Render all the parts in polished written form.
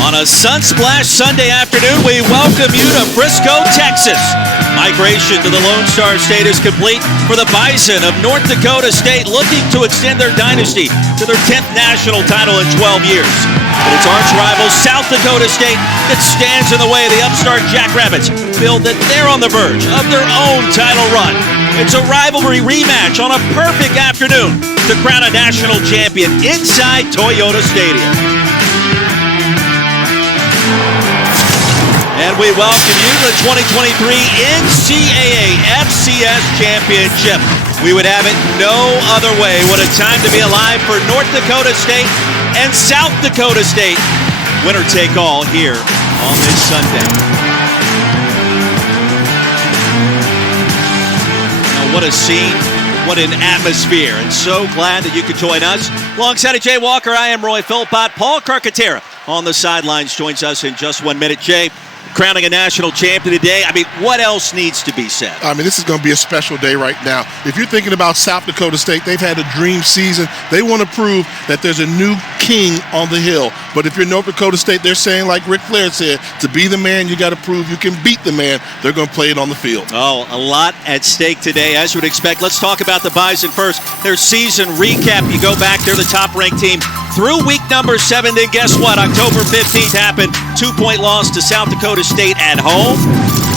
On a Sunsplash Sunday afternoon, we welcome you to Frisco, Texas. Migration to the Lone Star State is complete for the Bison of North Dakota State, looking to extend their dynasty to their 10th national title in 12 years. But it's arch rival South Dakota State that stands in the way of the upstart Jackrabbits, feel that they're on the verge of their own title run. It's a rivalry rematch on a perfect afternoon to crown a national champion inside Toyota Stadium. And we welcome you to the 2023 NCAA FCS Championship. We would have it no other way. What a time to be alive for North Dakota State and South Dakota State. Winner take all here on this Sunday. Now, what a scene, what an atmosphere, and so glad that you could join us. Alongside of Jay Walker, I am Roy Philpott. Paul Carcaterra on the sidelines joins us in just 1 minute. Jay, crowning a national champion today. I mean, what else needs to be said? I mean, this is going to be a special day right now. If you're thinking about South Dakota State, they've had a dream season. They want to prove that there's a new king on the hill. But if you're North Dakota State, they're saying, like Ric Flair said, to be the man, you got to prove you can beat the man. They're going to play it on the field. Oh, a lot at stake today, as you would expect. Let's talk about the Bison first. Their season recap. You go back, they're the top-ranked team through week number 7. Then guess what? October 15th happened. 2-point loss to South Dakota State at home.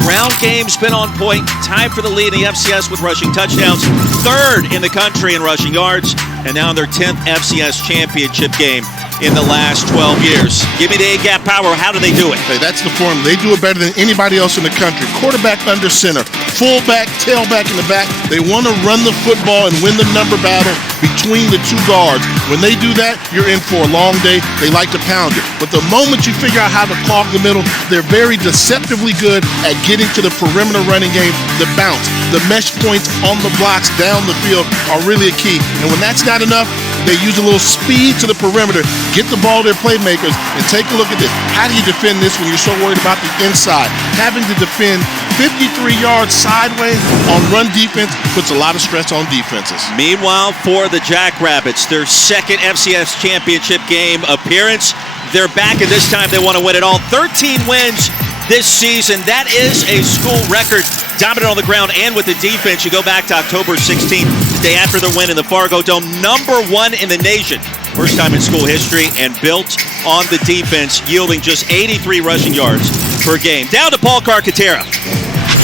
Ground game's been on point. Tied for the lead in the FCS with rushing touchdowns. 3rd in the country in rushing yards. And now in their 10th FCS championship game in the last 12 years. Give me the A-gap power. How do they do it? Hey, that's the formula. They do it better than anybody else in the country. Quarterback under center. Fullback, tailback in the back. They want to run the football and win the number battle between the two guards. When they do that, you're in for a long day. They like to pound it. But the moment you figure out how to clog the middle, they're very deceptively good at getting to the perimeter running game. The bounce, the mesh points on the blocks down the field are really a key. And when that's not enough, they use a little speed to the perimeter, get the ball to their playmakers, and take a look at this. How do you defend this when you're so worried about the inside? Having to defend 53 yards sideways on run defense puts a lot of stress on defenses. Meanwhile, for the Jackrabbits, their second FCS championship game appearance. They're back, and this time they want to win it all. 13 wins this season. That is a school record. Dominant on the ground and with the defense. You go back to October 16th, the day after the win in the Fargo Dome. Number 1 in the nation. First time in school history, and built on the defense, yielding just 83 rushing yards per game. Down to Paul Carcaterra.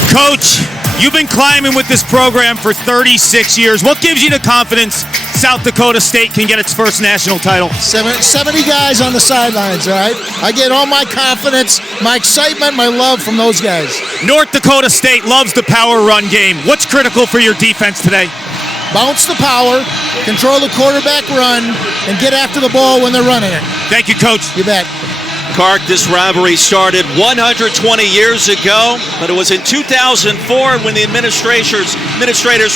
Coach, you've been climbing with this program for 36 years. What gives you the confidence South Dakota State can get its first national title? 70 guys on the sidelines, all right? I get all my confidence, my excitement, my love from those guys. North Dakota State loves the power run game. What's critical for your defense today? Bounce the power, control the quarterback run, and get after the ball when they're running it. Thank you, Coach. You bet. Clark, this rivalry started 120 years ago, but it was in 2004 when the administrators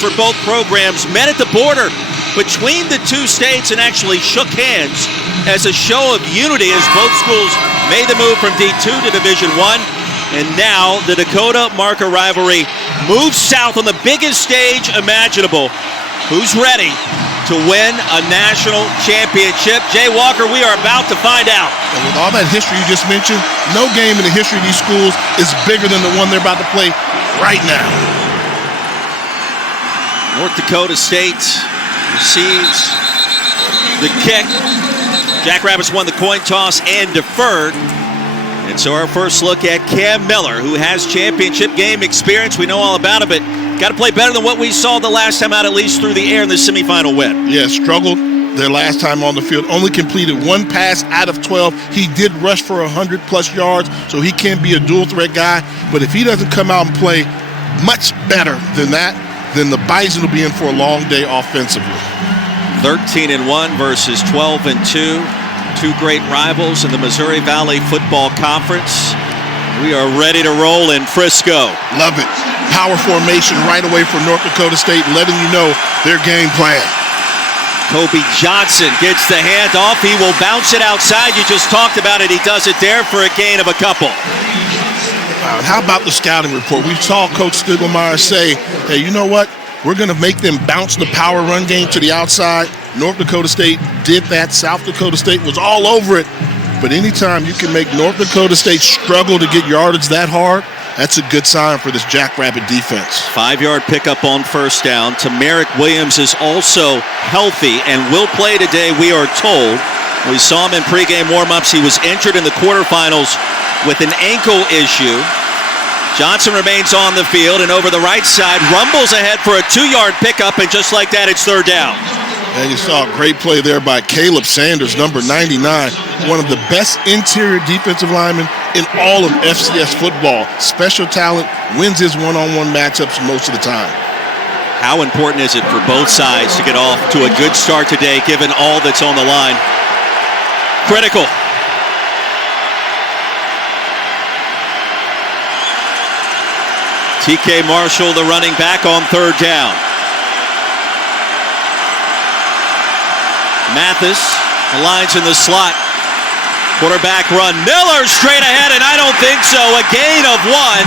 for both programs met at the border between the two states and actually shook hands as a show of unity as both schools made the move from D2 to Division I. And now the Dakota Marker rivalry moves south on the biggest stage imaginable. Who's ready to win a national championship? Jay Walker, we are about to find out. And with all that history you just mentioned, no game in the history of these schools is bigger than the one they're about to play right now. North Dakota State receives the kick. Jackrabbits won the coin toss and deferred. And so our first look at Cam Miller, who has championship game experience. We know all about it, but got to play better than what we saw the last time out, at least through the air in the semifinal win. Yeah, struggled their last time on the field. Only completed 1 pass out of 12. He did rush for 100-plus yards, so he can be a dual-threat guy. But if he doesn't come out and play much better than that, then the Bison will be in for a long day offensively. 13-1 versus 12-2. Two great rivals in the Missouri Valley Football Conference. We are ready to roll in Frisco. Love it. Power formation right away for North Dakota State, letting you know their game plan. Kobe Johnson gets the handoff. He will bounce it outside. You just talked about it. He does it there for a gain of a couple. How about the scouting report? We saw Coach Stiglmeyer say, hey, you know what? We're going to make them bounce the power run game to the outside. North Dakota State did that. South Dakota State was all over it. but anytime you can make North Dakota State struggle to get yardage that hard, that's a good sign for this Jackrabbit defense. 5-yard pickup on first down. Tamarick Williams is also healthy and will play today, we are told. We saw him in pregame warm-ups. He was injured in the quarterfinals with an ankle issue. Johnson remains on the field, and over the right side, rumbles ahead for a 2-yard pickup, and just like that, it's third down. And you saw a great play there by Caleb Sanders, number 99, one of the best interior defensive linemen in all of FCS football. Special talent, wins his one-on-one matchups most of the time. How important is it for both sides to get off to a good start today, given all that's on the line? Critical. TK Marshall, the running back, on third down. Mathis aligns in the slot. Quarterback run. Miller straight ahead, and I don't think so. A gain of 1.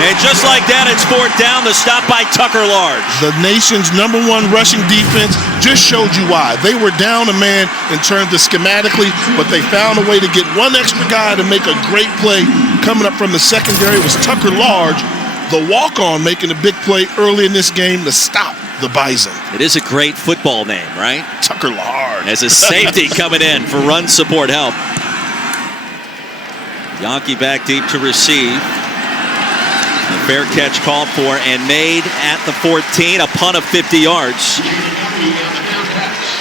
And just like that, it's fourth down. The stop by Tucker Large. The nation's number 1 rushing defense just showed you why. They were down a man in terms of schematically, but they found a way to get one extra guy to make a great play. Coming up from the secondary was Tucker Large, the walk-on, making a big play early in this game to stop the Bison. It is a great football name, right? Tucker Large. As a safety coming in for run support help. Yankee back deep to receive. A fair catch called for and made at the 14, a punt of 50 yards.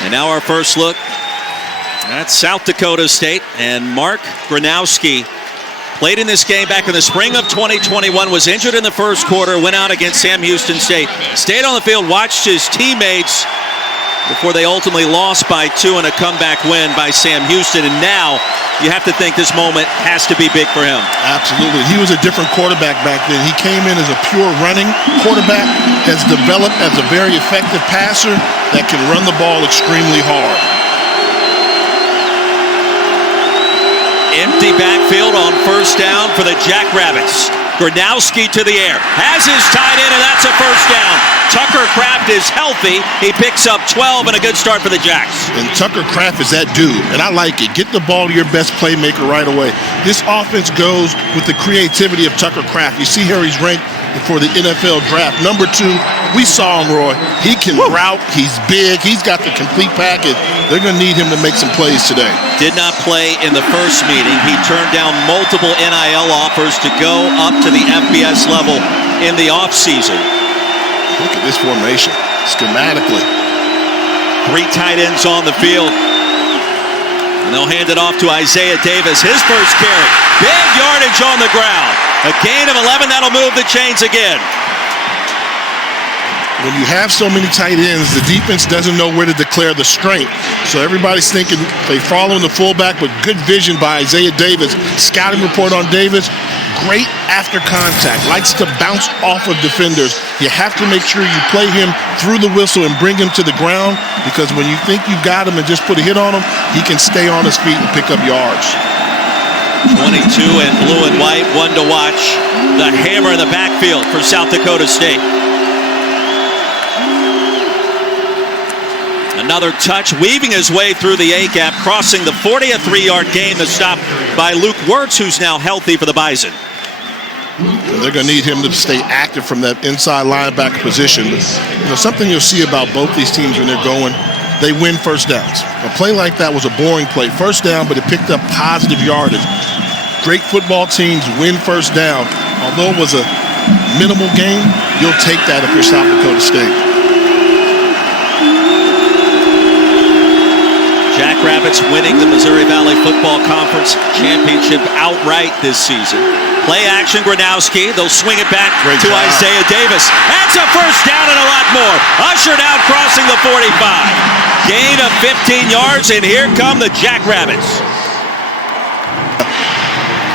And now our first look at South Dakota State, and Mark Gronowski played in this game back in the spring of 2021, was injured in the first quarter, went out against Sam Houston State, stayed on the field, watched his teammates before they ultimately lost by 2 in a comeback win by Sam Houston. And now you have to think this moment has to be big for him. Absolutely. He was a different quarterback back then. He came in as a pure running quarterback, has developed as a very effective passer that can run the ball extremely hard. Empty backfield on first down for the Jackrabbits. Gronowski to the air, has his tight end, and that's a first down. Tucker Kraft is healthy. He picks up 12 and a good start for the Jacks. And Tucker Kraft is that dude, and I like it. Get the ball to your best playmaker right away. This offense goes with the creativity of Tucker Kraft. You see here he's ranked for the NFL draft. Number 2, we saw him, Roy. He can route. He's big. He's got the complete package. They're going to need him to make some plays today. Did not play in the first meeting. He turned down multiple NIL offers to go up to the FBS level in the offseason. Look at this formation, schematically. 3 tight ends on the field. And they'll hand it off to Isaiah Davis, his first carry. Big yardage on the ground. A gain of 11, that'll move the chains again. When you have so many tight ends, the defense doesn't know where to declare the strength. So everybody's thinking they follow the fullback, but good vision by Isaiah Davis. Scouting report on Davis, great after contact, likes to bounce off of defenders. You have to make sure you play him through the whistle and bring him to the ground, because when you think you've got him and just put a hit on him, he can stay on his feet and pick up yards. 22 in blue and white, one to watch. The hammer in the backfield for South Dakota State. Another touch, weaving his way through the A-gap, crossing the 40, a 3-yard gain. The stop by Luke Wirtz, who's now healthy for the Bison. They're going to need him to stay active from that inside linebacker position. But, something you'll see about both these teams when they're going, they win first downs. A play like that was a boring play. First down, but it picked up positive yardage. Great football teams win first down. Although it was a minimal gain, you'll take that if you're South Dakota State. Jackrabbits winning the Missouri Valley Football Conference Championship outright this season. Play action, Gronowski. They'll swing it back to Isaiah Davis. That's a first down and a lot more. Ushered out, crossing the 45. Gain of 15 yards, and here come the Jackrabbits.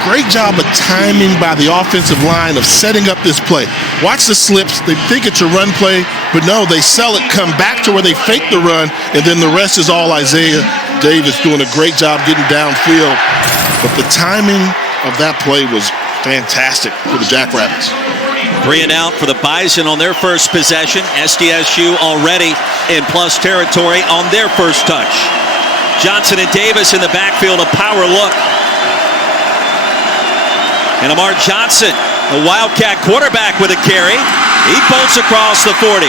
Great job of timing by the offensive line of setting up this play. Watch the slips. They think it's a run play, but no, they sell it, come back to where they fake the run, and then the rest is all Isaiah Davis doing a great job getting downfield. But the timing of that play was fantastic for the Jackrabbits. 3 and out for the Bison on their first possession. SDSU already in plus territory on their first touch. Johnson and Davis in the backfield, a power look. And Amar Johnson, a Wildcat quarterback with a carry. He bolts across the 40.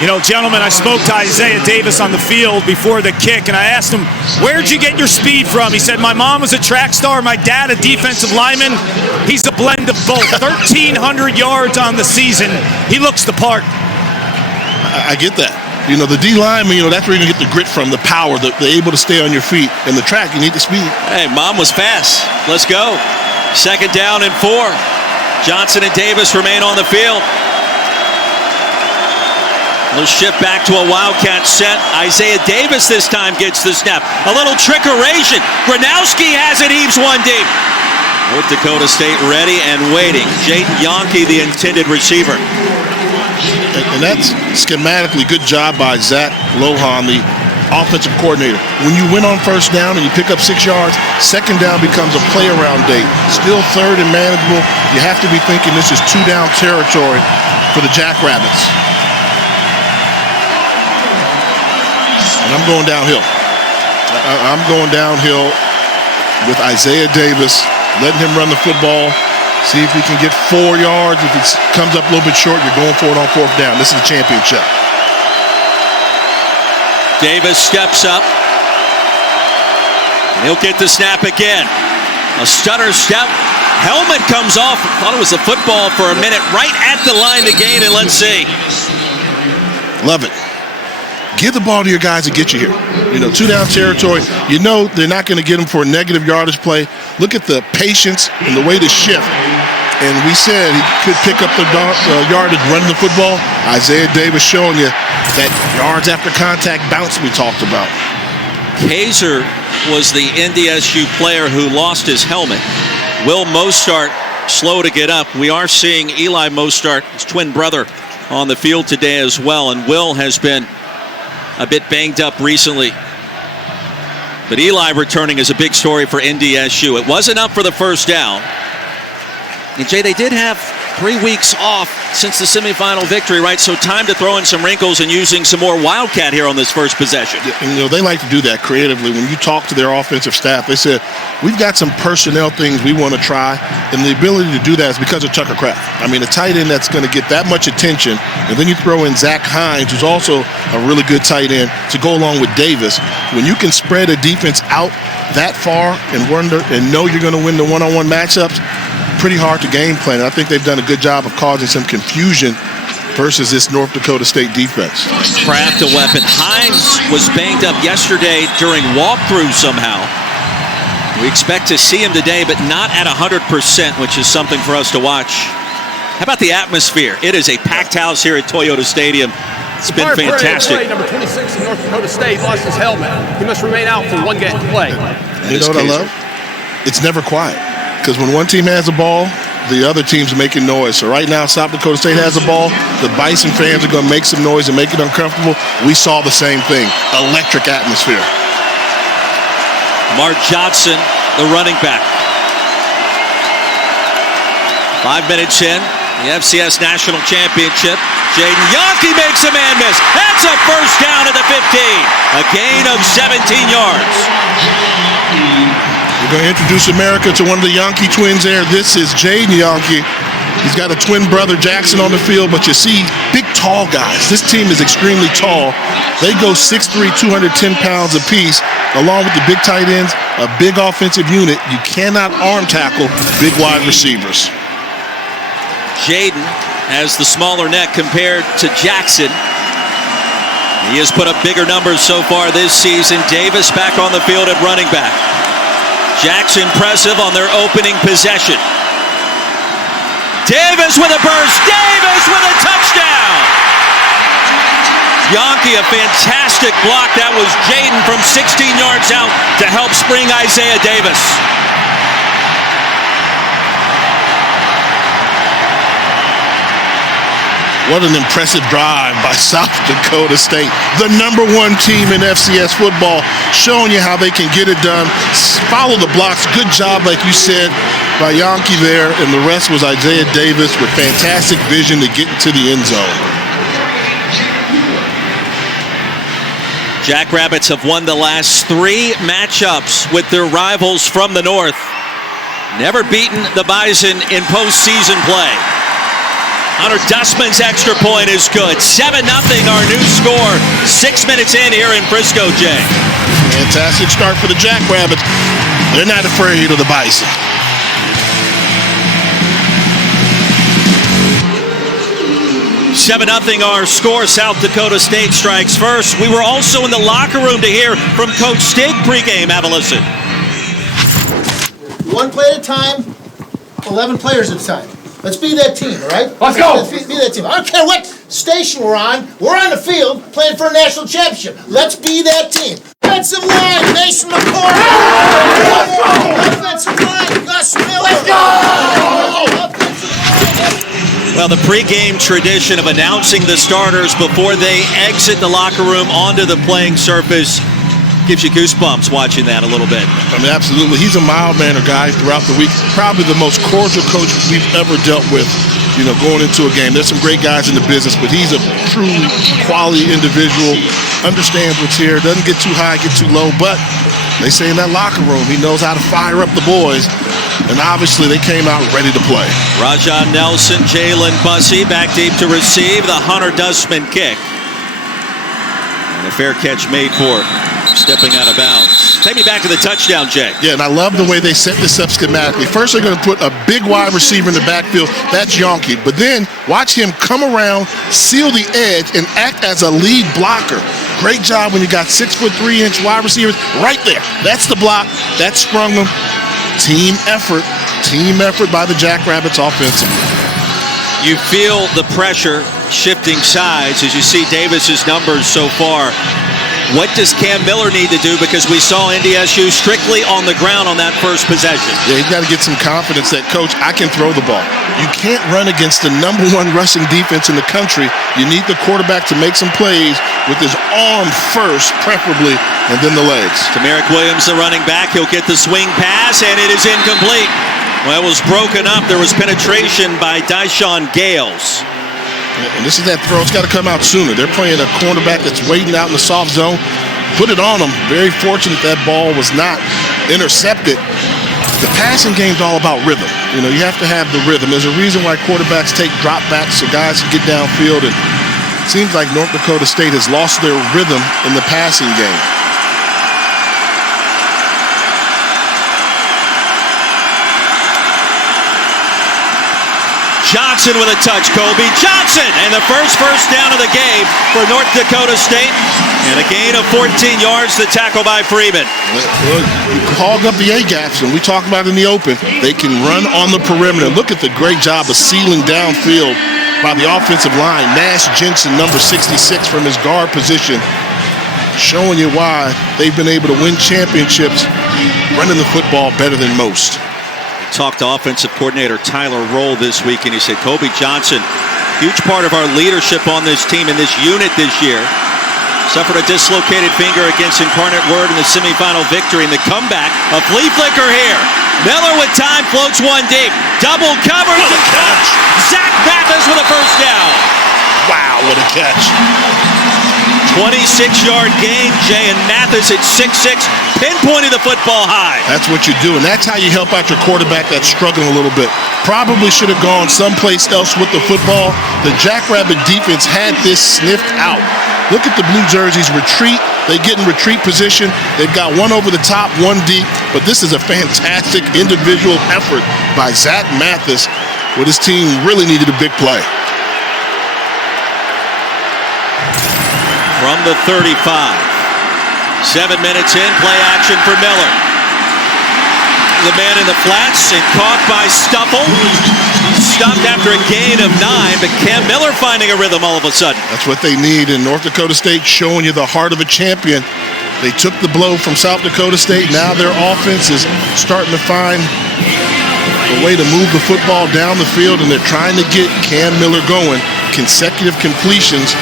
You know, gentlemen, I spoke to Isaiah Davis on the field before the kick, and I asked him, where'd you get your speed from? He said, my mom was a track star, my dad a defensive lineman. He's a blend of both. 1,300 yards on the season. He looks the part. I get that. You know, the D lineman, that's where you're going to get the grit from, the power, they're able to stay on your feet. In the track, you need the speed. Hey, mom was fast. Let's go. 2nd down and 4. Johnson and Davis remain on the field. They'll shift back to a Wildcat set. Isaiah Davis this time gets the snap. A little trickeration. Gronowski has it, heaves one deep. North Dakota State ready and waiting. Jaden Yonke, the intended receiver. And that's schematically good job by Zach Lohan, the offensive coordinator. When you win on 1st down and you pick up 6 yards, 2nd down becomes a play around day. Still 3rd and manageable. You have to be thinking this is 2-down territory for the Jackrabbits. And I'm going downhill. I'm going downhill with Isaiah Davis, letting him run the football, see if he can get 4 yards. If it comes up a little bit short, you're going for it on 4th down. This is the championship. Davis steps up. And he'll get the snap again. A stutter step. Helmet comes off. Thought it was a football for a minute. Right at the line to gain, and let's see. Love it. Give the ball to your guys and get you here. 2-down territory. They're not going to get them for a negative yardage play. Look at the patience and the way to shift. And we said he could pick up the yardage running the football. Isaiah Davis showing you that yards after contact bounce we talked about. Kaiser was the NDSU player who lost his helmet. Will Mostart slow to get up. We are seeing Eli Mostart, his twin brother, on the field today as well. And Will has been a bit banged up recently. But Eli returning is a big story for NDSU. It wasn't up for the 1st down. And Jay, they did have 3 weeks off since the semifinal victory, right? So time to throw in some wrinkles and using some more Wildcat here on this first possession. And, they like to do that creatively. When you talk to their offensive staff, they said, we've got some personnel things we want to try. And the ability to do that is because of Tucker Kraft. I mean, a tight end that's going to get that much attention. And then you throw in Zach Hines, who's also a really good tight end, to go along with Davis. When you can spread a defense out that far and know you're going to win the one-on-one matchups, pretty hard to game plan. I think they've done a good job of causing some confusion versus this North Dakota State defense. Kraft a weapon. Hines was banged up yesterday during walkthrough somehow. We expect to see him today, but not at 100%, which is something for us to watch. How about the atmosphere? It is a packed house here at Toyota Stadium. It's been fantastic. Number 26 in North Dakota State lost his helmet. He must remain out for 1 game play. You know what I love? It's never quiet. Because when one team has the ball, the other team's making noise. So right now, South Dakota State has the ball. The Bison fans are going to make some noise and make it uncomfortable. We saw the same thing. Electric atmosphere. Mark Johnson, the running back. 5 minutes in, the FCS National Championship. Jaden Yonke makes a man miss. That's a 1st down at the 15. A gain of 17 yards. We're going to introduce America to one of the Yonke twins there. This is Jaden Yonke. He's got a twin brother, Jackson, on the field, but you see big, tall guys. This team is extremely tall. They go 6'3", 210 pounds apiece, along with the big tight ends, a big offensive unit. You cannot arm tackle big wide receivers. Jaden has the smaller neck compared to Jackson. He has put up bigger numbers so far this season. Davis back on the field at running back. Jackson impressive on their opening possession. Davis with a burst. Davis with a touchdown. Yonke, a fantastic block. That was Jaden from 16 yards out to help spring Isaiah Davis. What an impressive drive by South Dakota State. The #1 team in FCS football, showing you how they can get it done. Follow the blocks. Good job, like you said, by Yonke there. And the rest was Isaiah Davis with fantastic vision to get into the end zone. Jackrabbits have won the last 3 matchups with their rivals from the north. Never beaten the Bison in postseason play. Hunter Dustman's extra point is good. 7-0 our new score. 6 minutes in here in Frisco, Jay. Fantastic start for the Jackrabbits. They're not afraid of the Bison. $7-0 our score. South Dakota State strikes first. We were also in the locker room to hear from Coach Stig pregame. Have a listen. 1 play at a time, 11 players at a time. Let's be that team, all right? Let's go! Let's be that team. I don't care what station we're on the field playing for a national championship. Let's be that team. Offensive line, Mason McCord. Offensive line, Gus Miller. Let's go! Well, the pregame tradition of announcing the starters before they exit the locker room onto the playing surface gives you goosebumps watching that a little bit. I mean, absolutely. He's a mild-mannered guy throughout the week. Probably the most cordial coach we've ever dealt with, going into a game. There's some great guys in the business, but he's a true quality individual, understands what's here, doesn't get too high, get too low, but they say in that locker room, he knows how to fire up the boys, and obviously they came out ready to play. Rajon Nelson, Jalen Bussey back deep to receive the Hunter Dustman kick. And a fair catch made for stepping out of bounds. Take me back to the touchdown, Jay. Yeah, and I love the way they set this up schematically. First, they're going to put a big wide receiver in the backfield. That's Yonke. But then watch him come around, seal the edge, and act as a lead blocker. Great job when you got 6'3" wide receivers right there. That's the block. That sprung them. Team effort. Team effort by the Jackrabbits offensively. You feel the pressure shifting sides as you see Davis's numbers so far. What does Cam Miller need to do? Because we saw NDSU strictly on the ground on that first possession. Yeah, he's got to get some confidence that, Coach, I can throw the ball. You can't run against the #1 rushing defense in the country. You need the quarterback to make some plays with his arm first, preferably, and then the legs. To Merrick Williams, the running back. He'll get the swing pass, and it is incomplete. Well, it was broken up. There was penetration by Dyshawn Gales. And this is that throw. It's got to come out sooner. They're playing a cornerback that's waiting out in the soft zone. Put it on him. Very fortunate that ball was not intercepted. The passing game's all about rhythm. You have to have the rhythm. There's a reason why quarterbacks take dropbacks so guys can get downfield. And it seems like North Dakota State has lost their rhythm in the passing game. Johnson with a touch, Kobe Johnson, and the first down of the game for North Dakota State, and a gain of 14 yards, the tackle by Freeman. Well, you hog up the A-gaps, and we talk about it in the open. They can run on the perimeter. Look at the great job of sealing downfield by the offensive line. Nash Jensen, number 66 from his guard position, showing you why they've been able to win championships running the football better than most. Talked to offensive coordinator Tyler Roll this week, and he said Kobe Johnson, huge part of our leadership on this team and this unit this year. Suffered a dislocated finger against Incarnate Word in the semifinal victory. In the comeback, a flea flicker here. Miller with time, floats one deep. Double coverage and catch. Zach Mathis with a first down. Wow, what a catch. 26-yard gain, Jay, and Mathis at 6'6", pinpointing the football high. That's what you do, and that's how you help out your quarterback that's struggling a little bit. Probably should have gone someplace else with the football. The Jackrabbit defense had this sniffed out. Look at the blue jerseys retreat. They get in retreat position. They've got one over the top, one deep, but this is a fantastic individual effort by Zach Mathis, where his team really needed a big play. From the 35. 7 minutes in, play action for Miller. The man in the flats and caught by Stuffle. Stopped after a gain of 9, but Cam Miller finding a rhythm all of a sudden. That's what they need, and North Dakota State showing you the heart of a champion. They took the blow from South Dakota State. Now their offense is starting to find a way to move the football down the field, and they're trying to get Cam Miller going. Consecutive completions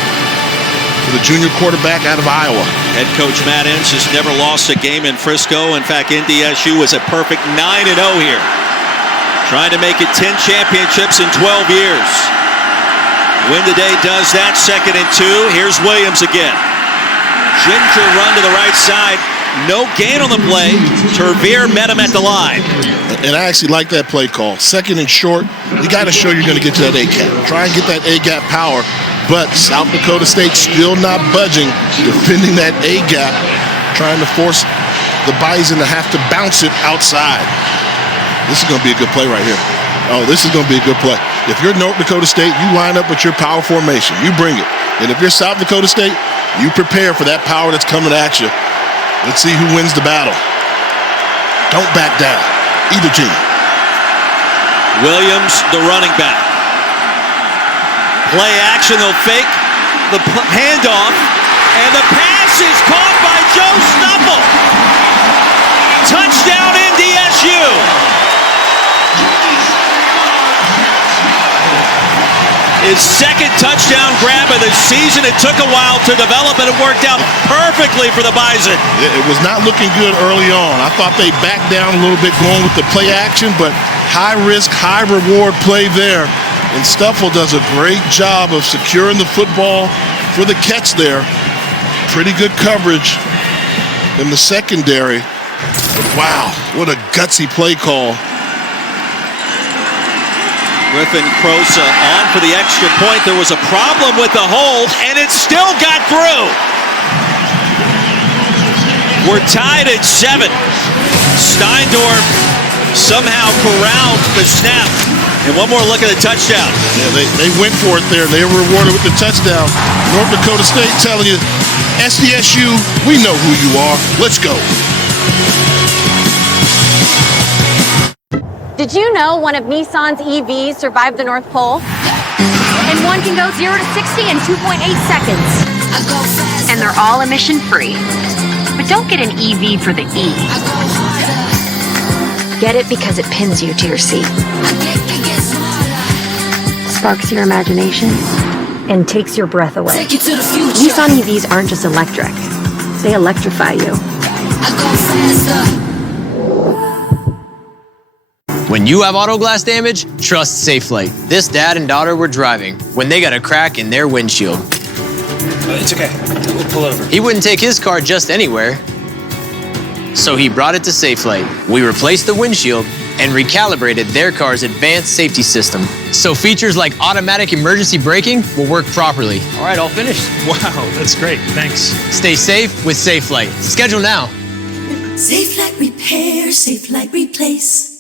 for the junior quarterback out of Iowa. Head coach Matt Ince has never lost a game in Frisco. In fact, NDSU is a perfect 9-0 here. Trying to make it 10 championships in 12 years. Win today does that. 2nd and 2. Here's Williams again. Ginger run to the right side. No gain on the play. Tervier met him at the line. And I actually like that play call. Second and short, you got to show you're going to get to that A-gap. Try and get that A-gap power. But South Dakota State still not budging, defending that A-gap, trying to force the Bison to have to bounce it outside. This is going to be a good play right here. Oh, this is going to be a good play. If you're North Dakota State, you line up with your power formation. You bring it. And if you're South Dakota State, you prepare for that power that's coming at you. Let's see who wins the battle. Don't back down, either team. Williams, the running back. Play action, they'll fake the handoff, and the pass is caught by Joe Snuffle. Touchdown, NDSU. His second touchdown grab of the season. It took a while to develop, and it worked out perfectly for the Bison. It was not looking good early on. I thought they backed down a little bit going with the play action, but high risk, high reward play there. And Stuffle does a great job of securing the football for the catch there. Pretty good coverage in the secondary. But wow, what a gutsy play call. Griffin Crosa on for the extra point. There was a problem with the hold, and it still got through. We're tied at 7. Steindorf somehow corralled the snap. And one more look at the touchdown. Yeah, they went for it there. They were rewarded with the touchdown. North Dakota State telling you, SDSU, we know who you are. Let's go. Did you know one of Nissan's EVs survived the North Pole? And one can go 0 to 60 in 2.8 seconds. And they're all emission-free. But don't get an EV for the E. Get it because it pins you to your seat. Sparks your imagination and takes your breath away. Nissan EVs aren't just electric. They electrify you. When you have auto glass damage, trust SafeLight. This dad and daughter were driving when they got a crack in their windshield. It's okay. We'll pull over. He wouldn't take his car just anywhere, so he brought it to SafeLight. We replaced the windshield and recalibrated their car's advanced safety system, so features like automatic emergency braking will work properly. All right, all finished. Wow, that's great. Thanks. Stay safe with SafeLight. Schedule now. SafeLight Repair, SafeLight Replace.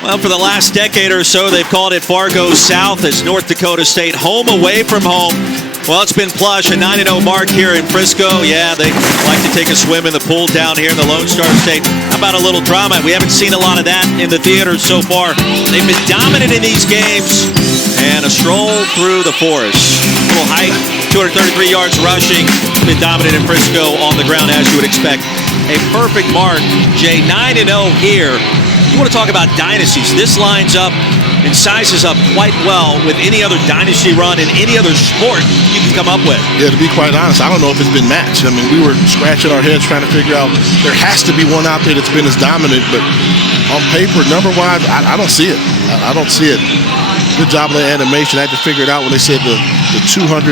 Well, for the last decade or so, they've called it Fargo South as North Dakota State home away from home. Well, it's been plush, a 9-0 mark here in Frisco. Yeah, they like to take a swim in the pool down here in the Lone Star State. How about a little drama? We haven't seen a lot of that in the theater so far. They've been dominant in these games. And a stroll through the forest. A little hike, 233 yards rushing. Been dominant in Frisco on the ground, as you would expect. A perfect mark, Jay, 9-0 here. You want to talk about dynasties. This lines up and sizes up quite well with any other dynasty run in any other sport you can come up with. Yeah, to be quite honest, I don't know if it's been matched. I mean, we were scratching our heads trying to figure out there has to be one out there that's been as dominant, but on paper, number-wise, I don't see it. I don't see it. Good job of the animation. I had to figure it out when they said the 233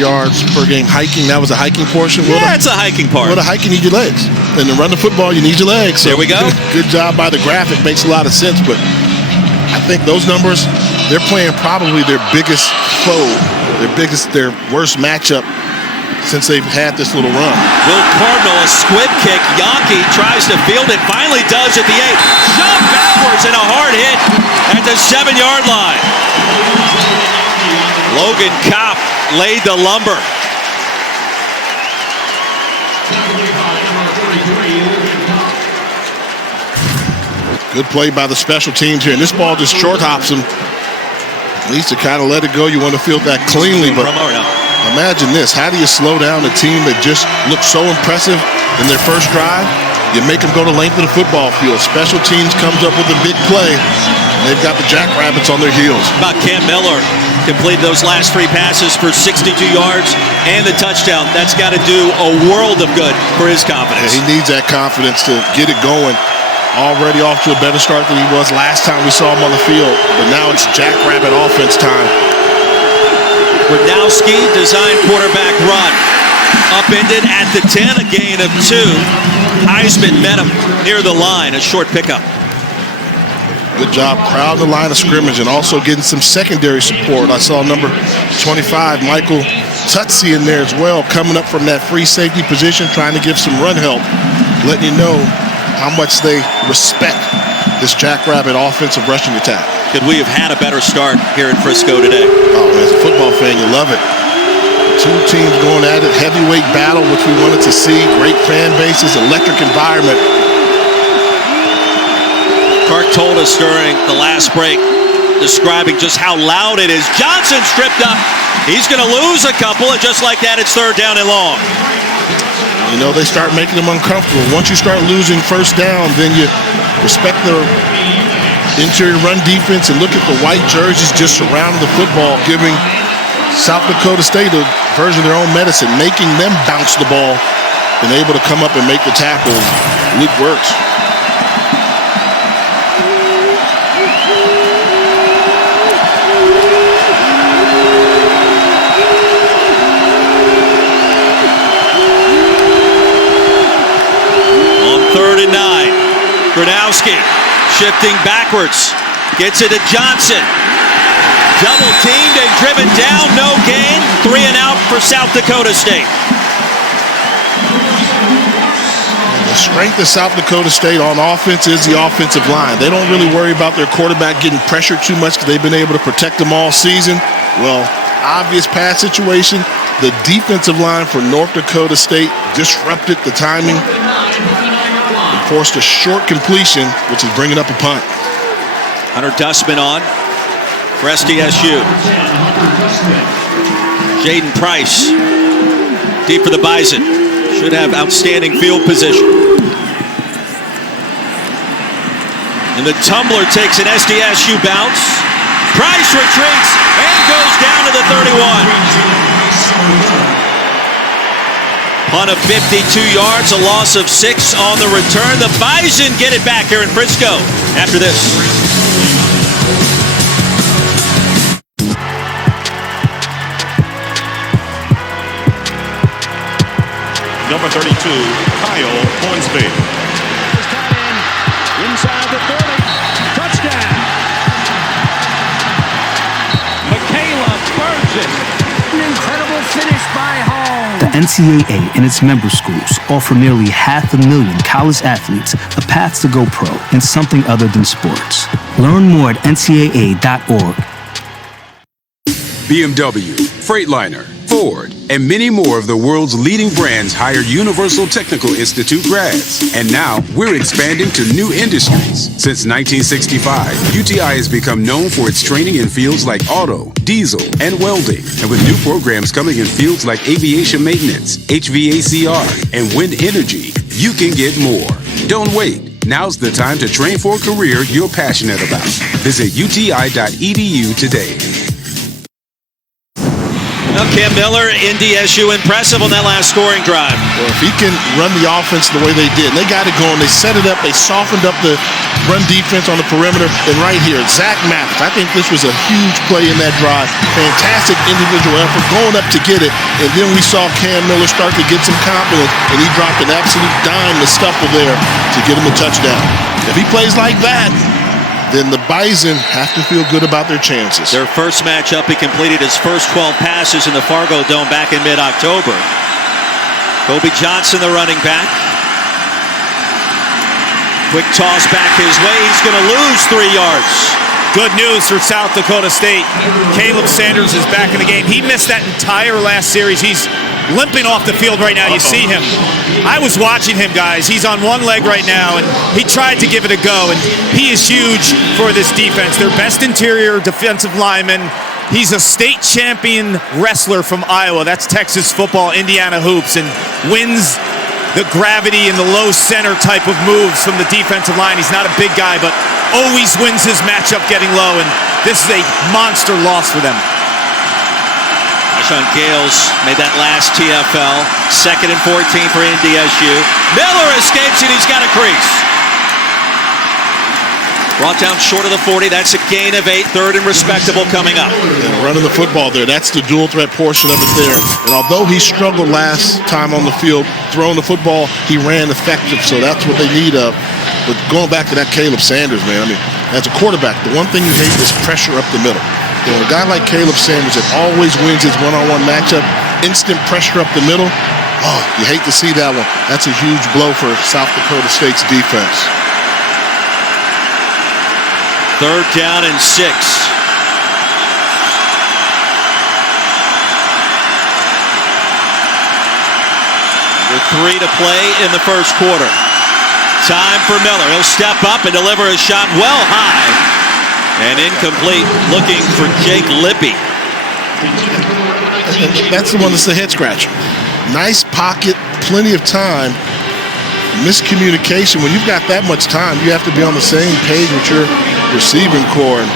yards per game hiking. That was a hiking portion. Yeah, it's a hiking part. Well, the hiking, you need your legs. And to run the football, you need your legs. So there we go. Good job by the graphic. Makes a lot of sense, but I think those numbers, they're playing probably their biggest foe, their worst matchup since they've had this little run. Will Cardinal, a squib kick. Yonke tries to field it, finally does at the 8. Jump backwards and a hard hit at the 7-yard line. Logan Kopp laid the lumber. Good play by the special teams here. And this ball just short hops him. Needs to kind of let it go. You want to field that cleanly, but imagine this. How do you slow down a team that just looks so impressive in their first drive? You make them go the length of the football field. Special teams comes up with a big play. And they've got the Jackrabbits on their heels. About Cam Miller completed those last 3 passes for 62 yards and the touchdown. That's got to do a world of good for his confidence. Yeah, he needs that confidence to get it going. Already off to a better start than he was last time we saw him on the field. But now it's Jackrabbit offense time. Brodowski, design quarterback run. Upended at the 10, a gain of 2. Heisman met him near the line, a short pickup. Good job crowding the line of scrimmage and also getting some secondary support. I saw number 25, Michael Tutsi, in there as well, coming up from that free safety position, trying to give some run help, letting you know how much they respect this Jackrabbit offensive rushing attack. Could we have had a better start here in Frisco today? Oh, as a football fan, you love it. Two teams going at it, heavyweight battle, which we wanted to see. Great fan bases, electric environment. Clark told us during the last break, describing just how loud it is. Johnson stripped up. He's going to lose a couple, and just like that, it's 3rd down and long. You know, they start making them uncomfortable. Once you start losing first down, then you respect the interior run defense and look at the white jerseys just surrounding the football, giving South Dakota State a version of their own medicine, making them bounce the ball and able to come up and make the tackle. Luke works. On 3rd and 9, Gronowski shifting backwards, gets it to Johnson. Double teamed and driven down, no gain. 3 and out for South Dakota State. The strength of South Dakota State on offense is the offensive line. They don't really worry about their quarterback getting pressured too much because they've been able to protect them all season. Well, obvious pass situation. The defensive line for North Dakota State disrupted the timing and forced a short completion, which is bringing up a punt. Hunter Dustman on for SDSU. Jaden Price deep for the Bison. Should have outstanding field position. And the tumbler takes an SDSU bounce. Price retreats and goes down to the 31. Punt of 52 yards, a loss of 6 on the return. The Bison get it back here in Frisco after this. Number 32, Kyle Hornsby. Inside the 30. Touchdown. Michaela Burgess. An incredible finish by Hall. The NCAA and its member schools offer nearly 500,000 college athletes a path to go pro in something other than sports. Learn more at ncaa.org. BMW, Freightliner, Ford, and many more of the world's leading brands hire Universal Technical Institute grads. And now we're expanding to new industries. Since 1965, UTI has become known for its training in fields like auto, diesel, and welding. And with new programs coming in fields like aviation maintenance, HVACR, and wind energy, you can get more. Don't wait. Now's the time to train for a career you're passionate about. Visit uti.edu today. Now Cam Miller, NDSU impressive on that last scoring drive. Well, if he can run the offense the way they did, and they got it going, they set it up, they softened up the run defense on the perimeter, and right here, Zach Mathis, I think this was a huge play in that drive. Fantastic individual effort, going up to get it, and then we saw Cam Miller start to get some confidence, and he dropped an absolute dime to scuffle there to get him a touchdown. If he plays like that, then the Bison have to feel good about their chances. Their first matchup, he completed his first 12 passes in the Fargo Dome back in mid-October. Kobe Johnson, the running back. Quick toss back his way. He's going to lose 3 yards. Good news for South Dakota State. Caleb Sanders is back in the game. He missed that entire last series. He's limping off the field right now. You see him. I was watching him, guys. He's on one leg right now, and he tried to give it a go, and he is huge for this defense. Their best interior defensive lineman. He's a state champion wrestler from Iowa. That's Texas football, Indiana hoops, and wins the gravity and the low center type of moves from the defensive line. He's not a big guy, but always wins his matchup getting low, and this is a monster loss for them. Sean Gales made that last TFL. 2nd and 14 for NDSU. Miller escapes and he's got a crease. Brought down short of the 40. That's a gain of 8. Third and respectable coming up. And running the football there. That's the dual threat portion of it there. And although he struggled last time on the field throwing the football, he ran effective. So that's what they need of. But going back to that Caleb Sanders, man, I mean, as a quarterback, the one thing you hate is pressure up the middle. So a guy like Caleb Sanders that always wins his one-on-one matchup, instant pressure up the middle, oh, you hate to see that one. That's a huge blow for South Dakota State's defense. Third down and 6. With 3 to play in the first quarter. Time for Miller. He'll step up and deliver a shot well high. And incomplete, looking for Jake Lippy. That's the one that's the head scratcher. Nice pocket, plenty of time. Miscommunication. When you've got that much time, you have to be on the same page with your receiving core. And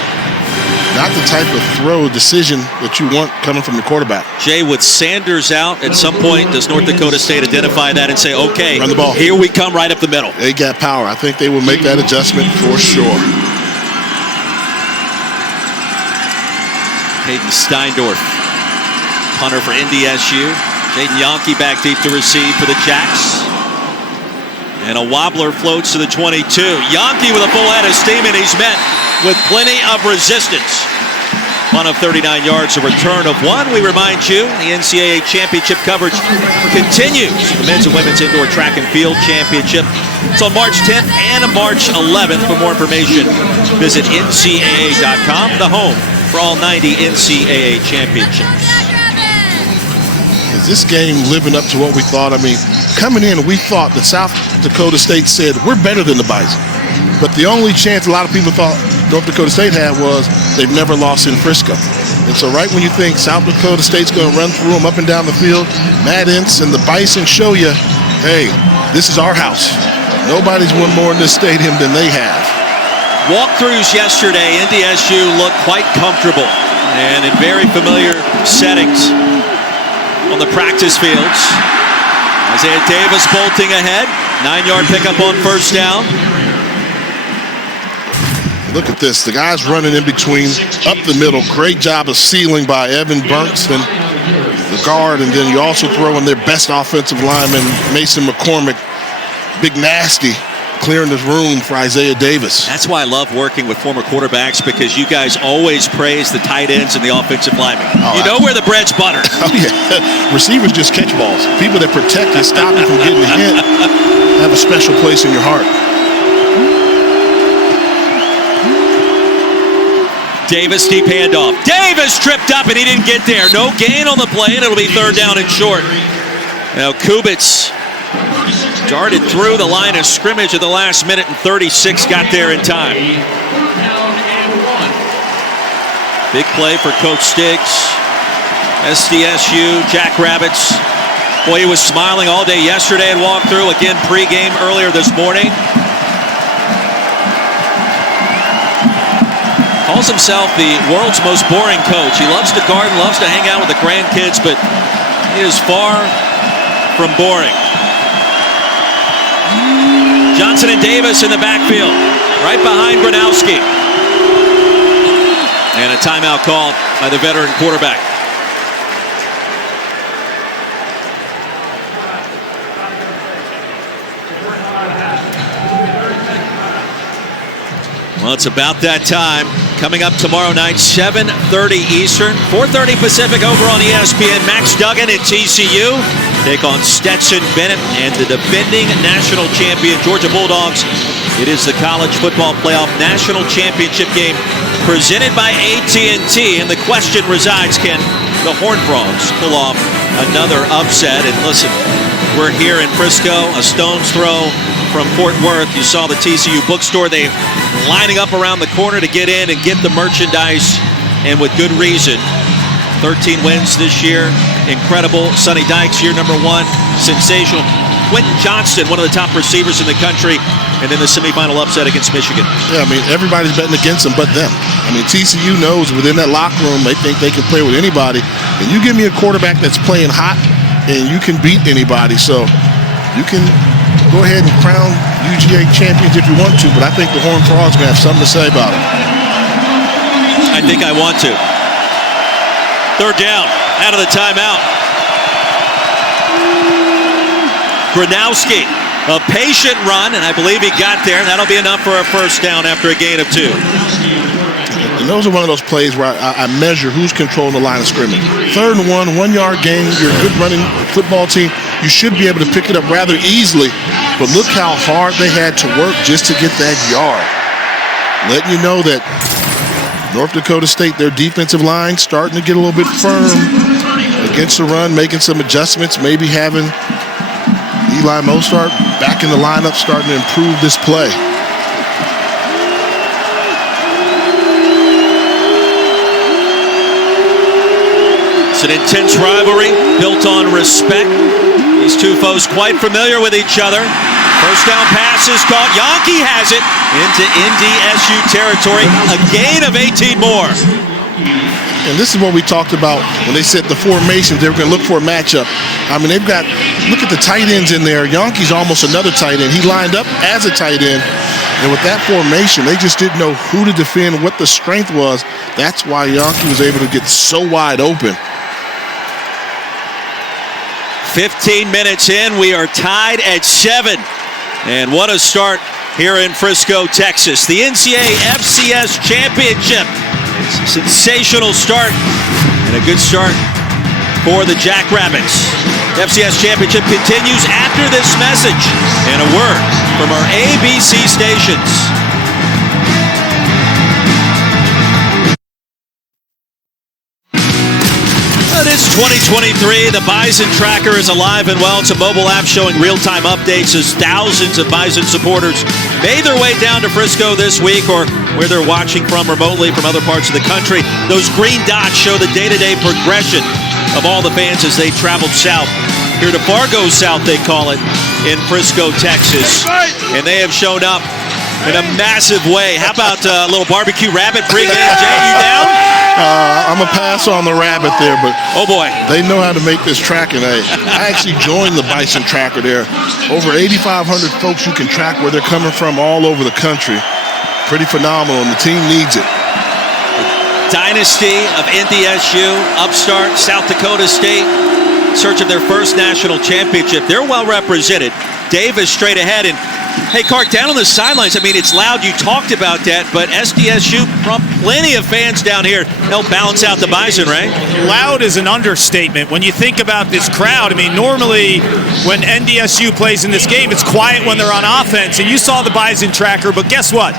not the type of throw decision that you want coming from the quarterback. Jay, with Sanders out, at some point, does North Dakota State identify that and say, okay, run the ball. Here we come right up the middle? They got power. I think they will make that adjustment for sure. Hayden Steindorf, punter for NDSU. Jaden Yonke back deep to receive for the Jacks. And a wobbler floats to the 22. Yonke with a full head of steam, and he's met with plenty of resistance. One of 39 yards, a return of 1. We remind you, the NCAA championship coverage continues. The men's and women's indoor track and field championship. It's on March 10th and March 11th. For more information, visit ncaa.com, the home for all 90 NCAA championships. Is this game living up to what we thought? I mean, coming in, we thought that South Dakota State said, we're better than the Bison. But the only chance a lot of people thought North Dakota State had was they've never lost in Frisco. And so right when you think South Dakota State's going to run through them up and down the field, Matt Ince and the Bison show you, hey, this is our house. Nobody's won more in this stadium than they have. Walkthroughs yesterday, NDSU looked quite comfortable and in very familiar settings on the practice fields. Isaiah Davis bolting ahead. 9-yard pickup on first down. Look at this. The guy's running in between, up the middle. Great job of sealing by Evan Bernston, the guard. And then you also throw in their best offensive lineman, Mason McCormick. Big nasty, clearing the room for Isaiah Davis. That's why I love working with former quarterbacks, because you guys always praise the tight ends and the offensive linemen. Oh, you know where the bread's buttered. Oh, yeah. Receivers just catch balls. People that protect you, stop you from getting hit, have a special place in your heart. Davis, deep handoff. Davis tripped up and he didn't get there. No gain on the play, and it'll be third down and short. Now Kubitz darted through the line of scrimmage at the last minute, and 36 got there in time. Big play for Coach Stiggs. SDSU, Jackrabbits. Boy, he was smiling all day yesterday and walked through again pregame earlier this morning. Calls himself the world's most boring coach. He loves to garden, loves to hang out with the grandkids, but he is far from boring. Johnson and Davis in the backfield, right behind Gronowski. And a timeout called by the veteran quarterback. Well, it's about that time. Coming up tomorrow night, 7:30 Eastern, 4:30 Pacific over on ESPN. Max Duggan at TCU take on Stetson Bennett and the defending national champion Georgia Bulldogs. It is the College Football Playoff National Championship game presented by AT&T. And the question resides, can the Horned Frogs pull off another upset? And listen, we're here in Frisco, a stone's throw from Fort Worth. You saw the TCU bookstore. They lining up around the corner to get in and get the merchandise, and with good reason. 13 wins this year. Incredible. Sonny Dykes, year number 1. Sensational. Quentin Johnston, one of the top receivers in the country, and then the semifinal upset against Michigan. Yeah, I mean, everybody's betting against them but them. I mean, TCU knows within that locker room, they think they can play with anybody. And you give me a quarterback that's playing hot, and you can beat anybody. So you can go ahead and crown UGA champions if you want to, but I think the Horned Frogs are going to have something to say about it. I think I want to. Third down, out of the timeout. Gronowski, a patient run, and I believe he got there, and that'll be enough for a first down after a gain of 2. And those are one of those plays where I measure who's controlling the line of scrimmage. 3rd and 1, 1 yard gain. You're a good running football team. You should be able to pick it up rather easily. But look how hard they had to work just to get that yard. Letting you know that North Dakota State, their defensive line, starting to get a little bit firm against the run, making some adjustments, maybe having Eli Mostert back in the lineup, starting to improve this play. It's an intense rivalry built on respect. These two foes quite familiar with each other. First down pass is caught. Yankee has it into NDSU territory. A gain of 18 more. And this is what we talked about when they said the formations, they were going to look for a matchup. I mean, they've got, look at the tight ends in there. Yankee's almost another tight end. He lined up as a tight end. And with that formation, they just didn't know who to defend, what the strength was. That's why Yankee was able to get so wide open. 15 minutes in, we are tied at 7. And what a start here in Frisco, Texas. The NCAA FCS Championship. It's a sensational start and a good start for the Jackrabbits. The FCS Championship continues after this message and a word from our ABC stations. It's 2023. The Bison Tracker is alive and well. It's a mobile app showing real-time updates as thousands of Bison supporters made their way down to Frisco this week, or where they're watching from remotely from other parts of the country. Those green dots show the day-to-day progression of all the fans as they traveled south. Here to Fargo South, they call it, in Frisco, Texas. And they have shown up in a massive way. How about a little barbecue rabbit pregame? Jay, you down? I'm going to pass on the rabbit there, but oh boy, they know how to make this tracking. I actually joined the Bison Tracker there. Over 8,500 folks you can track where they're coming from all over the country. Pretty phenomenal, and the team needs it. Dynasty of NDSU, upstart South Dakota State, in search of their first national championship. They're well represented. Davis straight ahead, and hey, Clark, down on the sidelines, I mean, it's loud. You talked about that, but SDSU, plenty of fans down here help balance out the Bison, right? Loud is an understatement. When you think about this crowd, I mean, normally when NDSU plays in this game, it's quiet when they're on offense, and you saw the Bison Tracker, but guess what?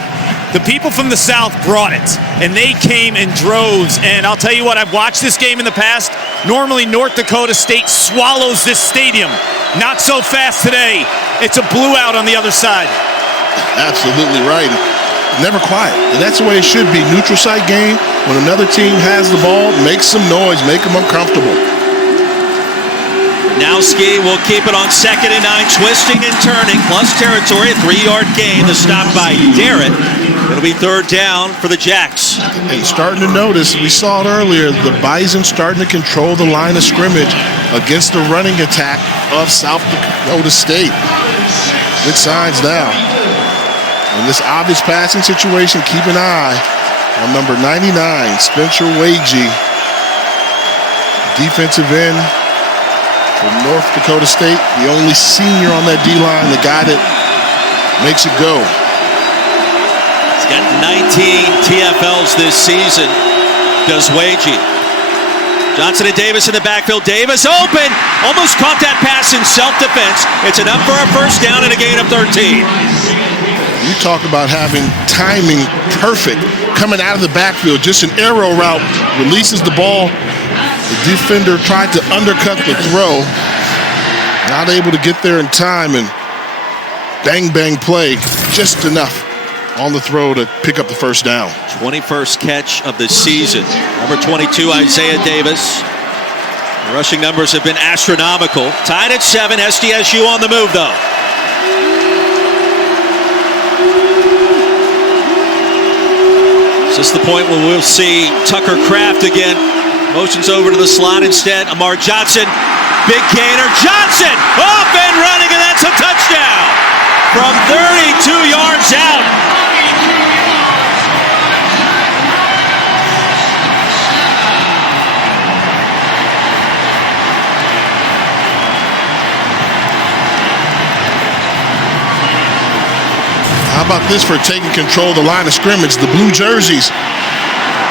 The people from the South brought it, and they came in droves. And I'll tell you what, I've watched this game in the past. Normally, North Dakota State swallows this stadium. Not so fast today. It's a blue out on the other side. Absolutely right. Never quiet. And that's the way it should be. Neutral site game. When another team has the ball, make some noise, make them uncomfortable. Nowski will keep it on 2nd and 9, twisting and turning, plus territory, a 3-yard gain. The stop by Garrett. It'll be 3rd down for the Jacks. And starting to notice, we saw it earlier, the Bison starting to control the line of scrimmage against the running attack of South Dakota State. Good signs now. In this obvious passing situation, keep an eye on number 99, Spencer Wagee, defensive end from North Dakota State, the only senior on that D-line, the guy that makes it go. He's got 19 TFLs this season, does Wagee. Johnson and Davis in the backfield. Davis open, almost caught that pass in self-defense. It's enough for a first down and a gain of 13. You talk about having timing perfect, coming out of the backfield, just an arrow route, releases the ball. The defender tried to undercut the throw, not able to get there in time, and bang, bang play, just enough on the throw to pick up the first down. 21st catch of the season. Number 22, Isaiah Davis. The rushing numbers have been astronomical. Tied at 7, SDSU on the move, though. Is this the point where we'll see Tucker Kraft again? Motions over to the slot instead. Amar Johnson Big gainer. Johnson off and running, and that's a touchdown from 32 yards out. How about this for taking control of the line of scrimmage? The blue jerseys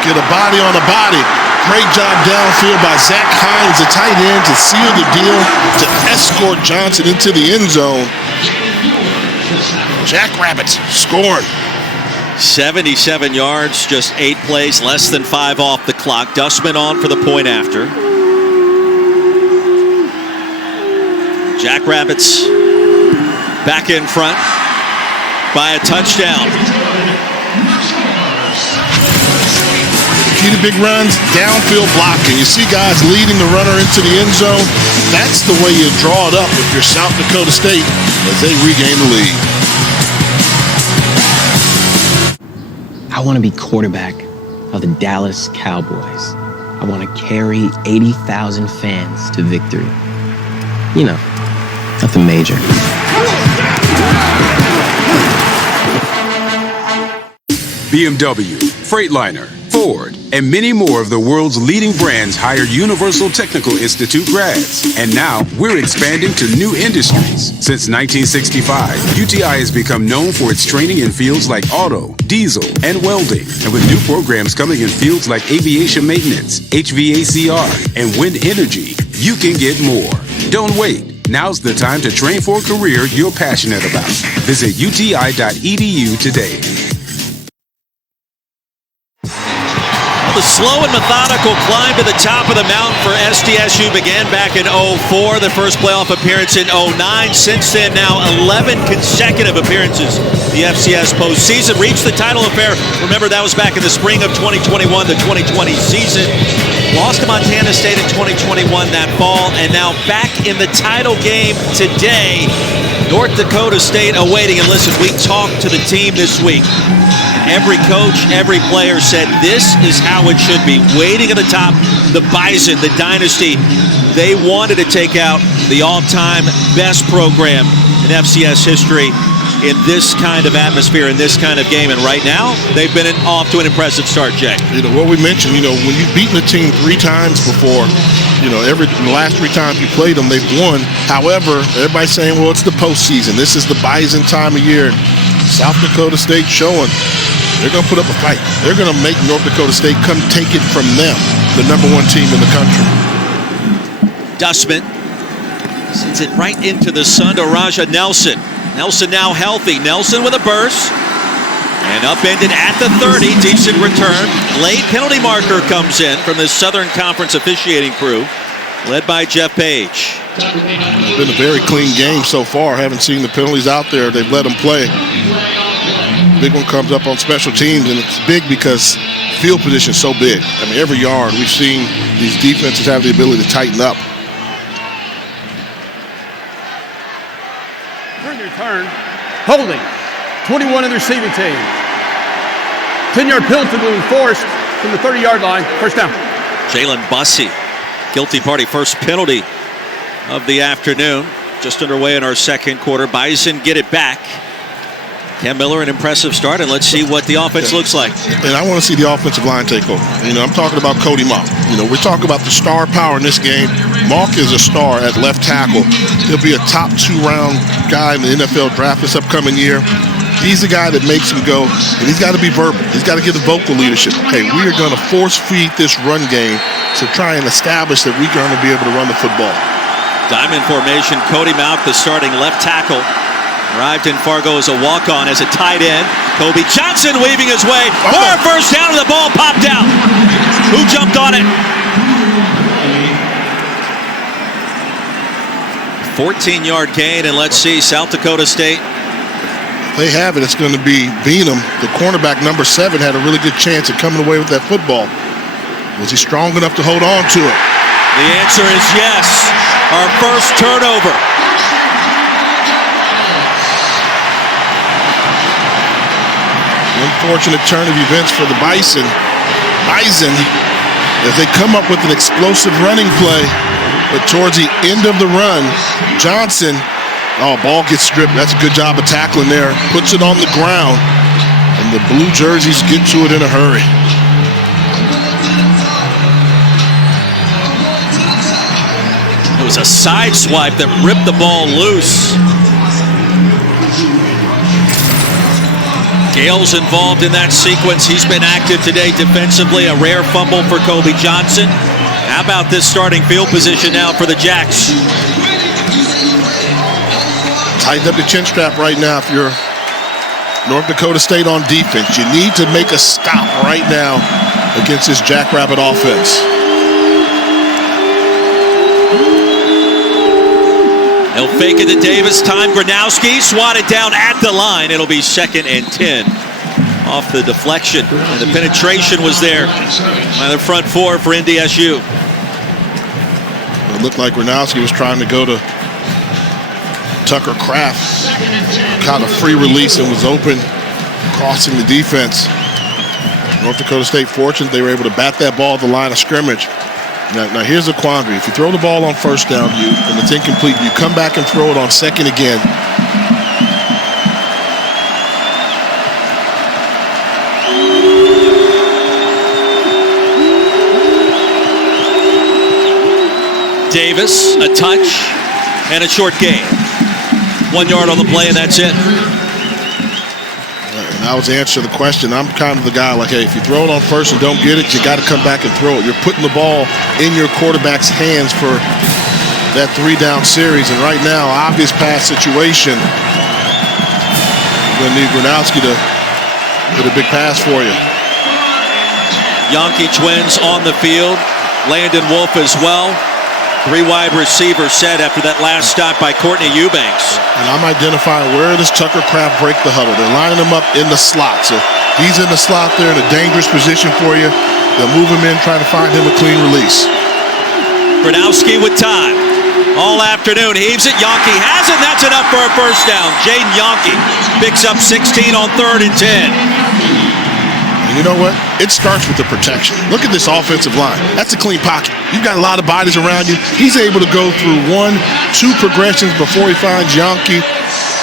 get a body on a body. Great job downfield by Zach Hines, the tight end, to seal the deal, to escort Johnson into the end zone. Jackrabbits scoring. 77 yards, just 8 plays, less than 5 off the clock. Dustman on for the point after. Jackrabbits back in front by a touchdown. The key to big runs, downfield blocking. You see guys leading the runner into the end zone. That's the way you draw it up if you're South Dakota State as they regain the lead. I want to be quarterback of the Dallas Cowboys. I want to carry 80,000 fans to victory. You know, nothing major. BMW, Freightliner, Ford, and many more of the world's leading brands hire Universal Technical Institute grads. And now we're expanding to new industries. Since 1965, UTI has become known for its training in fields like auto, diesel, and welding. And with new programs coming in fields like aviation maintenance, HVACR, and wind energy, you can get more. Don't wait. Now's the time to train for a career you're passionate about. Visit uti.edu today. The slow and methodical climb to the top of the mountain for SDSU began back in 2004, the first playoff appearance in 2009. Since then, now 11 consecutive appearances in the FCS postseason. Reached the title affair. Remember, that was back in the spring of 2021, the 2020 season. Lost to Montana State in 2021 that fall, and now back in the title game today. North Dakota State awaiting. And listen, we talked to the team this week. Every coach, every player said this is how it should be. Waiting at the top, the Bison, the dynasty. They wanted to take out the all-time best program in FCS history in this kind of atmosphere, in this kind of game. And right now, they've been off to an impressive start, Jay. You know, what we mentioned, when you've beaten a team 3 times before, the last 3 times you played them, they've won. However, everybody's saying, well, it's the postseason. This is the Bison time of year. South Dakota State showing they're going to put up a fight. They're going to make North Dakota State come take it from them, the #1 team in the country. Dustman sends it right into the sun to Raja Nelson. Nelson now healthy. Nelson with a burst. And upended at the 30. Decent return. Late penalty marker comes in from the Southern Conference officiating crew, led by Jeff Page. It's been a very clean game so far. Haven't seen the penalties out there. They've let them play. Big one comes up on special teams, and it's big because field position is so big. I mean, every yard we've seen these defenses have the ability to tighten up. During the return, holding, 21 in the receiving team. 10-yard penalty will be enforced from the 30-yard line. First down. Jalen Bussey, guilty party, first penalty of the afternoon. Just underway in our second quarter. Bison get it back. Cam Miller, an impressive start, and let's see what the offense looks like. And I want to see the offensive line take over. I'm talking about Cody Mauch. We're talking about the star power in this game. Mauch is a star at left tackle. He'll be a top 2-round guy in the NFL draft this upcoming year. He's the guy that makes him go, and he's got to be verbal. He's got to give the vocal leadership. Hey, we are going to force feed this run game to try and establish that we're going to be able to run the football. Diamond formation, Cody Mauch, the starting left tackle. Arrived in Fargo as a walk-on, as a tight end. Kobe Johnson weaving his way for a first down, and the ball popped out. Who jumped on it? 14-yard gain, and let's see, South Dakota State. They have it. It's going to be Beanham. The cornerback, number 7, had a really good chance at coming away with that football. Was he strong enough to hold on to it? The answer is yes. Our first turnover. Unfortunate turn of events for the Bison. As they come up with an explosive running play, But towards the end of the run, Johnson, ball gets stripped. That's a good job of tackling there. Puts it on the ground, and the blue jerseys get to it in a hurry. It was a side swipe that ripped the ball loose. Gale's involved in that sequence. He's been active today defensively. A rare fumble for Kobe Johnson. How about this starting field position now for the Jacks? Tighten up the chin strap right now if you're North Dakota State on defense. You need to make a stop right now against this Jackrabbit offense. He'll fake it to Davis. Time Gronowski swatted down at the line. It'll be 2nd and 10 off the deflection. And the penetration was there by the front four for NDSU. It looked like Gronowski was trying to go to Tucker Kraft. Caught a free release and was open, crossing the defense. North Dakota State fortunate they were able to bat that ball at the line of scrimmage. Now here's a quandary. If you throw the ball on first down and it's incomplete, you come back and throw it on second again. Davis, a touch and a short gain. 1 yard on the play, and that's it. And that was the answer to the question. I'm kind of the guy like, hey, if you throw it on first and don't get it, you got to come back and throw it. You're putting the ball in your quarterback's hands for that 3-down series. And right now, obvious pass situation. You're going to need Gronowski to get a big pass for you. Yankee twins on the field. Landon Wolf as well. 3 wide receivers set after that last stop by Courtney Eubanks. And I'm identifying where does Tucker Kraft break the huddle. They're lining him up in the slot. So he's in the slot there in a dangerous position for you. They'll move him in, trying to find him a clean release. Gronowski with time. All afternoon, heaves it. Yankee has it. That's enough for a first down. Jaden Yankee picks up 16 on 3rd and 10. And you know what? It starts with the protection. Look at this offensive line. That's a clean pocket. You've got a lot of bodies around you. He's able to go through 1, 2 progressions before he finds Yankee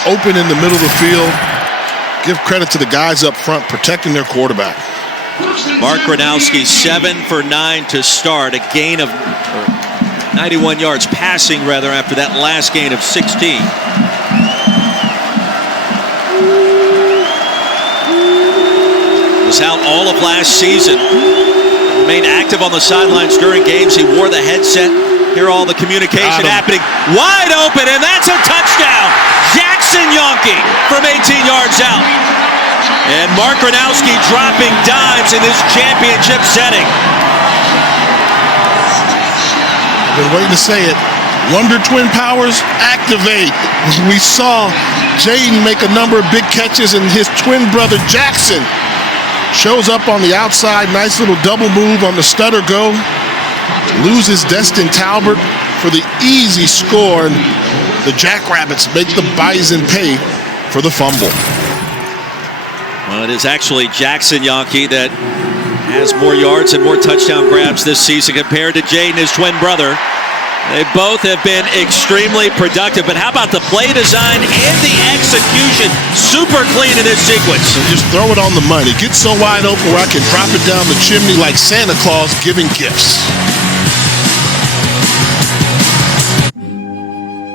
open in the middle of the field. Give credit to the guys up front protecting their quarterback. Mark Gronowski 7 for 9 to start. A gain of 91 yards passing rather after that last gain of 16. Was out all of last season. Remained active on the sidelines during games. He wore the headset. Hear all the communication happening. Wide open, and that's a touchdown. Jackson Yankee from 18 yards out. And Mark Gronowski dropping dimes in this championship setting. I've been waiting to say it. Wonder Twin powers activate. We saw Jaden make a number of big catches, and his twin brother Jackson shows up on the outside. Nice little double move on the stutter go. Loses Destin Talbert for the easy score, and the Jackrabbits make the Bison pay for the fumble. Well, it is actually Jackson Yankee that has more yards and more touchdown grabs this season compared to Jaden, his twin brother. They both have been extremely productive, but how about the play design and the execution? Super clean in this sequence. And just throw it on the money. Get so wide open where I can drop it down the chimney like Santa Claus giving gifts.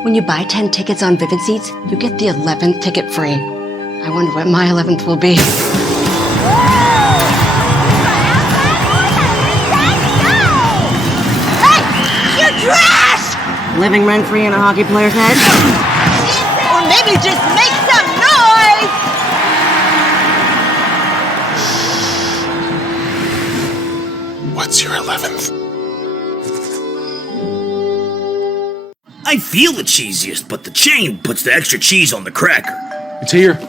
When you buy 10 tickets on Vivid Seats, you get the 11th ticket free. I wonder what my 11th will be. Trash! Living rent-free in a hockey player's head? Or maybe just make some noise! What's your 11th? I feel the cheesiest, but the chain puts the extra cheese on the cracker. It's here.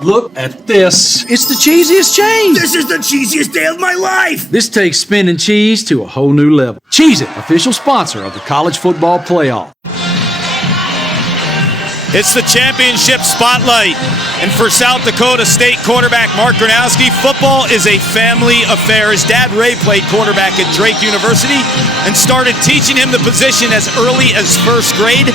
Look at this. It's the cheesiest chain. This is the cheesiest day of my life. This takes spinning cheese to a whole new level. Cheez-It, official sponsor of the College Football Playoff. It's the championship spotlight. And for South Dakota State quarterback Mark Gronowski, football is a family affair. His dad, Ray, played quarterback at Drake University and started teaching him the position as early as first grade.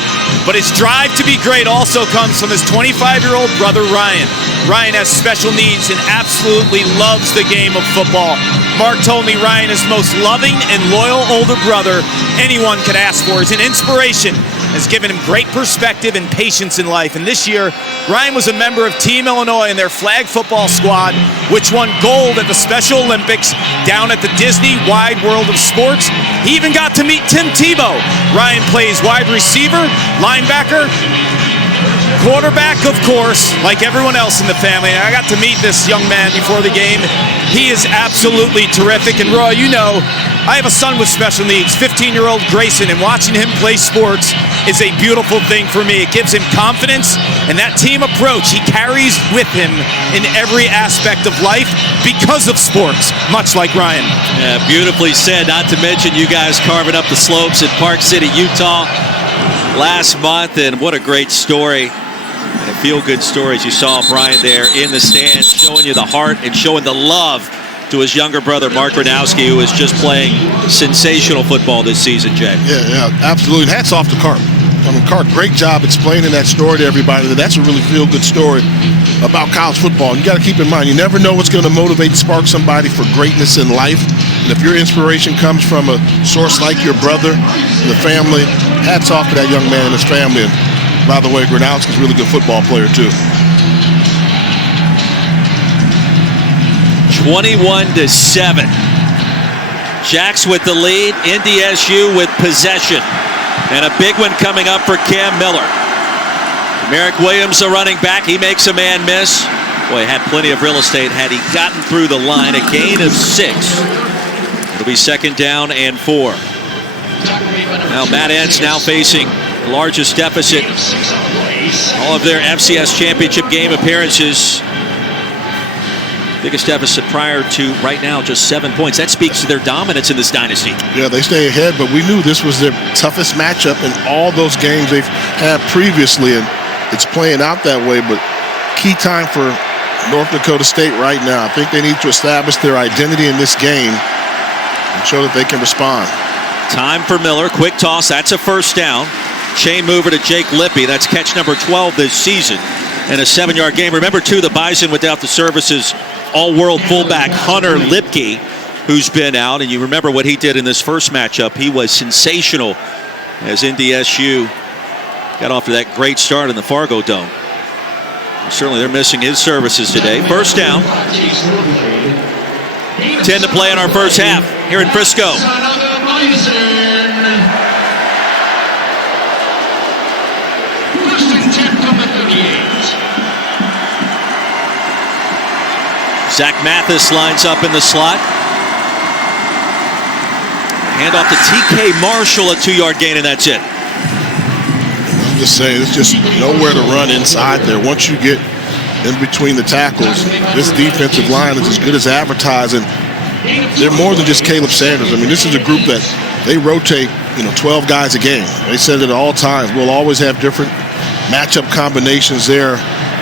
But his drive to be great also comes from his 25-year-old brother, Ryan. Ryan has special needs and absolutely loves the game of football. Mark told me Ryan is the most loving and loyal older brother anyone could ask for. He's an inspiration, has given him great perspective and patience in life. And this year, Ryan was a member of Team Illinois in their flag football squad, which won gold at the Special Olympics down at the Disney Wide World of Sports. He even got to meet Tim Tebow. Ryan plays wide receiver, linebacker, quarterback, of course, like everyone else in the family. I got to meet this young man before the game. He is absolutely terrific. And Roy, you know, I have a son with special needs, 15-year-old Grayson, and watching him play sports is a beautiful thing for me. It gives him confidence, and that team approach he carries with him in every aspect of life because of sports, much like Ryan. Yeah, beautifully said, not to mention you guys carving up the slopes in Park City, Utah last month, and what a great story. And a feel-good story as you saw Brian there in the stands, showing you the heart and showing the love to his younger brother, Mark Gronowski, who is just playing sensational football this season, Jay. Yeah, absolutely. Hats off to Cart. I mean, Cart, great job explaining that story to everybody. That's a really feel-good story about college football. And you got to keep in mind, you never know what's going to motivate and spark somebody for greatness in life. And if your inspiration comes from a source like your brother and the family, hats off to that young man and his family. And by the way, Gronowski's a really good football player, too. 21-7. Jacks with the lead. NDSU with possession. And a big one coming up for Cam Miller. Merrick Williams, a running back. He makes a man miss. Boy, had plenty of real estate had he gotten through the line. A gain of 6. It'll be 2nd down and 4. Now Matt Entz now facing the largest deficit. All of their FCS championship game appearances. Biggest deficit prior to right now, just 7 points. That speaks to their dominance in this dynasty. Yeah, they stay ahead, but we knew this was their toughest matchup in all those games they've had previously, and it's playing out that way. But key time for North Dakota State right now. I think they need to establish their identity in this game and show that they can respond. Time for Miller. Quick toss. That's a 1st down. Chain mover to Jake Lippy. That's catch number 12 this season. And a 7-yard game. Remember, too, the Bison without the services all-world fullback Hunter Lipke, who's been out. And you remember what he did in this first matchup. He was sensational as NDSU got off to that great start in the Fargo Dome. Certainly they're missing his services today. 1st down. 10 to play in our first half here in Frisco. Zach Mathis lines up in the slot. Hand off to TK Marshall, a 2-yard gain, and that's it. I'm just saying, there's just nowhere to run inside there. Once you get in between the tackles, this defensive line is as good as advertised. And they're more than just Caleb Sanders. I mean, this is a group that they rotate, 12 guys a game. They said it at all times. We'll always have different matchup combinations there,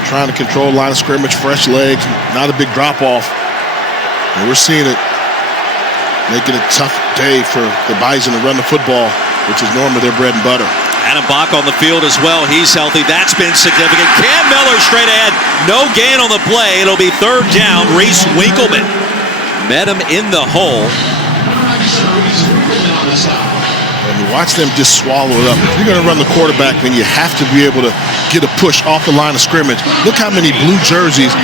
trying to control line of scrimmage, fresh legs, not a big drop-off. And we're seeing it making it a tough day for the Bison to run the football, which is normally their bread and butter. Adam Bach on the field as well. He's healthy. That's been significant. Cam Miller straight ahead. No gain on the play. It'll be 3rd down. Reese Winkleman met him in the hole. Watch them just swallow it up. If you're going to run the quarterback, then you have to be able to get a push off the line of scrimmage. Look how many blue jerseys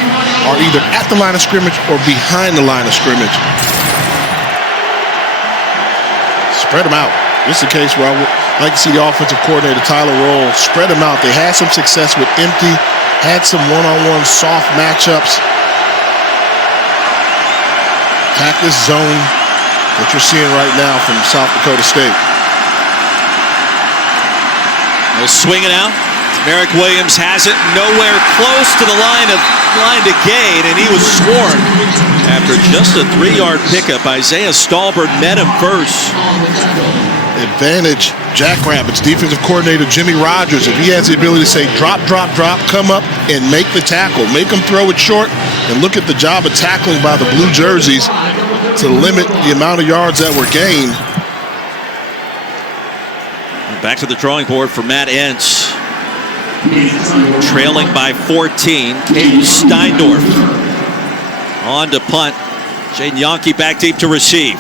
are either at the line of scrimmage or behind the line of scrimmage. Spread them out. This is a case where I would like to see the offensive coordinator, Tyler Roll, spread them out. They had some success with empty, had some one-on-one soft matchups. Attack this zone that you're seeing right now from South Dakota State. They'll swing it out. Merrick Williams has it nowhere close to the line to gain, and he was swarmed after just a 3-yard pickup. Isaiah Stallbird met him first. advantage Jackrabbits defensive coordinator Jimmy Rogers if he has the ability to say drop, drop, drop, come up and make the tackle, make them throw it short, and look at the job of tackling by the blue jerseys to limit the amount of yards that were gained. Back to the drawing board for Matt Entz. Trailing by 14. Caden Steindorf on to punt. Jaden Yonke back deep to receive.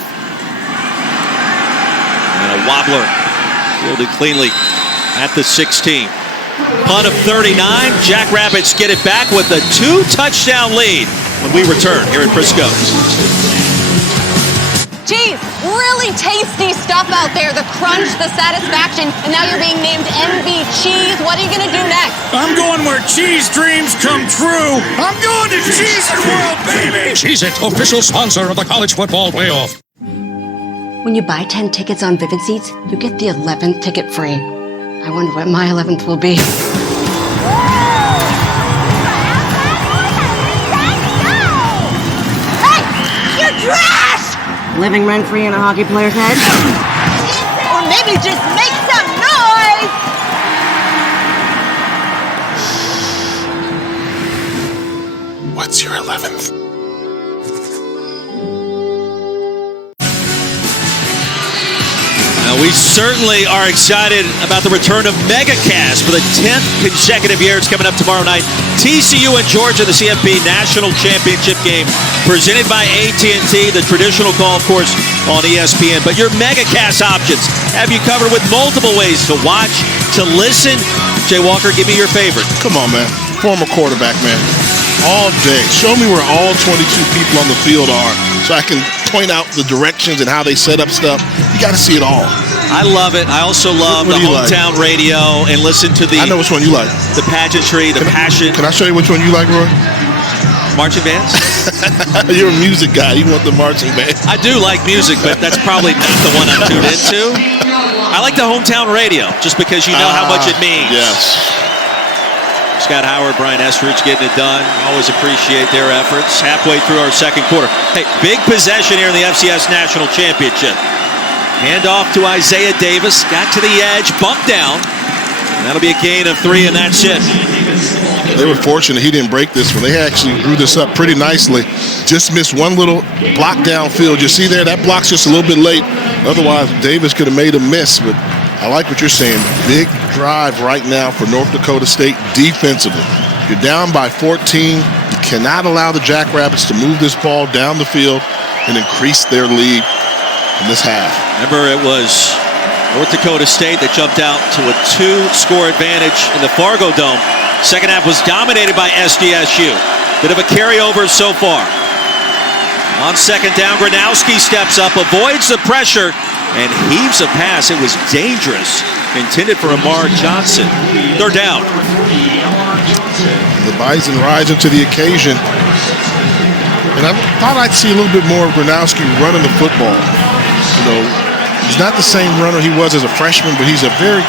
And a wobbler fielded cleanly at the 16. Punt of 39. Jackrabbits get it back with a 2-touchdown lead when we return here at Frisco's. Geez, really tasty stuff out there. The crunch, the satisfaction, and now you're being named MV Cheese. What are you going to do next? I'm going where cheese dreams come true. I'm going to Cheez It World, baby! Cheez It, official sponsor of the college football playoff. When you buy 10 tickets on Vivid Seats, you get the 11th ticket free. I wonder what my 11th will be. Hey, you're trash! Living rent-free in a hockey player's head? Or maybe just make some noise! What's your 11th? Now, we certainly are excited about the return of MegaCast for the 10th consecutive year. It's coming up tomorrow night. TCU and Georgia, the CFP National Championship game, presented by AT&T. The traditional call, of course, on ESPN. But your MegaCast options have you covered with multiple ways to watch, to listen. Jay Walker, give me your favorite. Come on, man. Former quarterback, man. All day. Show me where all 22 people on the field are so I can point out the directions and how they set up stuff. You got to see it all. I love it. I also love the hometown radio and listen to the... I know which one you like. The pageantry, the passion. Can I show you which one you like, Roy? Marching bands? You're a music guy. You want the marching band. I do like music, but that's probably not the one I'm tuned into. I like the hometown radio just because you know how much it means. Yes. Scott Howard, Brian Estridge getting it done. Always appreciate their efforts. Halfway through our second quarter. Hey, big possession here in the FCS National Championship. Hand off to Isaiah Davis. Got to the edge, bumped down. And that'll be a gain of 3, and that's it. They were fortunate he didn't break this one. They actually drew this up pretty nicely. Just missed one little block downfield. You see there, that block's just a little bit late. Otherwise, Davis could have made a miss, but I like what you're saying. Big drive right now for North Dakota State defensively. You're down by 14. You cannot allow the Jackrabbits to move this ball down the field and increase their lead in this half. Remember, it was North Dakota State that jumped out to a 2-score advantage in the Fargo Dome. Second half was dominated by SDSU. Bit of a carryover so far. On second down, Gronowski steps up, avoids the pressure, and heaves a pass. It was dangerous. Intended for Amar Johnson. Third down. The Bison rise up to the occasion. And I thought I'd see a little bit more of Gronowski running the football. You know, he's not the same runner he was as a freshman, but he's a very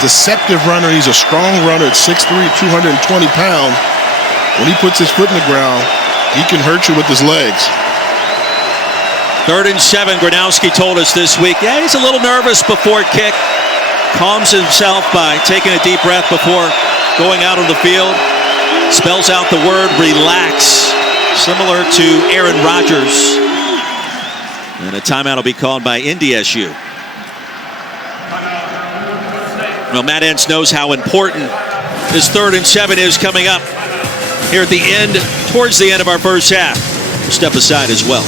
deceptive runner. He's a strong runner at 6'3", 220 pounds. When he puts his foot in the ground, he can hurt you with his legs. 3rd and 7, Gronowski told us this week. Yeah, he's a little nervous before kick. Calms himself by taking a deep breath before going out on the field. Spells out the word relax, similar to Aaron Rodgers. And a timeout will be called by NDSU. Well, Matt Entz knows how important this 3rd and 7 is coming up here at the end, towards the end of our first half. We'll step aside as well.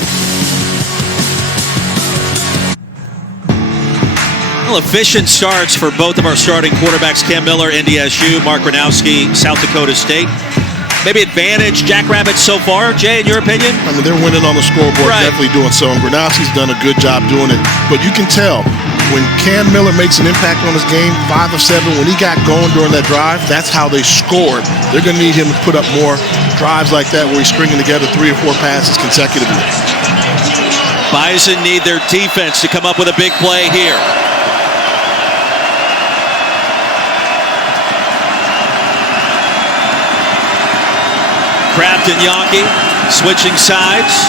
Well, efficient starts for both of our starting quarterbacks, Cam Miller, NDSU, Mark Gronowski, South Dakota State. Maybe advantage Jackrabbits so far, Jay, in your opinion? I mean, they're winning on the scoreboard, definitely doing so. And Gronowski's done a good job doing it. But you can tell when Cam Miller makes an impact on his game, 5 of 7, when he got going during that drive, that's how they scored. They're going to need him to put up more drives like that where he's stringing together 3 or 4 passes consecutively. Bison need their defense to come up with a big play here. Kraft and Yonke switching sides.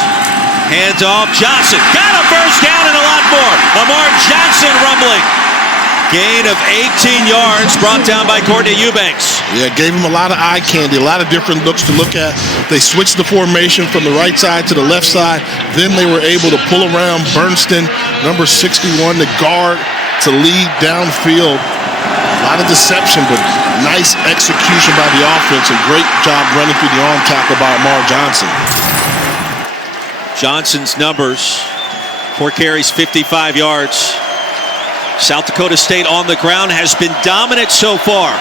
Handoff, Johnson. Got a first down and a lot more. Lamar Johnson rumbling. Gain of 18 yards brought down by Courtney Eubanks. Yeah, gave him a lot of eye candy, a lot of different looks to look at. They switched the formation from the right side to the left side. Then they were able to pull around Bernston, number 61, the guard, to lead downfield. A lot of deception, but nice execution by the offense and great job running through the arm tackle by Amar Johnson. Johnson's numbers, 4 carries, 55 yards. South Dakota State on the ground has been dominant so far.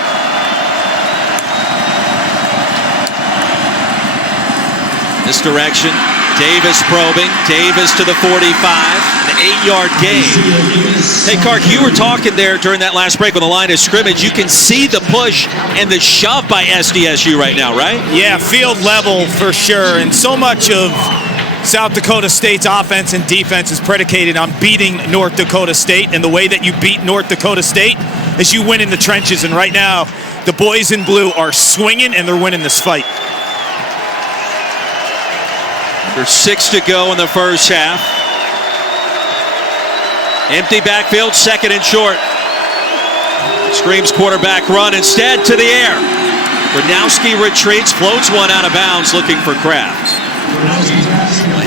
Misdirection. Davis probing. Davis to the 45. An 8-yard gain. Hey, Clark, you were talking there during that last break on the line of scrimmage. You can see the push and the shove by SDSU right now, right? Yeah, field level for sure. And so much of South Dakota State's offense and defense is predicated on beating North Dakota State, and the way that you beat North Dakota State is you win in the trenches, and right now the boys in blue are swinging and they're winning this fight. There's 6 to go in the first half. Empty backfield, second and short. Screams quarterback run, instead to the air. Gronowski retreats, floats one out of bounds, looking for Kraft.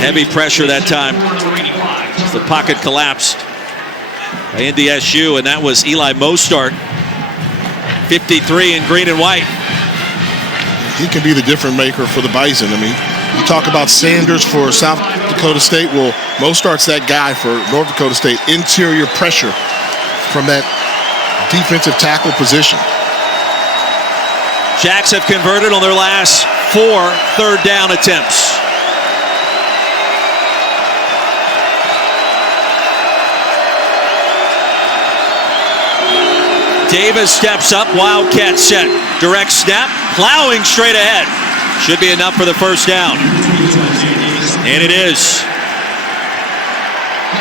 Heavy pressure that time. The pocket collapsed by NDSU, and that was Eli Mostart. 53 in green and white. He can be the difference maker for the Bison. I mean, you talk about Sanders for South Dakota State. Well, Mostart's that guy for North Dakota State. Interior pressure from that defensive tackle position. Jacks have converted on their last 4 third down attempts. Davis steps up, Wildcat set. Direct snap, plowing straight ahead. Should be enough for the first down. And it is.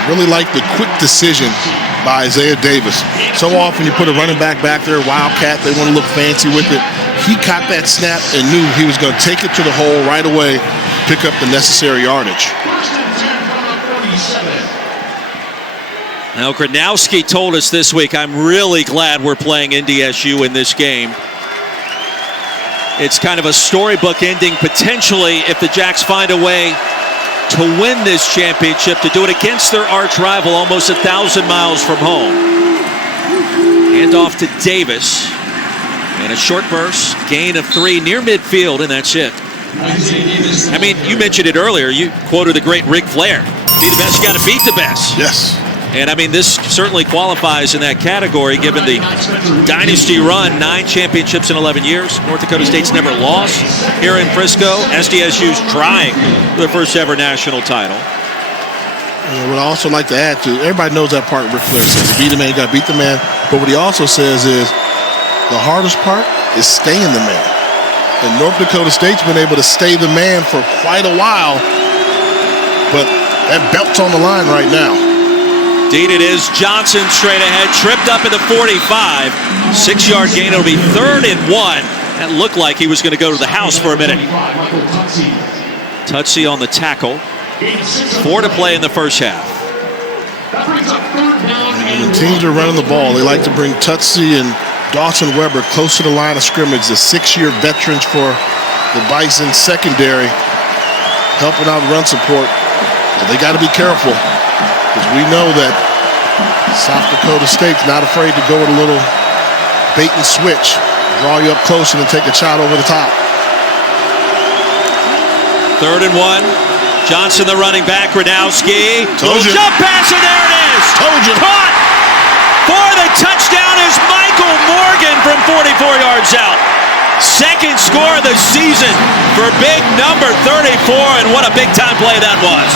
Really like the quick decision by Isaiah Davis. So often you put a running back there, Wildcat, they want to look fancy with it. He caught that snap and knew he was going to take it to the hole right away, pick up the necessary yardage. Now, Gronowski told us this week, I'm really glad we're playing NDSU in this game. It's kind of a storybook ending, potentially, if the Jacks find a way to win this championship, to do it against their arch rival almost 1,000 miles from home. Hand off to Davis. And a short burst, gain of 3 near midfield, and that's it. I mean, you mentioned it earlier. You quoted the great Ric Flair. Be the best, you got to beat the best. Yes. And I mean, this certainly qualifies in that category, given the dynasty run, 9 championships in 11 years. North Dakota State's never lost here in Frisco. SDSU's trying for their first ever national title. And what I also like to add to, everybody knows that part Ric Flair says, beat the man, you got to beat the man. But what he also says is, the hardest part is staying the man. And North Dakota State's been able to stay the man for quite a while, but that belt's on the line right now. Indeed it is. Johnson straight ahead, tripped up at the 45. 6-yard gain, it'll be 3rd and 1. That looked like he was going to go to the house for a minute. Tutsy on the tackle. 4 to play in the first half. When teams are running the ball, they like to bring Tutsy and Dawson Weber close to the line of scrimmage, the 6-year veterans for the Bison secondary, helping out run support. But they got to be careful, because we know that South Dakota State's not afraid to go with a little bait and switch, draw you up close and then take a shot over the top. 3rd and 1. Johnson, the running back. Gronowski. Told you. Jump pass, and there it is. Told you. Caught for the touchdown is Michael Morgan from 44 yards out. 2nd score of the season for big number 34, and what a big-time play that was.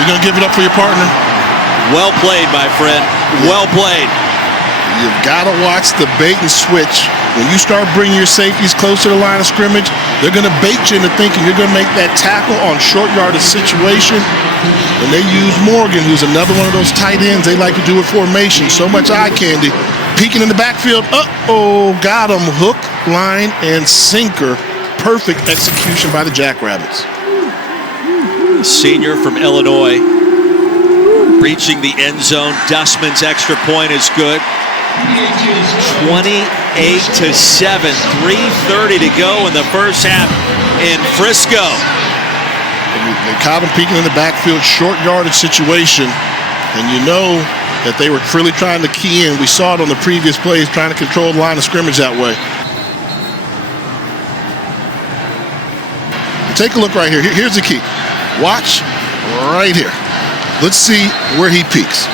You gonna give it up for your partner? Well played, my friend. Well played. You've got to watch the bait and switch. When you start bringing your safeties close to the line of scrimmage, they're going to bait you into thinking you're going to make that tackle on short yardage situation. And they use Morgan, who's another one of those tight ends. They like to do it formation. So much eye candy. Peeking in the backfield. Uh-oh, got him. Hook, line, and sinker. perfect execution by the Jackrabbits. The senior from Illinois reaching the end zone. Dustman's extra point is good. 28-7, 3:30 to go in the first half in Frisco. They caught him peeking in the backfield, short yardage situation, and you know that they were really trying to key in. We saw it on the previous plays, trying to control the line of scrimmage that way. Take a look right here. Here's the key. Watch right here. Let's see where he peaks.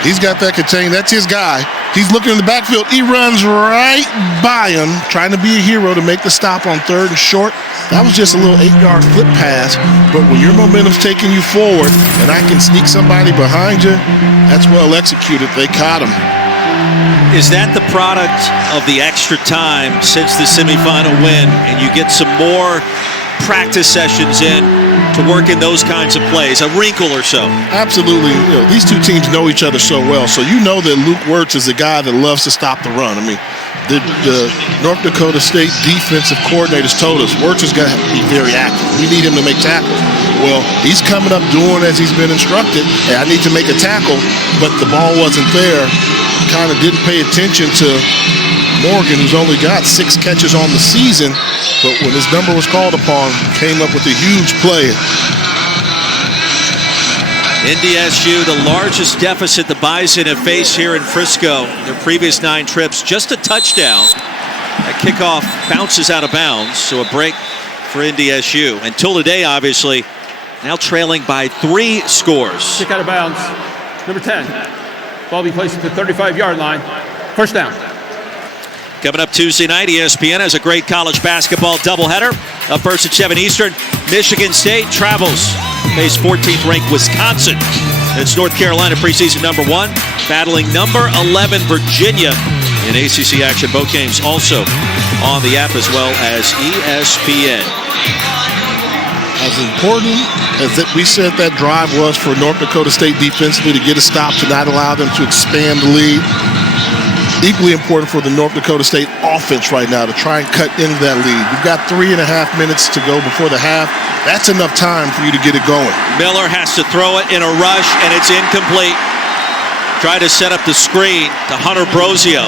He's got that contained. That's his guy. He's looking in the backfield. He runs right by him, trying to be a hero to make the stop on 3rd and short. That was just a little 8-yard flip pass. But when your momentum's taking you forward and I can sneak somebody behind you, that's well executed. They caught him. Is that the product of the extra time since the semifinal win, and you get some more practice sessions in to work in those kinds of plays, a wrinkle or so? Absolutely. You know, these two teams know each other so well, so you know that Luke Wirtz is a guy that loves to stop the run. I mean, the North Dakota State defensive coordinators told us Wirtz is going to be very active. We need him to make tackles. Well, he's coming up doing as he's been instructed. Hey, I need to make a tackle, but the ball wasn't there. Kind of didn't pay attention to Morgan, who's only got 6 catches on the season, but when his number was called upon, came up with a huge play. NDSU, the largest deficit the Bison have faced here in Frisco. Their previous 9 trips, just a touchdown. That kickoff bounces out of bounds, so a break for NDSU. Until today, obviously, now trailing by 3 scores. Kick out of bounds. Number 10. Ball be placed at the 35-yard line. First down. Coming up Tuesday night, ESPN has a great college basketball doubleheader. Up first at 7 Eastern, Michigan State travels, face 14th ranked Wisconsin. It's North Carolina preseason number 1, battling number 11 Virginia in ACC action. Both games also on the app as well as ESPN. As important as we said that drive was for North Dakota State defensively to get a stop to not allow them to expand the lead, equally important for the North Dakota State offense right now to try and cut into that lead. You've got 3.5 minutes to go before the half. That's enough time for you to get it going. Miller has to throw it in a rush, and it's incomplete. Tried to set up the screen to Hunter Brosio,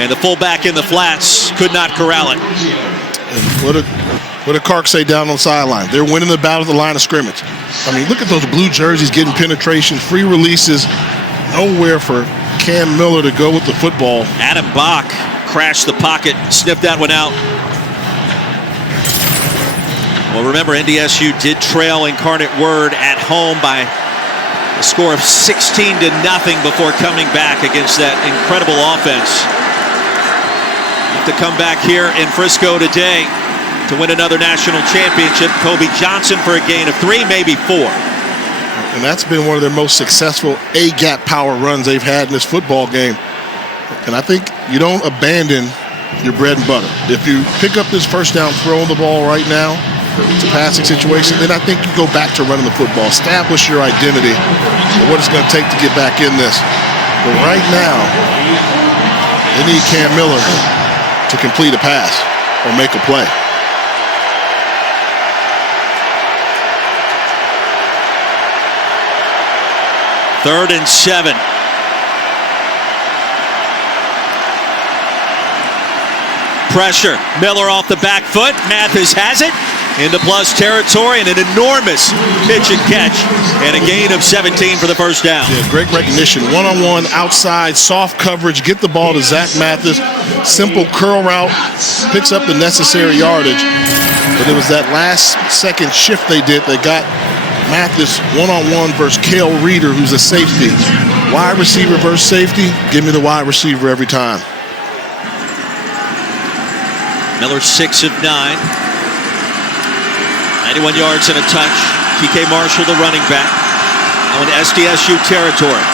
and the fullback in the flats could not corral it. And what did Clark say down on the sideline? They're winning the battle at the line of scrimmage. I mean, look at those blue jerseys getting penetration, free releases, nowhere for Cam Miller to go with the football. Adam Bach crashed the pocket, sniffed that one out. Well, remember, NDSU did trail Incarnate Word at home by a score of 16-0 before coming back against that incredible offense. Have to come back here in Frisco today to win another national championship. Kobe Johnson for a gain of 3, maybe 4. And that's been one of their most successful A-gap power runs they've had in this football game. And I think you don't abandon your bread and butter. If you pick up this first down throwing the ball right now, it's a passing situation, then I think you go back to running the football, establish your identity and what it's going to take to get back in this. But right now, they need Cam Miller to complete a pass or make a play. Third and 7. Pressure. Miller off the back foot. Mathis has it into plus territory, and an enormous pitch and catch, and a gain of 17 for the first down. Yeah, great recognition. One-on-one, outside, soft coverage. Get the ball to Zach Mathis. Simple curl route. Picks up the necessary yardage. But it was that last second shift they did that got Mathis one-on-one versus Cale Reeder, who's a safety. Wide receiver versus safety. Give me the wide receiver every time. Miller 6 of 9. 91 yards and a touch. TK Marshall, the running back. Now in SDSU territory.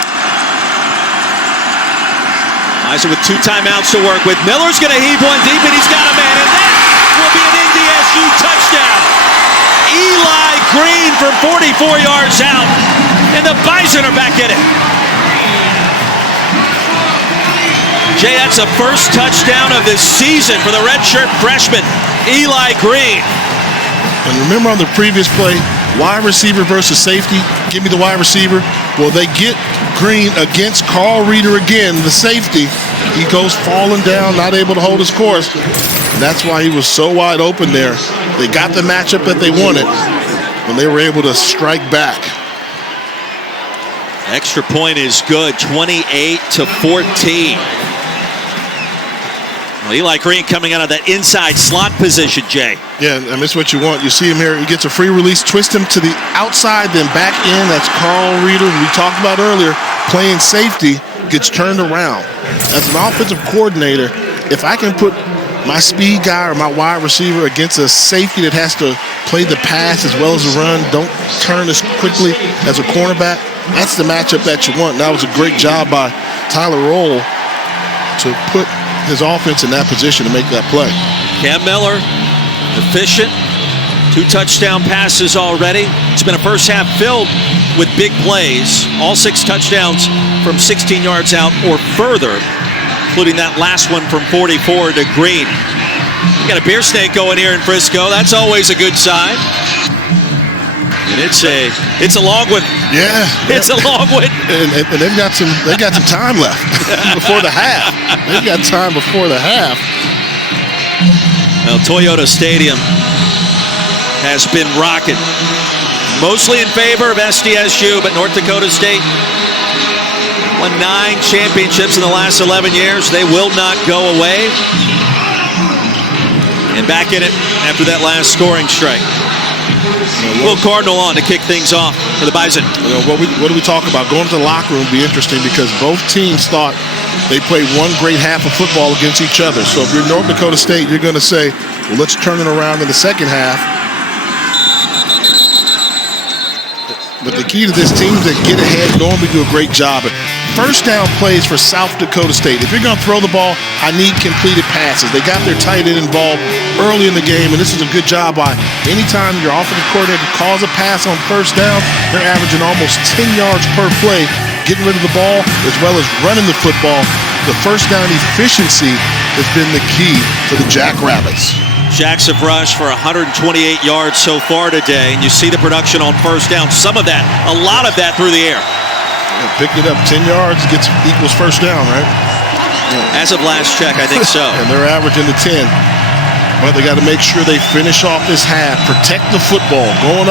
Isaac with 2 timeouts to work with. Miller's going to heave one deep, and he's got a man, and that will be an NDSU touchdown. Eli Green from 44 yards out, and the Bison are back in it. Jay, that's the first touchdown of this season for the redshirt freshman. Eli Green. And remember on the previous play, wide receiver versus safety, give me the wide receiver. Well, they get Green against Carl Reeder again, the safety. He goes falling down, not able to hold his course. And that's why he was so wide open there. They got the matchup that they wanted, and they were able to strike back. Extra point is good, 28-14. Well, Eli Green coming out of that inside slot position, Jay. Yeah, and that's what you want. You see him here. He gets a free release, twist him to the outside, then back in. That's Carl Reeder, who we talked about earlier, playing safety, gets turned around. As an offensive coordinator, if I can put my speed guy or my wide receiver against a safety that has to play the pass as well as the run, don't turn as quickly as a cornerback, that's the matchup that you want. And that was a great job by Tyler Roll to put his offense in that position to make that play. Cam Miller, efficient, 2 touchdown passes already. It's been a first half filled with big plays. All 6 touchdowns from 16 yards out or further, including that last one from 44 to Green. We got a beer snake going here in Frisco. That's always a good sign. And it's a long one. Yeah, it's a long one. And they've got some time left before the half. They've got time before the half. Well, Toyota Stadium has been rocking, mostly in favor of SDSU, but North Dakota State won 9 championships in the last 11 years. They will not go away. And back in it after that last scoring strike. Will Cardinal on to kick things off for the Bison. What do we talk about? Going to the locker room would be interesting because both teams thought they played one great half of football against each other. So if you're North Dakota State, you're going to say, well, let's turn it around in the second half. But the key to this, teams that get ahead normally do a great job. First down plays for South Dakota State. If you're going to throw the ball, I need completed passes. They got their tight end involved early in the game, and this is a good job by anytime your offensive coordinator calls a pass on first down, they're averaging almost 10 yards per play, getting rid of the ball as well as running the football. The first down efficiency has been the key to the Jackrabbits. Jacks have rushed for 128 yards so far today, and you see the production on first down. Some of that, a lot of that through the air. Yeah, picked it up 10 yards, equals first down, right? Yeah. As of last check, I think so. And they're averaging the 10. But they got to make sure they finish off this half, protect the football, going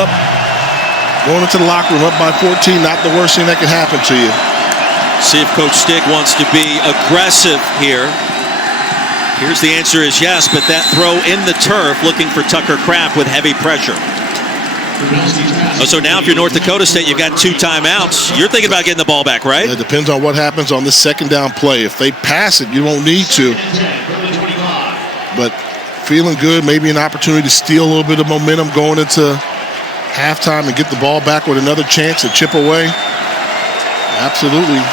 into the locker room up by 14, not the worst thing that could happen to you. See if Coach Stig wants to be aggressive here. Here's the answer is yes, but that throw in the turf looking for Tucker Kraft with heavy pressure. Oh, so now if you're North Dakota State, you've got 2 timeouts. You're thinking about getting the ball back, right? It depends on what happens on this second down play. If they pass it, you won't need to. But feeling good, maybe an opportunity to steal a little bit of momentum going into halftime and get the ball back with another chance to chip away. Absolutely.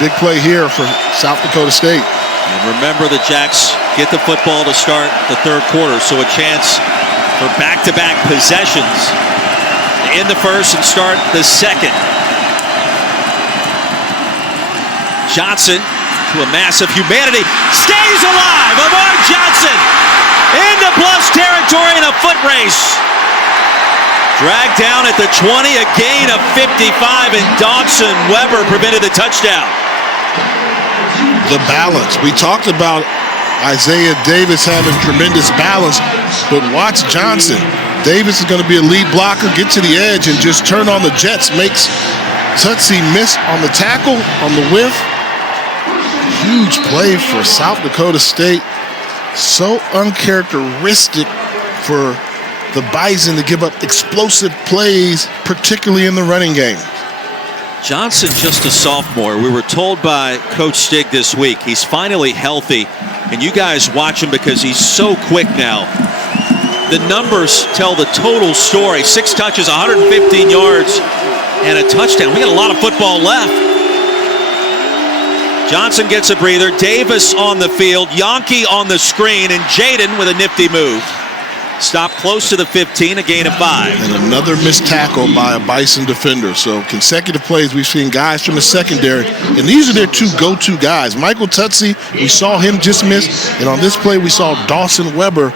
Big play here for South Dakota State. And remember, the Jacks get the football to start the third quarter, so a chance for back-to-back possessions to end the first and start the second. Johnson to a massive humanity, stays alive. Amar Johnson into plus territory in a foot race. Dragged down at the 20, a gain of 55, and Dawson Weber prevented the touchdown. The balance. We talked about Isaiah Davis having tremendous balance, but watch Johnson. Davis is going to be a lead blocker, get to the edge, and just turn on the jets. Makes Tutsi miss on the tackle, on the whiff. Huge play for South Dakota State. So uncharacteristic for the Bison to give up explosive plays, particularly in the running game. Johnson, just a sophomore. We were told by Coach Stig this week he's finally healthy, and you guys watch him because he's so quick now. The numbers tell the total story. 6 touches, 115 yards, and a touchdown. We got a lot of football left. Johnson gets a breather. Davis on the field. Yonke on the screen, and Jaden with a nifty move. Stop close to the 15, a gain of 5. And another missed tackle by a Bison defender. So consecutive plays, we've seen guys from the secondary, and these are their 2 go-to guys. Michael Tutsi, we saw him just miss, and on this play we saw Dawson Weber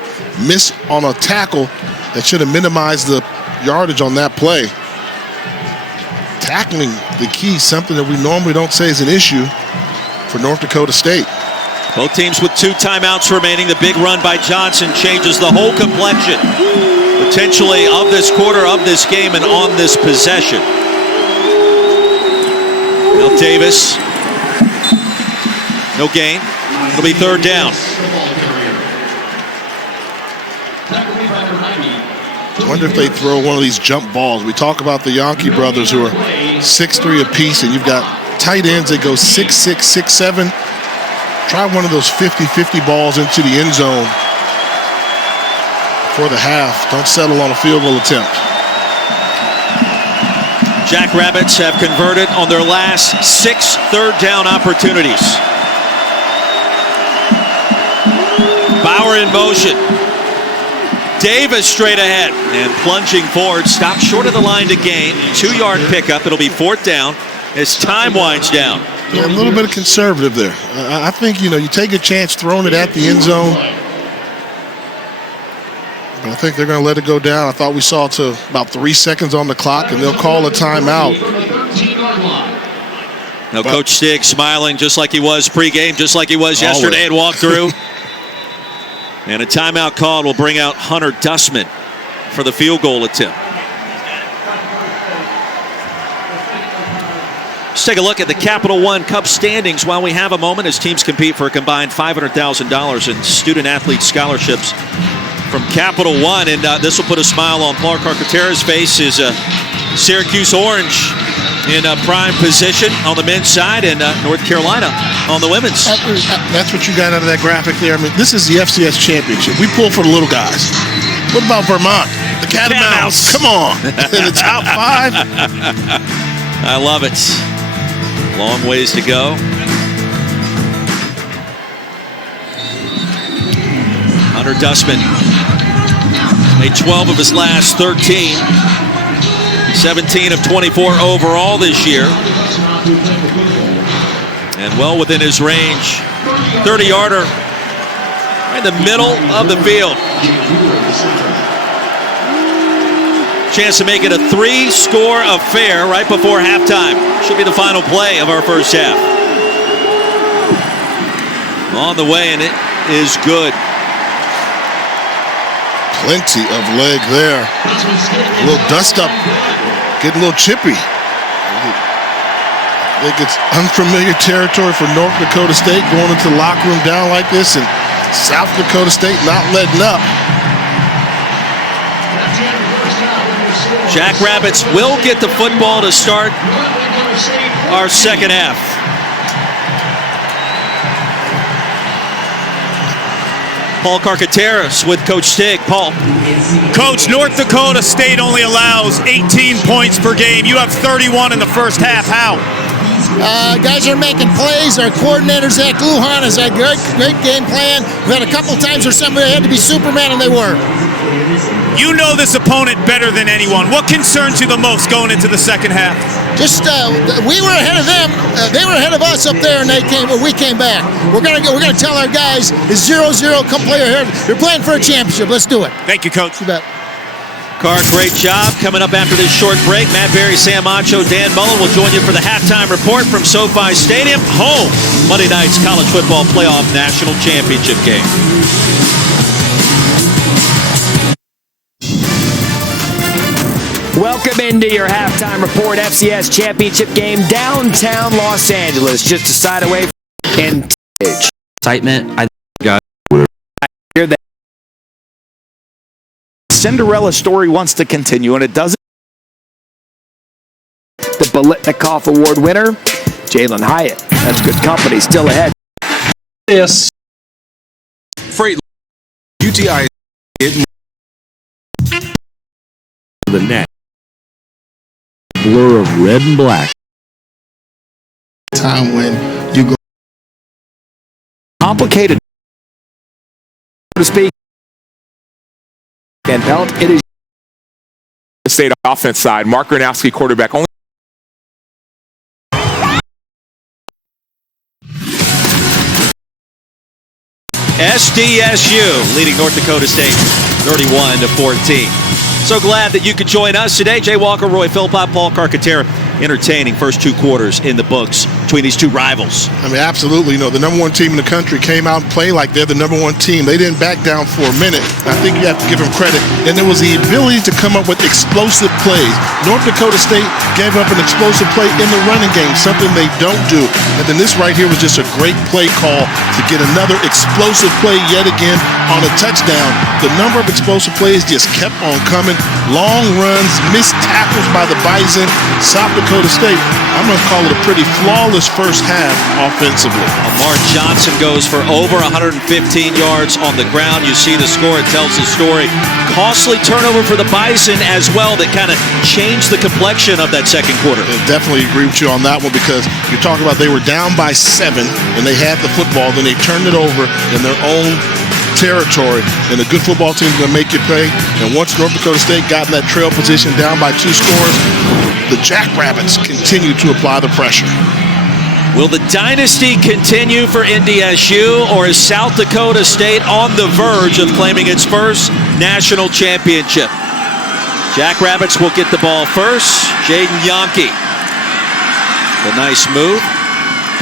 miss on a tackle that should have minimized the yardage on that play. Tackling the key, something that we normally don't say is an issue for North Dakota State. Both teams with 2 timeouts remaining. The big run by Johnson changes the whole complexion, potentially, of this quarter, of this game, and on this possession. Now Davis. No gain. It'll be 3rd down. I wonder if they throw one of these jump balls. We talk about the Yankee brothers who are 6'3" apiece, and you've got tight ends that go 6'6", 6'7". Try one of those 50-50 balls into the end zone for the half. Don't settle on a field goal attempt. Jackrabbits have converted on their last 6 third down opportunities. Bauer in motion. Davis straight ahead and plunging forward. Stopped short of the line to gain. 2-yard pickup. It'll be 4th down as time winds down. Yeah, a little bit of conservative there. I think, you take a chance throwing it at the end zone. But I think they're going to let it go down. I thought we saw to about 3 seconds on the clock, and they'll call a timeout. Now, Coach Stig smiling just like he was pregame, just like he was yesterday at walkthrough. And a timeout called will bring out Hunter Dustman for the field goal attempt. Let's take a look at the Capital One Cup standings while we have a moment as teams compete for a combined $500,000 in student-athlete scholarships from Capital One. And this will put a smile on Paul Carcaterra's face. Is Syracuse Orange in a prime position on the men's side, and North Carolina on the women's. That's what you got out of that graphic there. I mean, this is the FCS championship. We pull for the little guys. What about Vermont? The Catamounts. Come on. In the top 5. I love it. Long ways to go. Hunter Dustman made 12 of his last 13. 17 of 24 overall this year. And well within his range. 30-yarder right in the middle of the field. Chance to make it a 3-score affair right before halftime. Should be the final play of our first half. On the way, and it is good. Plenty of leg there. A little dust up. Getting a little chippy. I think it's unfamiliar territory for North Dakota State going into the locker room down like this, and South Dakota State not letting up. Jackrabbits will get the football to start our second half. Paul Carcaterras with Coach Stig. Paul. Coach, North Dakota State only allows 18 points per game. You have 31 in the first half. How? Guys are making plays. Our coordinator, Zach Lujan, has had a great game plan. We've had a couple times where somebody had to be Superman, and they were. You know this opponent better than anyone. What concerns you the most going into the second half? Just we were ahead of them. They were ahead of us up there, and we came back. We're gonna tell our guys it's 0-0. Come play here. You're playing for a championship. Let's do it. Thank you, Coach. You bet. Carr, great job. Coming up after this short break, Matt Berry, Sam Macho, Dan Mullen will join you for the halftime report from SoFi Stadium, home Monday night's college football playoff national championship game. Welcome into your halftime report. FCS championship game downtown Los Angeles, just a side away from excitement. I hear that Cinderella story wants to continue, and it doesn't. The Bolitnikoff Award winner, Jalen Hyatt. That's good company. Still ahead. Yes. Freight UTI the net. Blur of red and black. Time when you go complicated, so to speak. And Pelt, it is the state offense side. Mark Gronowski, quarterback. Only SDSU leading North Dakota State 31-14. So glad that you could join us today. Jay Walker, Roy Philpott, Paul Carcaterra. Entertaining first two quarters in the books between these two rivals. I mean, absolutely. You know, the number one team in the country came out and played like they're the number one team. They didn't back down for a minute. I think you have to give them credit. And there was the ability to come up with explosive plays. North Dakota State gave up an explosive play in the running game, something they don't do. And then this right here was just a great play call to get another explosive play yet again on a touchdown. The number of explosive plays just kept on coming. Long runs, missed tackles by the Bison. South Dakota State, I'm going to call it a pretty flawless first half offensively. Amar Johnson goes for over 115 yards on the ground. You see the score, it tells the story. Costly turnover for the Bison as well that kind of changed the complexion of that second quarter. I definitely agree with you on that one, because you're talking about they were down by 7 and they had the football, then they turned it over in their own territory, and a good football team is going to make you pay. And once North Dakota State got in that trail position down by 2 scores, the Jackrabbits continue to apply the pressure. Will the dynasty continue for NDSU, or is South Dakota State on the verge of claiming its first national championship? Jackrabbits will get the ball first. Jaden Yonke. The nice move.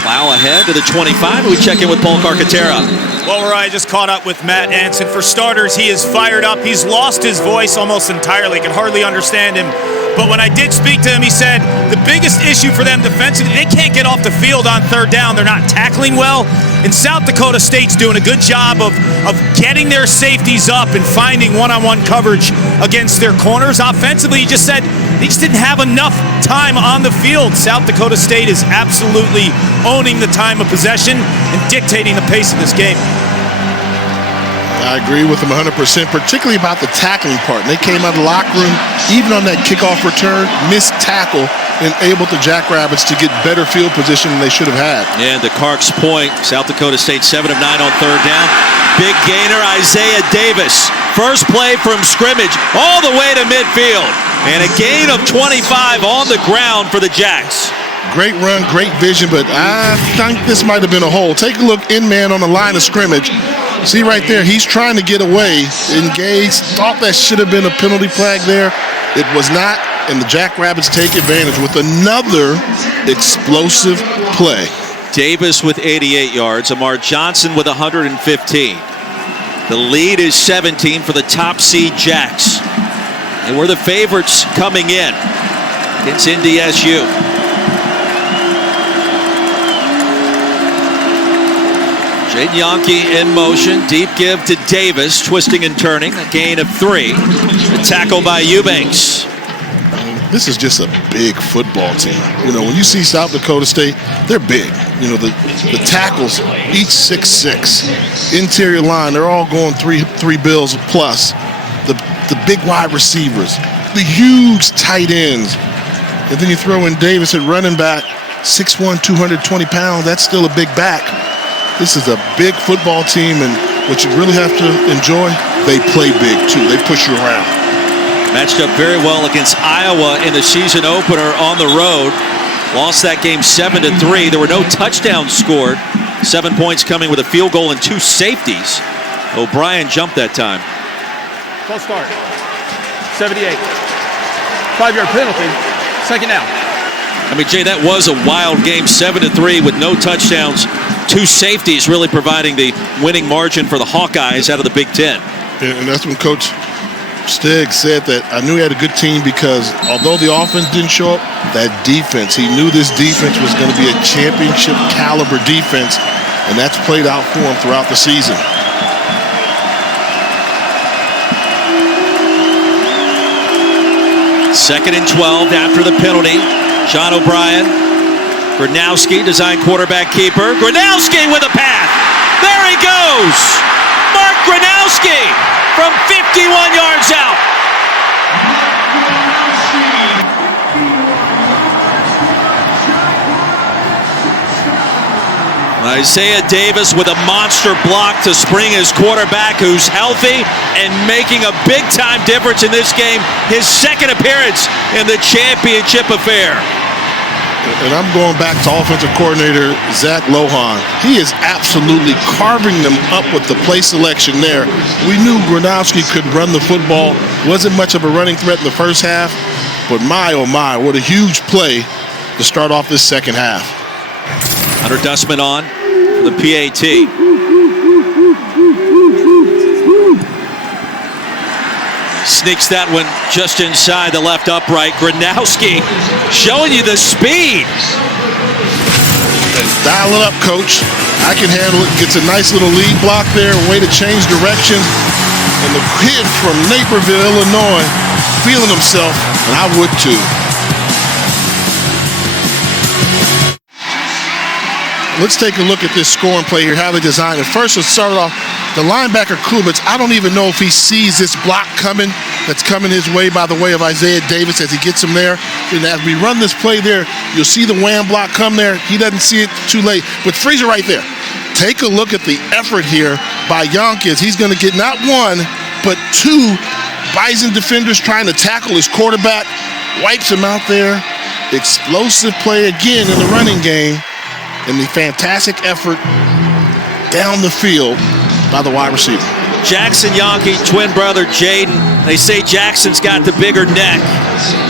Plow ahead to the 25. We check in with Paul Carcaterra. Well, I just caught up with Matt Anson. For starters, he is fired up. He's lost his voice almost entirely. Can hardly understand him. But when I did speak to him, he said the biggest issue for them defensively, they can't get off the field on third down. They're not tackling well. And South Dakota State's doing a good job of getting their safeties up and finding one-on-one coverage against their corners. Offensively, he just said they just didn't have enough time on the field. South Dakota State is absolutely owning the time of possession and dictating the pace of this game. I agree with them 100%, particularly about the tackling part. And they came out of the locker room, even on that kickoff return, missed tackle, and able to Jackrabbits to get better field position than they should have had. Yeah, to Clark's point, South Dakota State 7 of 9 on third down. Big gainer, Isaiah Davis. First play from scrimmage all the way to midfield. And a gain of 25 on the ground for the Jacks. Great run, great vision, but I think this might have been a hole. Take a look in man on the line of scrimmage. See right there, he's trying to get away, engaged, thought that should have been a penalty flag there. It was not, and the Jackrabbits take advantage with another explosive play. Davis with 88 yards, Amar Johnson with 115. The lead is 17 for the top seed Jacks. And we're the favorites coming in against NDSU. Jaden Yonke in motion. Deep give to Davis. Twisting and turning. A gain of 3. A tackle by Eubanks. This is just a big football team. You know, when you see South Dakota State, they're big. You know, the tackles, each 6'6". Interior line, they're all going three bills plus. The big wide receivers, the huge tight ends. And then you throw in Davis at running back, 6'1", 220 pounds. That's still a big back. This is a big football team, and what you really have to enjoy, they play big too. They push you around. Matched up very well against Iowa in the season opener on the road. Lost that game 7-3. There were no touchdowns scored. 7 points coming with a field goal and 2 safeties. O'Brien jumped that time. False start. 78. 5-yard penalty. Second down. I mean, Jay, that was a wild game, 7-3 with no touchdowns, 2 safeties really providing the winning margin for the Hawkeyes out of the Big Ten. And that's when Coach Stegg said that I knew he had a good team because although the offense didn't show up, that defense, he knew this defense was going to be a championship caliber defense, and that's played out for him throughout the season. Second and 12 after the penalty. John O'Brien. Gronowski, design quarterback keeper. Gronowski with a pass. There he goes. Mark Gronowski from 51 yards out. Isaiah Davis with a monster block to spring his quarterback, who's healthy and making a big-time difference in this game. His second appearance in the championship affair. And I'm going back to offensive coordinator Zach Lohan. He is absolutely carving them up with the play selection there. We knew Gronowski could run the football. Wasn't much of a running threat in the first half. But my, oh my, what a huge play to start off this second half. Hunter Dustman on for the PAT. Sneaks that one just inside the left upright. Gronowski showing you the speed. Dial it up, coach. I can handle it. Gets a nice little lead block there. Way to change direction. And the kid from Naperville, Illinois, feeling himself, and I would too. Let's take a look at this scoring play here, how they designed it. First, let's start off. The linebacker, Kubitz, I don't even know if he sees this block coming that's coming his way by the way of Isaiah Davis as he gets him there. And as we run this play there, you'll see the wham block come there. He doesn't see it too late. But Freezer right there. Take a look at the effort here by Yonkins. He's going to get not one, but two Bison defenders trying to tackle his quarterback. Wipes him out there. Explosive play again in the running game. And the fantastic effort down the field by the wide receiver. Jackson Yonke, twin brother Jaden. They say Jackson's got the bigger neck.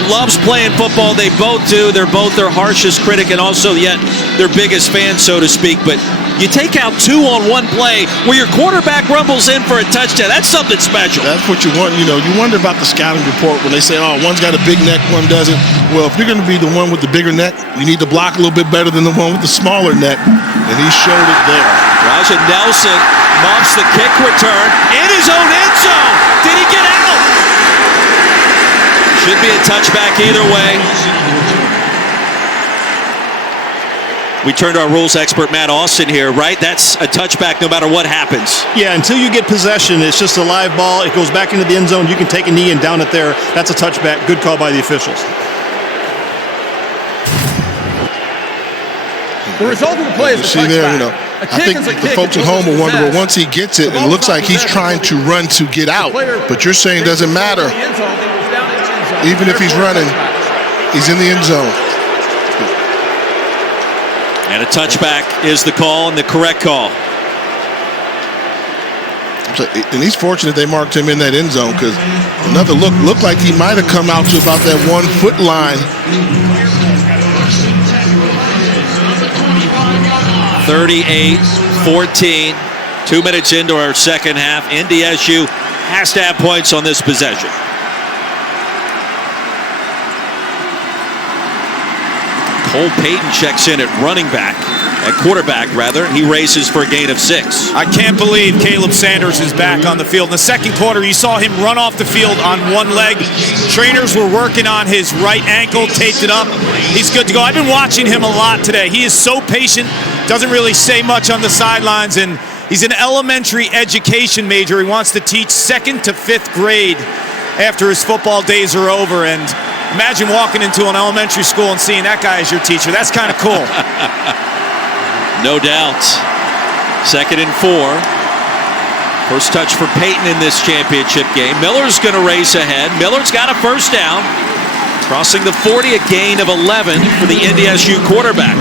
Loves playing football. They both do. They're both their harshest critic and also yet their biggest fan, so to speak. But you take out two on one play where your quarterback rumbles in for a touchdown. That's something special. That's what you want. You know, you wonder about the scouting report when they say, oh, one's got a big neck, one doesn't. Well, if you're going to be the one with the bigger neck, you need to block a little bit better than the one with the smaller neck. And he showed it there. Raja Nelson muffs the kick return in his own end zone. Did he get out? Should be a touchback either way. We turn to our rules expert, Matt Austin, here, right? That's a touchback no matter what happens. Yeah, until you get possession, it's just a live ball. It goes back into the end zone. You can take a knee and down it there. That's a touchback. Good call by the officials. The result of the play is a touchback. There, you know, I think the folks at home will wonder, well, once he gets it, it looks like he's trying to run to get out. But you're saying it doesn't matter. Even if he's running, he's in the end zone. And a touchback is the call and the correct call. And he's fortunate they marked him in that end zone because another looked like he might have come out to about that 1 foot line. 38-14, 2 minutes into our second half. NDSU has to have points on this possession. Cole Payton checks in at running back, at quarterback rather, and he races for a gain of 6. I can't believe Caleb Sanders is back on the field. In the second quarter, you saw him run off the field on one leg. Trainers were working on his right ankle, taped it up. He's good to go. I've been watching him a lot today. He is so patient, doesn't really say much on the sidelines, and he's an elementary education major. He wants to teach 2nd to 5th grade after his football days are over, and imagine walking into an elementary school and seeing that guy as your teacher. That's kind of cool. No doubt. 2nd and 4. First touch for Payton in this championship game. Miller's going to race ahead. Miller's got a first down. Crossing the 40, a gain of 11 for the NDSU quarterback.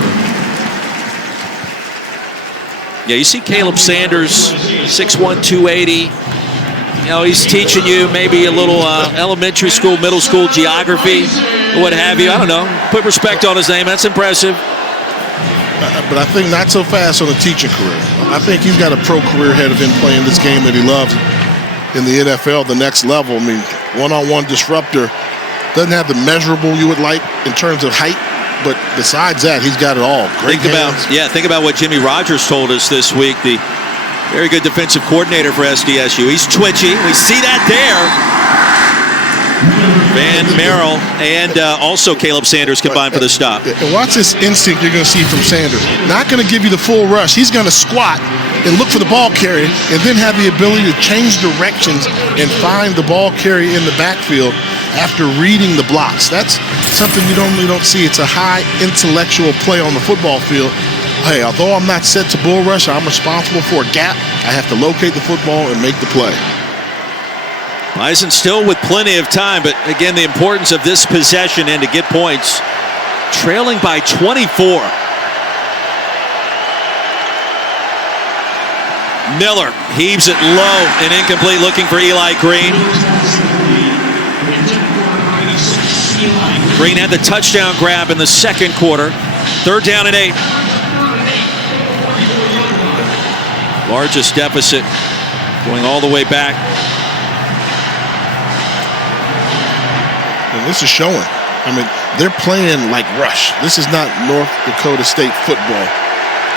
Yeah, you see Caleb Sanders, 6'1", 280. You know, he's teaching you maybe a little elementary school, middle school geography, what have you. I don't know. Put respect on his name. That's impressive. But I think not so fast on a teaching career. I think he's got a pro career ahead of him playing this game that he loves in the NFL, the next level. I mean, one-on-one disruptor. Doesn't have the measurable you would like in terms of height, but besides that, he's got it all. Great hands. Think about what Jimmy Rogers told us this week, the very good defensive coordinator for SDSU. He's twitchy. We see that there. Van Merrill and also Caleb Sanders combined for the stop. And watch this instinct you're going to see from Sanders. Not going to give you the full rush. He's going to squat and look for the ball carrier and then have the ability to change directions and find the ball carrier in the backfield after reading the blocks. That's something you normally don't see. It's a high intellectual play on the football field. Hey, although I'm not set to bull rush, I'm responsible for a gap. I have to locate the football and make the play. Bison still with plenty of time, but again, the importance of this possession and to get points. trailing by 24. Miller heaves it low and incomplete, looking for Eli Green. Green had the touchdown grab in the second quarter. 3rd down and 8. Largest deficit going all the way back. And this is showing. I mean, they're playing like rush. This is not North Dakota State football.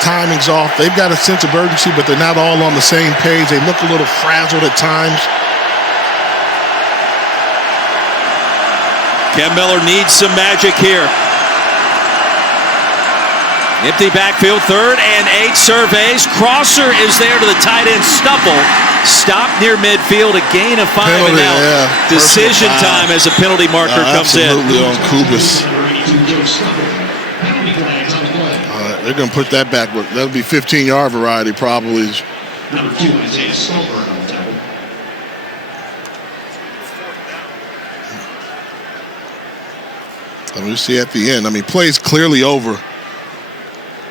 Timing's off. They've got a sense of urgency, but they're not all on the same page. They look a little frazzled at times. Cam Miller needs some magic here. Empty backfield, 3rd and 8 surveys. Crosser is there to the tight end Stubble. Stop near midfield, a gain of 5 Penalty, and now yeah. decision time as a penalty marker comes in. Absolutely on Kubis. They're going to put that back. That'll be 15-yard variety probably. Number 2, Isaiah Stolberg on the tackle. I mean, you see at the end. I mean, plays clearly over.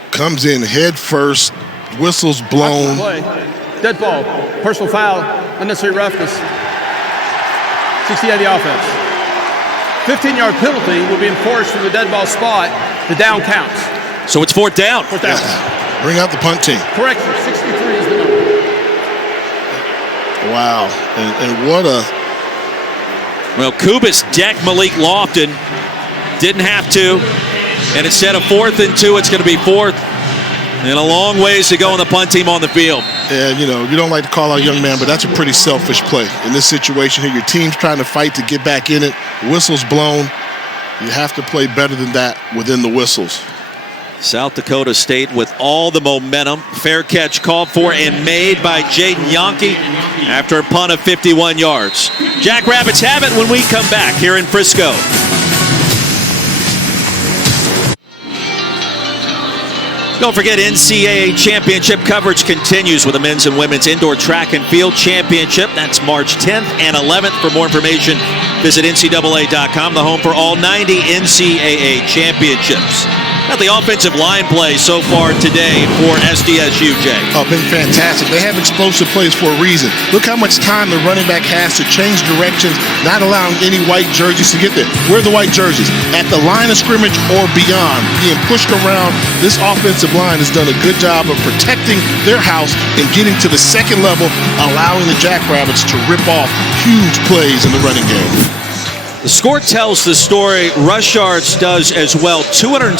Comes in head first. Whistle's blown. Dead ball. Personal foul. Unnecessary roughness. 60 out of the offense. 15-yard penalty will be enforced from the dead ball spot. The down counts. So it's 4th down. 4th down. Yes. Bring out the punt team. Correction. 63 is the number. Wow. And what a... Well, Kubis decked Malik Lofton. Didn't have to. And instead of 4th and 2, it's going to be 4th. And a long ways to go on the punt team on the field. And, you know, you don't like to call out a young man, but that's a pretty selfish play. In this situation here, your team's trying to fight to get back in it. Whistle's blown. You have to play better than that within the whistles. South Dakota State with all the momentum. Fair catch called for and made by Jaden Yonke after a punt of 51 yards. Jackrabbits have it when we come back here in Frisco. Don't forget, NCAA championship coverage continues with the men's and women's indoor track and field championship. That's March 10th and 11th. For more information, visit NCAA.com, the home for all 90 NCAA championships. Now the offensive line play so far today for SDSU, Jay. Oh, been fantastic. They have explosive plays for a reason. Look how much time the running back has to change directions, not allowing any white jerseys to get there. Where are the white jerseys? At the line of scrimmage or beyond, being pushed around. This offensive line has done a good job of protecting their house and getting to the second level, allowing the Jackrabbits to rip off huge plays in the running game. The score tells the story. Rush yards does as well. 264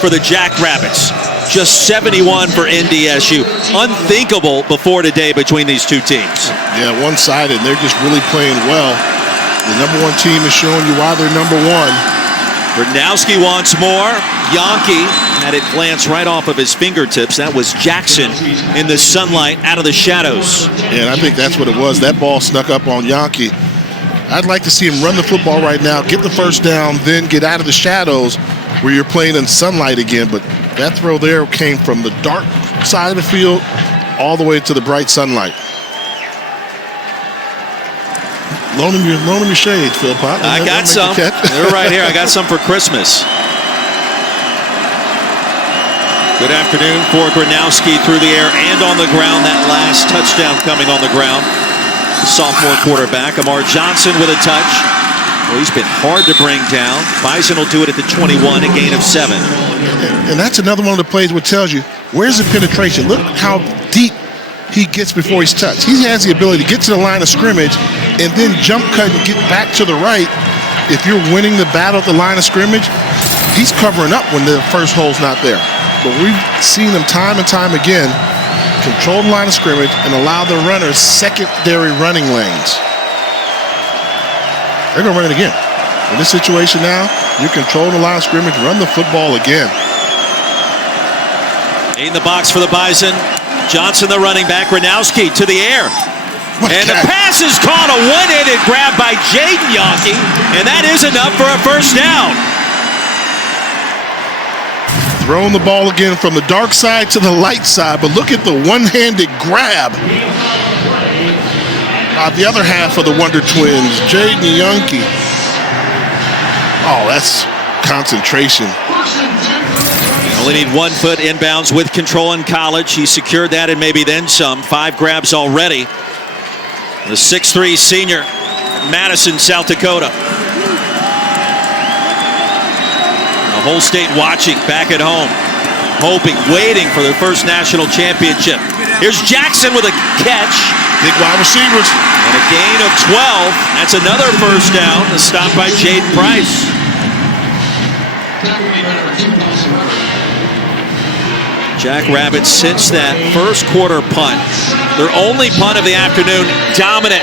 for the Jackrabbits. Just 71 for NDSU. Unthinkable before today between these two teams. Yeah, one-sided. They're just really playing well. The number one team is showing you why they're number one. Bernowski wants more. Yonke had it glance right off of his fingertips. That was Jackson in the sunlight out of the shadows. And I think that's what it was. That ball snuck up on Yonke. I'd like to see him run the football right now, get the first down, then get out of the shadows where you're playing in sunlight again. But that throw there came from the dark side of the field all the way to the bright sunlight. Loan him your shades, Phil Pop. I got some. They're right here. I got some for Christmas. Good afternoon for Gronowski through the air and on the ground. That last touchdown coming on the ground. The sophomore quarterback, Amar Johnson with a touch. Well, he's been hard to bring down. Bison will do it at the 21, a gain of 7. And that's another one of the plays that tells you, where's the penetration? Look how deep he gets before he's touched. He has the ability to get to the line of scrimmage and then jump cut and get back to the right. If you're winning the battle at the line of scrimmage, he's covering up when the first hole's not there. But we've seen him time and time again control the line of scrimmage and allow the runners secondary running lanes. They're going to run it again. In this situation now, you control the line of scrimmage, run the football again. 8 in the box for the Bison. Johnson, the running back. Gronowski to the air. And the pass is caught, a one-handed grab by Jaden Yonke, and that is enough for a first down. Throwing the ball again from the dark side to the light side, but look at the one-handed grab. The other half of the Wonder Twins, Jaden Yonke. Oh, that's concentration. Only need 1 foot inbounds with control in college. He secured that and maybe then some. 5 grabs already. The 6'3" senior, Madison, South Dakota. The whole state watching back at home, hoping, waiting for their first national championship. Here's Jackson with a catch. Big wide receivers. And a gain of 12. That's another first down. A stop by Jaden Price. Jackrabbits, since that first quarter punt, their only punt of the afternoon, dominant.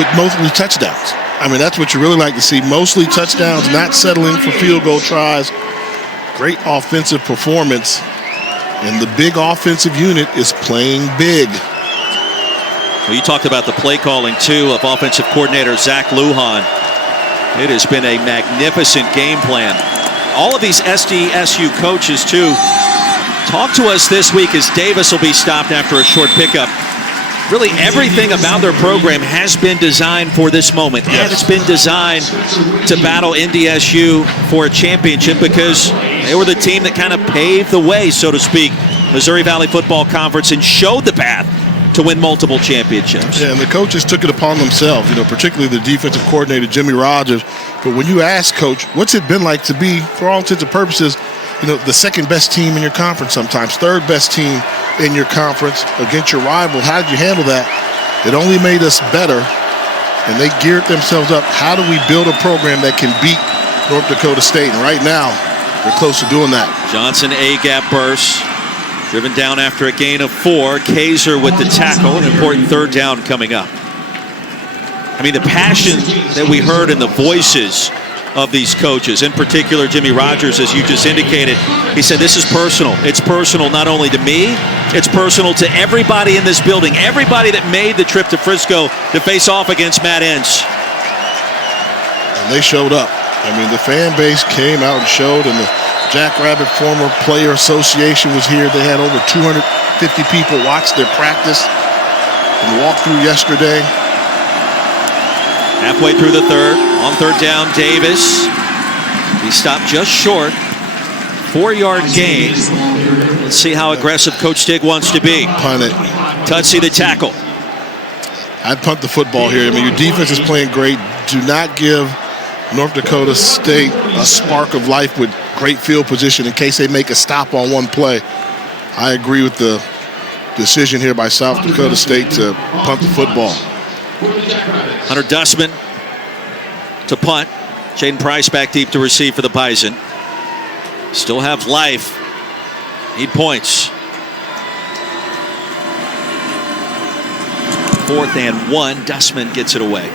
With mostly touchdowns. I mean, that's what you really like to see. Mostly touchdowns, not settling for field goal tries. Great offensive performance. And the big offensive unit is playing big. Well, you talked about the play calling, too, of offensive coordinator Zach Lujan. It has been a magnificent game plan. All of these SDSU coaches, too, talk to us this week as Davis will be stopped after a short pickup. Really, everything about their program has been designed for this moment. Yes. And it's been designed to battle NDSU for a championship because they were the team that kind of paved the way, so to speak, Missouri Valley Football Conference, and showed the path to win multiple championships. Yeah, and the coaches took it upon themselves, particularly the defensive coordinator, Jimmy Rogers. But when you ask Coach, what's it been like to be, for all intents and purposes, the second best team in your conference sometimes, third best team in your conference against your rival. How did you handle that? It only made us better, and they geared themselves up. How do we build a program that can beat North Dakota State? And right now, they're close to doing that. Johnson A-gap burst, driven down after a gain of 4. Kaiser with the tackle, an important third down coming up. I mean, the passion that we heard in the voices of these coaches, in particular Jimmy Rogers, as you just indicated, he said this is personal. It's personal not only to me, it's personal to everybody in this building, everybody that made the trip to Frisco to face off against Matt Ince. And they showed up. I mean, the fan base came out and showed, and the Jackrabbit Former Player Association was here. They had over 250 people watch their practice and walk through yesterday. Halfway through the third, on third down, Davis. He stopped just short. 4-yard gain. Let's see how aggressive Coach Stig wants to be. Punt it. Tutsy the tackle. I'd punt the football here. I mean, your defense is playing great. Do not give North Dakota State a spark of life with great field position in case they make a stop on one play. I agree with the decision here by South Dakota State to punt the football. Hunter Dustman to punt. Jaden Price back deep to receive for the Bison. Still have life. Need points. 4th and 1. Dustman gets it away.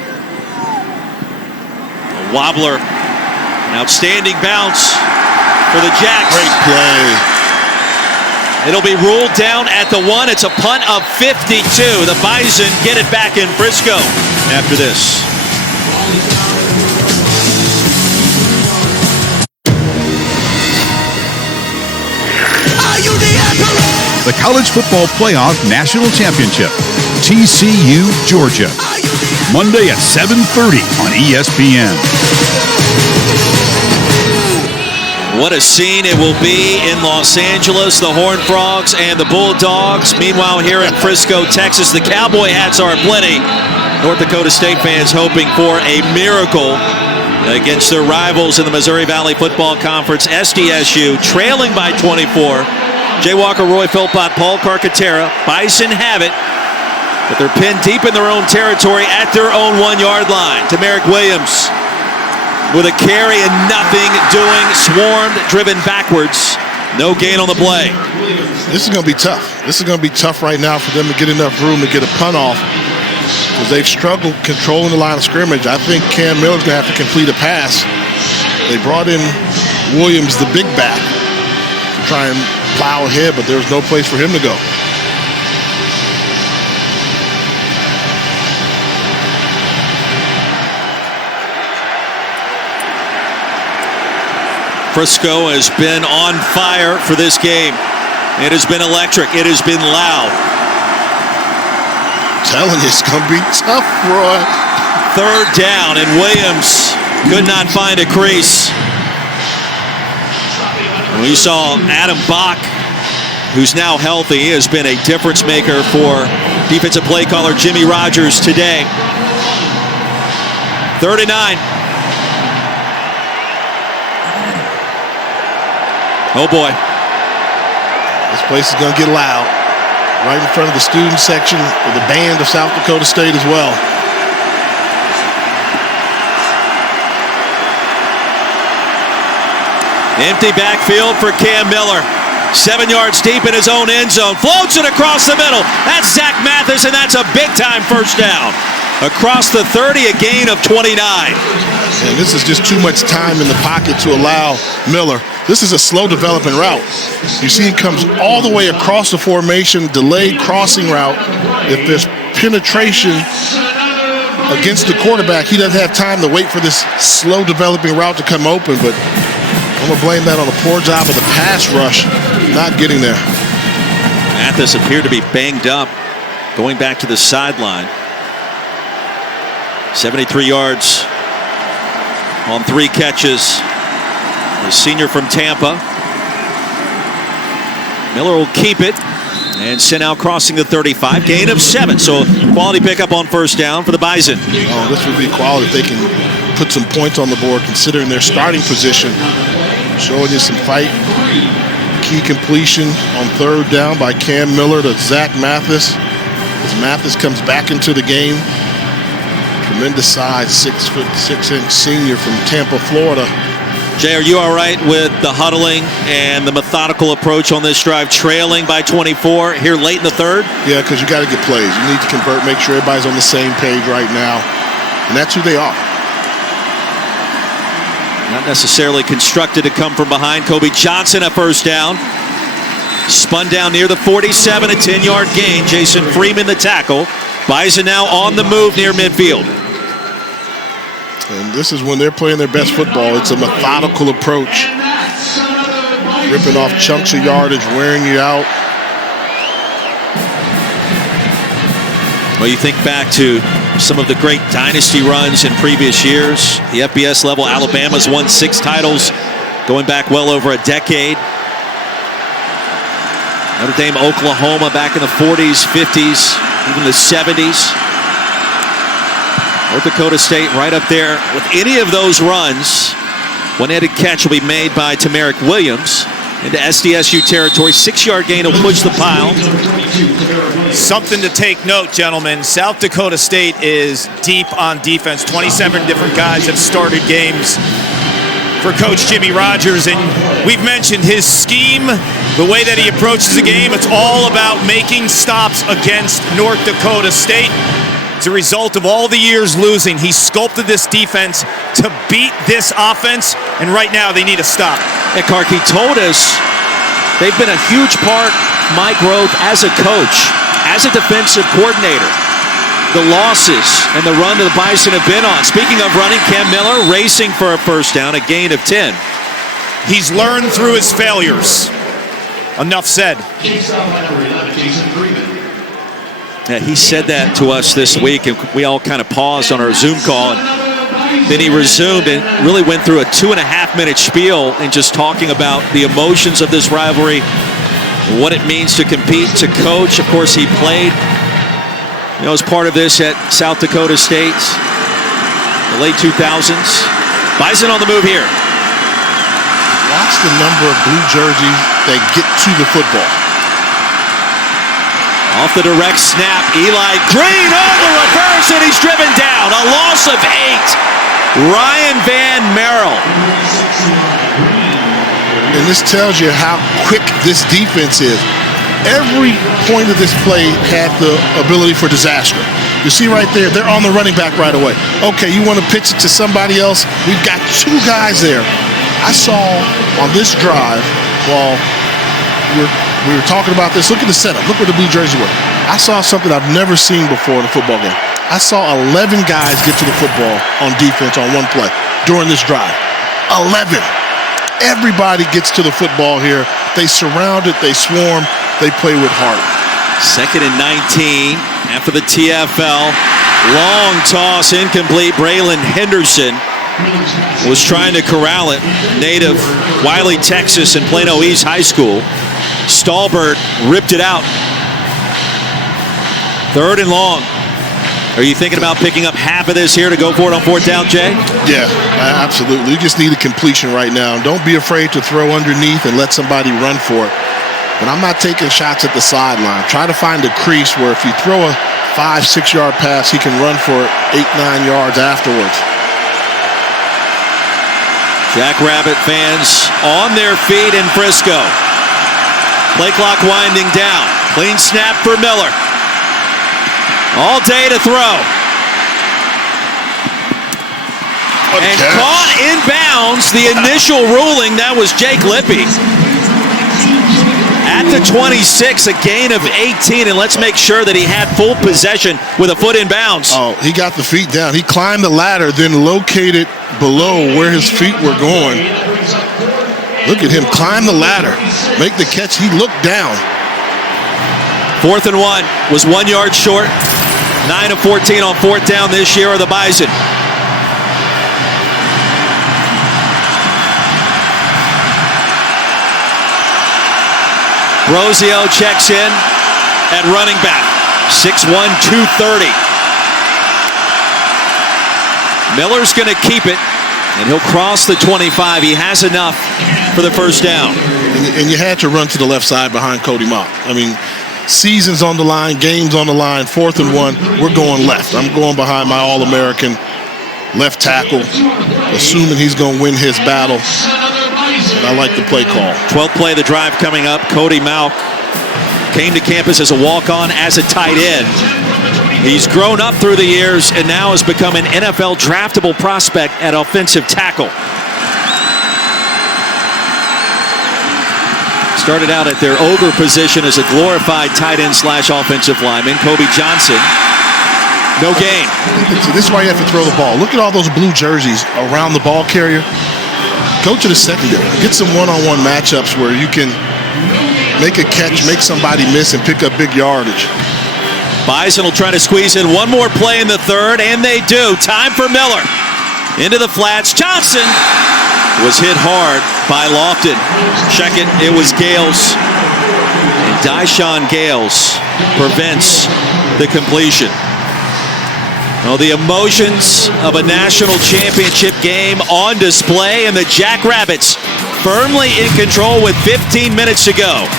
A wobbler. An outstanding bounce for the Jacks. Great play. It'll be ruled down at the 1. It's a punt of 52. The Bison get it back in Frisco after this. The College Football Playoff National Championship, TCU, Georgia. Monday at 7:30 on ESPN. What a scene it will be in Los Angeles. The Horned Frogs and the Bulldogs. Meanwhile, here in Frisco, Texas, the Cowboy hats are aplenty. North Dakota State fans hoping for a miracle against their rivals in the Missouri Valley Football Conference. SDSU trailing by 24. Jay Walker, Roy Philpott, Paul Carcaterra. Bison have it, but they're pinned deep in their own territory at their own 1-yard line. Tamarick Williams with a carry and nothing doing. Swarmed, driven backwards. No gain on the play. This is going to be tough. This is going to be tough right now for them to get enough room to get a punt off because they've struggled controlling the line of scrimmage. I think Cam Miller's going to have to complete a pass. They brought in Williams, the big back, to try and plow ahead, but there was no place for him to go. Frisco has been on fire for this game. It has been electric. It has been loud. I'm telling you, it's going to be tough, Roy. Third down, and Williams could not find a crease. We saw Adam Bach, who's now healthy, has been a difference maker for defensive play caller Jimmy Rogers today. 39. Oh boy. This place is going to get loud. Right in front of the student section with the band of South Dakota State as well. Empty backfield for Cam Miller. 7 yards deep in his own end zone. Floats it across the middle. That's Zach Mathis, and that's a big-time first down. Across the 30, a gain of 29. And this is just too much time in the pocket to allow Miller. This is a slow developing route. You see he comes all the way across the formation, delayed crossing route. If there's penetration against the quarterback, he doesn't have time to wait for this slow developing route to come open, but I'm going to blame that on a poor job of the pass rush, not getting there. Mathis appeared to be banged up going back to the sideline. 73 yards on 3 catches. The senior from Tampa. Miller will keep it and send out crossing the 35. Gain of 7. So quality pickup on first down for the Bison. Oh, this would be quality if they can put some points on the board considering their starting position. Showing you some fight. Key completion on 3rd down by Cam Miller to Zach Mathis. As Mathis comes back into the game. Tremendous size, 6'6" senior from Tampa, Florida. Jay, are you all right with the huddling and the methodical approach on this drive, trailing by 24 here late in the 3rd? Yeah, because you got to get plays. You need to convert, make sure everybody's on the same page right now. And that's who they are. Not necessarily constructed to come from behind. Kobe Johnson a first down. Spun down near the 47, a 10-yard gain. Jason Freeman the tackle. Bison now on the move near midfield. And this is when they're playing their best football. It's a methodical approach. Ripping off chunks of yardage, wearing you out. Well, you think back to some of the great dynasty runs in previous years. The FBS level, Alabama's won 6 titles going back well over a decade. Notre Dame, Oklahoma back in the 40s, 50s, even the 70s. North Dakota State right up there with any of those runs. One-handed catch will be made by Tamarick Williams into SDSU territory. 6-yard gain will push the pile. Something to take note, gentlemen. South Dakota State is deep on defense. 27 different guys have started games for Coach Jimmy Rogers, and we've mentioned his scheme, the way that he approaches the game. It's all about making stops against North Dakota State. It's a result of all the years losing. He sculpted this defense to beat this offense, and right now they need a stop. And Karki told us they've been a huge part, Mike Roth, as a coach, as a defensive coordinator. The losses and the run that the Bison have been on. Speaking of running, Cam Miller racing for a first down, a gain of 10. He's learned through his failures. Enough said. Yeah, he said that to us this week, and we all kind of paused on our Zoom call. And then he resumed and really went through a 2.5-minute spiel and just talking about the emotions of this rivalry, what it means to compete, to coach. Of course, he played, as part of this at South Dakota State, the late 2000s. Bison on the move here. Watch the number of blue jerseys that get to the football. Off the direct snap, Eli Green on the reverse, and he's driven down. A loss of 8. Ryan Van Merrill. And this tells you how quick this defense is. Every point of this play had the ability for disaster. You see right there, they're on the running back right away. Okay, you want to pitch it to somebody else? We've got 2 guys there. I saw on this drive, while we were talking about this, look at the setup. Look where the blue jerseys were. I saw something I've never seen before in a football game. I saw 11 guys get to the football on defense on one play during this drive. 11. Everybody gets to the football here. They surround it, they swarm, they play with heart. 2nd and 19 after the TFL. Long toss, incomplete. Braylon Henderson was trying to corral it. Native Wiley, Texas, and Plano East High School. Stallbird ripped it out. 3rd and long. Are you thinking about picking up half of this here to go for it on 4th down, Jay? Yeah, absolutely. You just need a completion right now. Don't be afraid to throw underneath and let somebody run for it. But I'm not taking shots at the sideline. Try to find a crease where if you throw a 5-6 yard pass, he can run for 8-9 yards afterwards. Jackrabbit fans on their feet in Frisco. Play clock winding down. Clean snap for Miller. All day to throw. And caught inbounds. The initial ruling, that was Jake Lippy. At the 26, a gain of 18, and let's make sure that he had full possession with a foot in bounds. Oh, he got the feet down. He climbed the ladder, then located below where his feet were going. Look at him climb the ladder, make the catch. He looked down. 4th and 1 was 1 yard short. 9 of 14 on 4th down this year are the Bison. Brosio checks in at running back. 6'1", 230. Miller's going to keep it, and he'll cross the 25. He has enough for the 1st down. And you had to run to the left side behind Cody Mock. I mean, season's on the line, game's on the line, 4th and 1, we're going left. I'm going behind my All-American left tackle, assuming he's going to win his battle. And I like the play call. 12th play of the drive coming up. Cody Mauch came to campus as a walk-on, as a tight end. He's grown up through the years and now has become an NFL draftable prospect at offensive tackle. Started out at their ogre position as a glorified tight end / offensive lineman. Kobe Johnson, no gain. So this is why you have to throw the ball. Look at all those blue jerseys around the ball carrier. Go to the secondary. Get some one-on-one matchups where you can make a catch, make somebody miss, and pick up big yardage. Bison will try to squeeze in one more play in the 3rd, and they do. Time for Miller. Into the flats. Johnson was hit hard by Lofton. Check it. It was Gales. And Dyshawn Gales prevents the completion. Well, the emotions of a national championship game on display, and the Jackrabbits firmly in control with 15 minutes to go.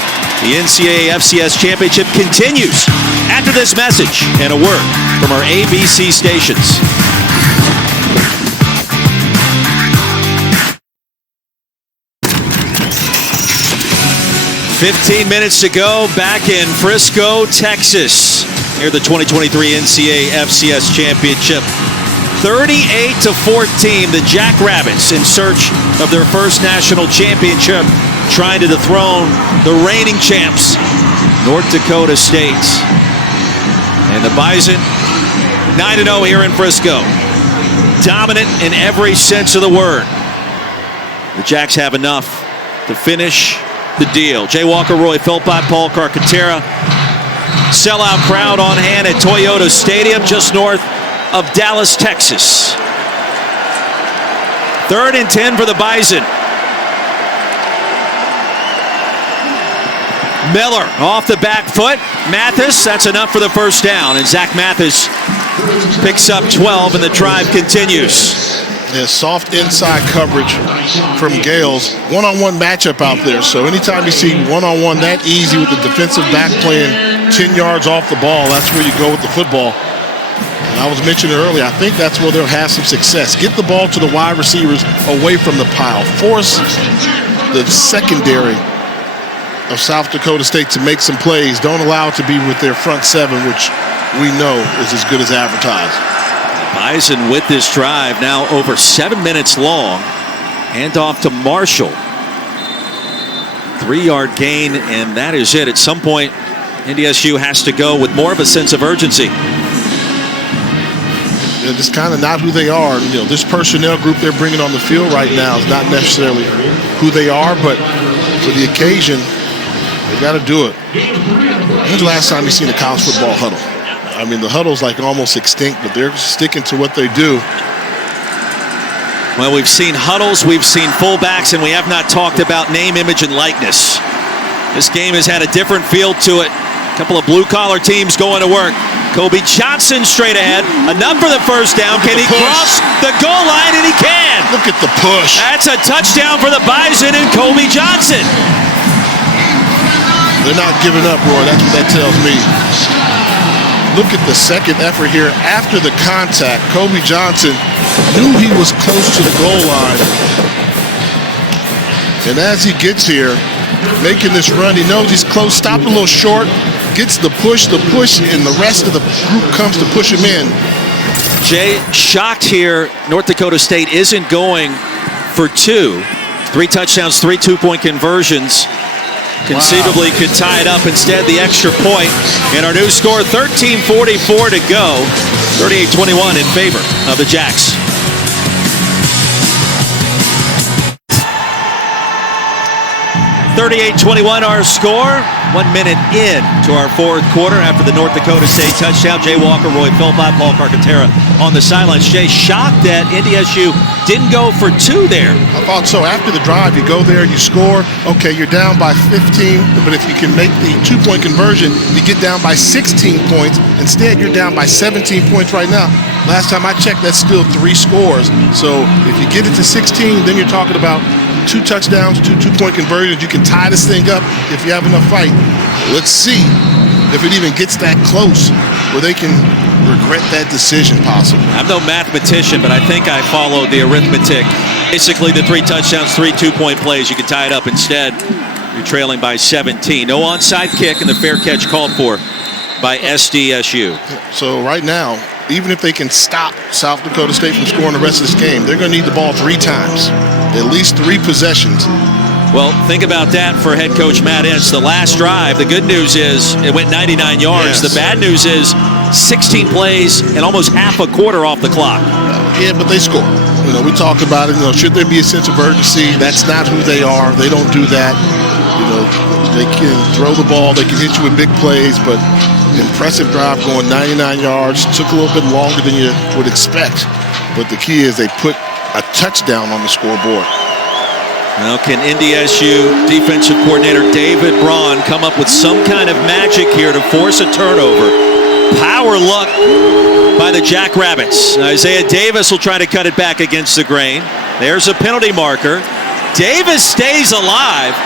The NCAA FCS Championship continues after this message and a word from our ABC stations. "15 minutes to go back in Frisco, Texas. Near the 2023 NCAA FCS Championship. 38-14, the Jackrabbits in search of their first national championship, trying to dethrone the reigning champs, North Dakota State. And the Bison, 9-0 here in Frisco. Dominant in every sense of the word. The Jacks have enough to finish the deal. Jay Walker, Roy Philpott, Paul Carcaterra. Sellout crowd on hand at Toyota Stadium just north of Dallas, Texas. 3rd and 10 for the Bison. Miller off the back foot. Mathis, that's enough for the 1st down. And Zach Mathis picks up 12 and the drive continues. Yeah, soft inside coverage from Gales. One-on-one matchup out there. So anytime you see one-on-one that easy with the defensive back playing 10 yards off the ball, that's where you go with the football. And I was mentioning earlier, I think that's where they'll have some success. Get the ball to the wide receivers away from the pile. Force the secondary of South Dakota State to make some plays. Don't allow it to be with their front 7, which we know is as good as advertised. Bison with this drive now over 7 minutes long. Hand off to Marshall. 3-yard gain, and that is it. At some point, NDSU has to go with more of a sense of urgency. They're just kind of not who they are. You know, this personnel group they're bringing on the field right now is not necessarily who they are, but for the occasion, they've got to do it. When's the last time you've seen a college football huddle? I mean, the huddle's like almost extinct, but they're sticking to what they do. Well, we've seen huddles, we've seen fullbacks, and we have not talked about name, image, and likeness. This game has had a different feel to it. A couple of blue-collar teams going to work. Kobe Johnson straight ahead. Enough for the first down. Can he cross the goal line? And he can. Look at the push. That's a touchdown for the Bison and Kobe Johnson. They're not giving up, Roy. That's what that tells me. Look at the second effort here after the contact. Kobe Johnson knew he was close to the goal line. And as he gets here, making this run, he knows he's close, stopped a little short, gets the push, and the rest of the group comes to push him in. Jay, shocked here, North Dakota State isn't going for 2. 3 touchdowns, 3 two-point conversions. Conceivably could tie it up. Instead, the extra point. And our new score, 13:44 to go. 38-21 in favor of the Jacks. (38-21) our score. 1 minute in to our fourth quarter after the North Dakota State touchdown. Jay Walker, Roy Philpott, Paul Carcaterra on the sidelines. Jay, shocked that NDSU didn't go for 2 there. I thought so. After the drive, you go there, you score. Okay, you're down by 15, but if you can make the 2-point conversion, you get down by 16 points. Instead, you're down by 17 points right now. Last time I checked, that's still 3 scores. So if you get it to 16, then you're talking about 2 touchdowns, 2 two-point conversions. You can tie this thing up if you have enough fight. Let's see if it even gets that close where they can regret that decision possibly. I'm no mathematician, but I think I followed the arithmetic. Basically, the 3 touchdowns, 3 two-point plays, you can tie it up. Instead, you're trailing by 17. No onside kick, and the fair catch called for by SDSU. So right now, even if they can stop South Dakota State from scoring the rest of this game, they're going to need the ball 3 times, at least 3 possessions. Well, think about that for head coach Matt Ince. The last drive, the good news is it went 99 yards. Yes. The bad news is 16 plays and almost half a quarter off the clock. Yeah, but they scored. You know, we talked about it. You know, should there be a sense of urgency? That's not who they are. They don't do that. You know, they can throw the ball. They can hit you with big plays, but impressive drive going 99 yards. Took a little bit longer than you would expect. But the key is they put a touchdown on the scoreboard. Well, can NDSU defensive coordinator David Braun come up with some kind of magic here to force a turnover? Power luck by the Jackrabbits. Isaiah Davis will try to cut it back against the grain. There's a penalty marker. Davis stays alive.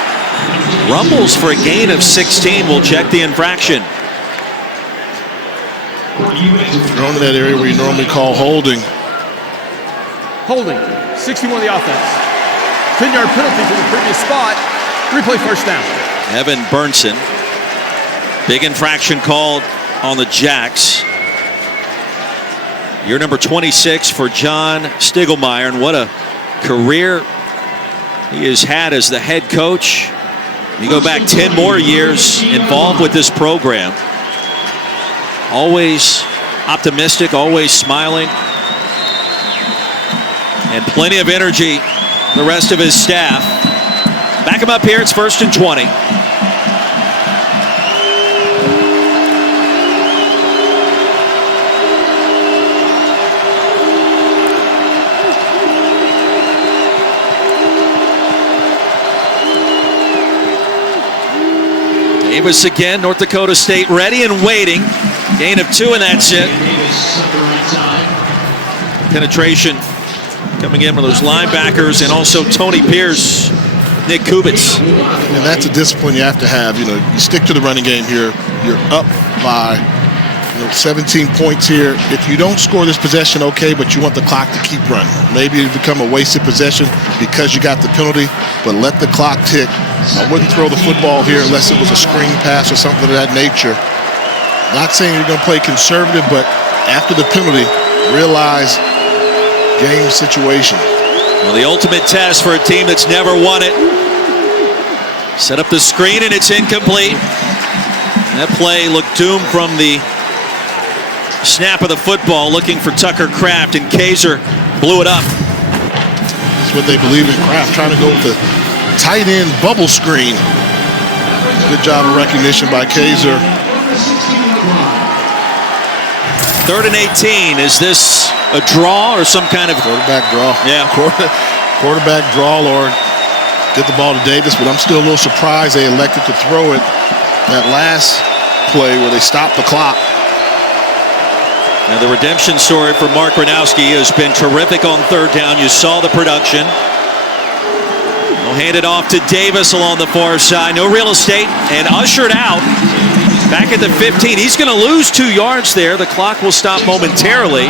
Rumbles for a gain of 16. We'll check the infraction. Thrown in that area where you normally call holding. Holding. 61 the offense. 10-yard penalty from the previous spot. Replay first down. Evan Burnson. Big infraction called on the Jacks. Year number 26 for John Stiglmeyer, and what a career he has had as the head coach. You go back 10 more years involved with this program. Always optimistic, always smiling, and plenty of energy. The rest of his staff. Back him up here. It's 1st and 20. Davis again. North Dakota State ready and waiting. Gain of 2, and that's it. Penetration coming in with those linebackers, and also Tony Pierce, Nick Kubitz. And that's a discipline you have to have. You know, you stick to the running game here. You're up by 17 points here. If you don't score this possession, okay, but you want the clock to keep running. Maybe it become a wasted possession because you got the penalty, but let the clock tick. I wouldn't throw the football here unless it was a screen pass or something of that nature. Not saying you're going to play conservative, but after the penalty, realize game situation. Well, the ultimate test for a team that's never won it. Set up the screen, and it's incomplete. That play looked doomed from the snap of the football, looking for Tucker Kraft, and Kaiser blew it up. That's what they believe in, Kraft, trying to go with the tight end bubble screen. Good job of recognition by Kaiser. 3rd and 18. Is this a draw or some kind of quarterback draw? Yeah. Quarterback draw or get the ball to Davis, but I'm still a little surprised they elected to throw it that last play where they stopped the clock. Now the redemption story for Mark Gronowski has been terrific on 3rd down. You saw the production. They'll hand it off to Davis along the far side. No real estate and ushered out back at the 15. He's going to lose 2 yards there. The clock will stop momentarily.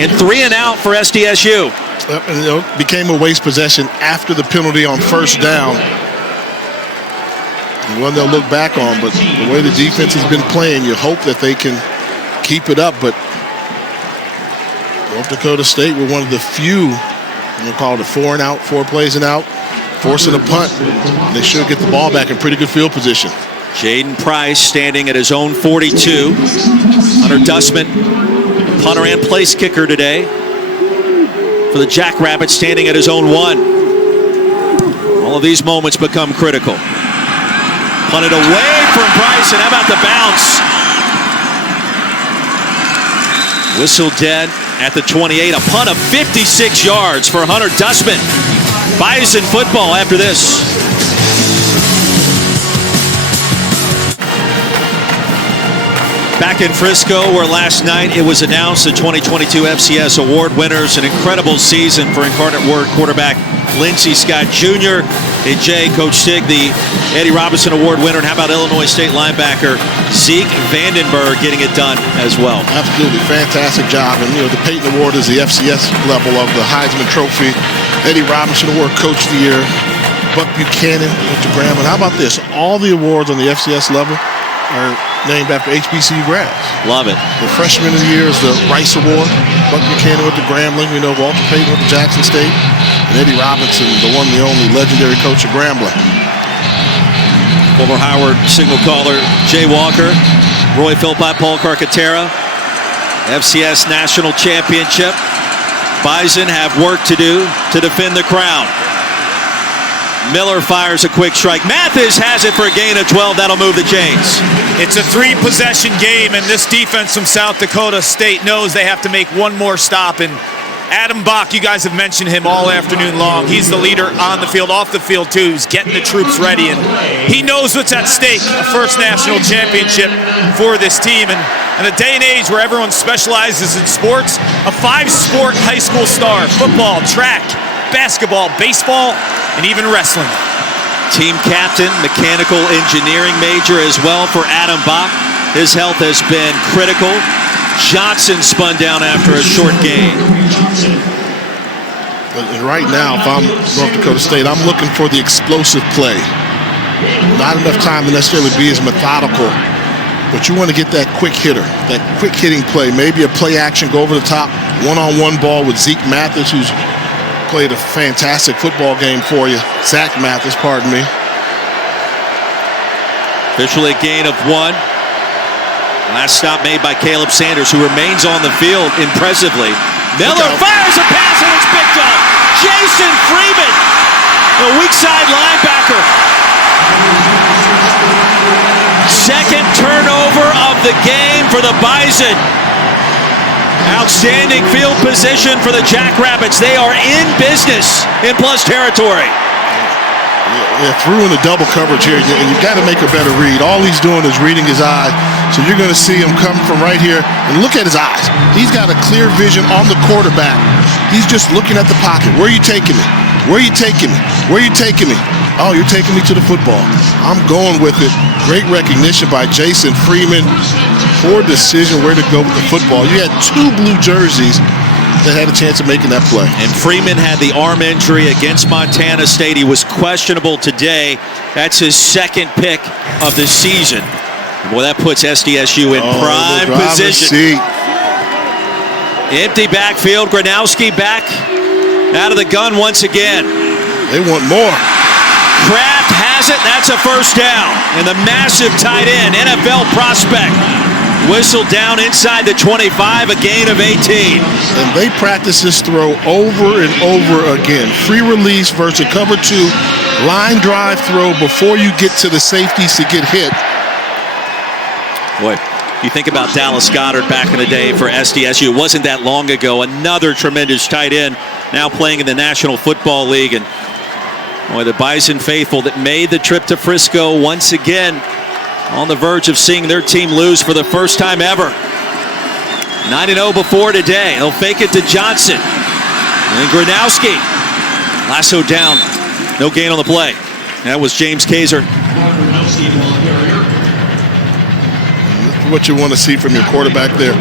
And 3 and out for SDSU. And it became a waste possession after the penalty on 1st down. One they'll look back on, but the way the defense has been playing, you hope that they can keep it up. But North Dakota State were one of the few, we'll call it a 4 and out, 4 plays and out, forcing a punt. They should get the ball back in pretty good field position. Jaden Price standing at his own 42. Hunter Dustman, punter and place kicker today for the Jackrabbits, standing at his own 1. All of these moments become critical. Punted away from Price, and how about the bounce? Whistle dead at the 28. A punt of 56 yards for Hunter Dustman. Bison football after this. Back in Frisco, where last night it was announced the 2022 FCS award winners. An incredible season for Incarnate Word quarterback Lindsey Scott Jr. And Jay, Coach Stig, the Eddie Robinson Award winner. And how about Illinois State linebacker Zeke Vandenberg getting it done as well? Absolutely. Fantastic job. And, the Peyton Award is the FCS level of the Heisman Trophy. Eddie Robinson Award Coach of the Year. Buck Buchanan went to Grambling. How about this? All the awards on the FCS level are named after HBCU grads. Love it. The Freshman of the Year is the Rice Award. Buck Buchanan went to Grambling. Walter Payton went to Jackson State. And Eddie Robinson, the one and the only legendary coach of Grambling. Former Howard signal caller Jay Walker, Roy Philpott, Paul Carcaterra. FCS National Championship. Bison have work to do to defend the crown. Miller fires a quick strike. Mathis has it for a gain of 12. That'll move the chains. It's a 3-possession game, and this defense from South Dakota State knows they have to make one more stop. And Adam Bach, you guys have mentioned him all afternoon long. He's the leader on the field, off the field too. He's getting the troops ready, and he knows what's at stake. A first national championship for this team. And in a day and age where everyone specializes in sports, a 5-sport high school star: football, track, basketball, baseball, and even wrestling. Team captain, mechanical engineering major as well for Adam Bach. His health has been critical. Johnson spun down after a short gain. And right now, if I'm North Dakota State, I'm looking for the explosive play. Not enough time to necessarily be as methodical, but you want to get that quick hitter, that quick hitting play. Maybe a play action, go over the top, one-on-one ball with Zeke Mathis, who's played a fantastic football game for you. Zach Mathis, pardon me. Officially a gain of 1. Last stop made by Caleb Sanders, who remains on the field impressively. Miller fires a pass and it's picked up. Jason Freeman, the weak side linebacker. Second turnover of the game for the Bison. Outstanding field position for the Jackrabbits. They are in business in plus territory. Yeah, through in the double coverage here, and you got to make a better read. All he's doing is reading his eyes. So you're going to see him come from right here, and look at his eyes. He's got a clear vision on the quarterback. He's just looking at the pocket. Where are you taking me? Where are you taking me? Where are you taking me? Oh, you're taking me to the football. I'm going with it. Great recognition by Jason Freeman. Poor decision where to go with the football. You had 2 blue jerseys that had a chance of making that play. And Freeman had the arm injury against Montana State. He was questionable today. That's his second pick of the season. Boy, that puts SDSU in prime position. Empty backfield. Gronowski back out of the gun once again. They want more. Kraft has it. That's a first down. And the massive tight end, NFL prospect, whistle down inside the 25, a gain of 18. And they practice this throw over and over again. Free release versus a cover 2, line drive throw before you get to the safeties to get hit. Boy, You think about Dallas Goedert back in the day for SDSU. It wasn't that long ago. Another tremendous tight end now playing in the National Football League. And boy, the Bison faithful that made the trip to Frisco once again on the verge of seeing their team lose for the first time ever. 9-0 before today. They'll fake it to Johnson. And then Gronowski. Lasso down. No gain on the play. That was James Kaiser. What you want to see from your quarterback there.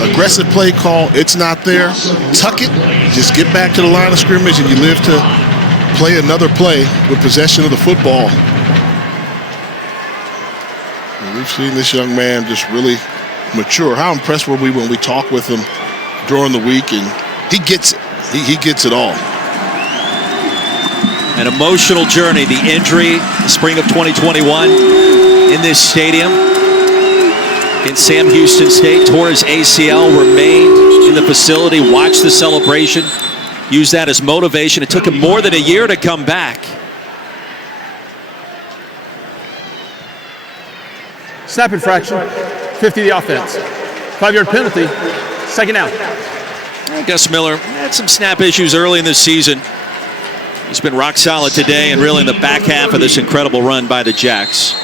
Aggressive play call, it's not there. Tuck it, just get back to the line of scrimmage and you live to play another play with possession of the football. And we've seen this young man just really mature. How impressed were we when we talked with him during the week, and he gets it. He gets it all. An emotional journey, the injury, the spring of 2021 in this stadium. In Sam Houston State, tore his ACL, remained in the facility, watched the celebration, used that as motivation. It took him more than a year to come back. Snap infraction, 50 the offense. 5-yard penalty, second down. Gus Miller had some snap issues early in the season. He's been rock solid today and really in the back half of this incredible run by the Jacks.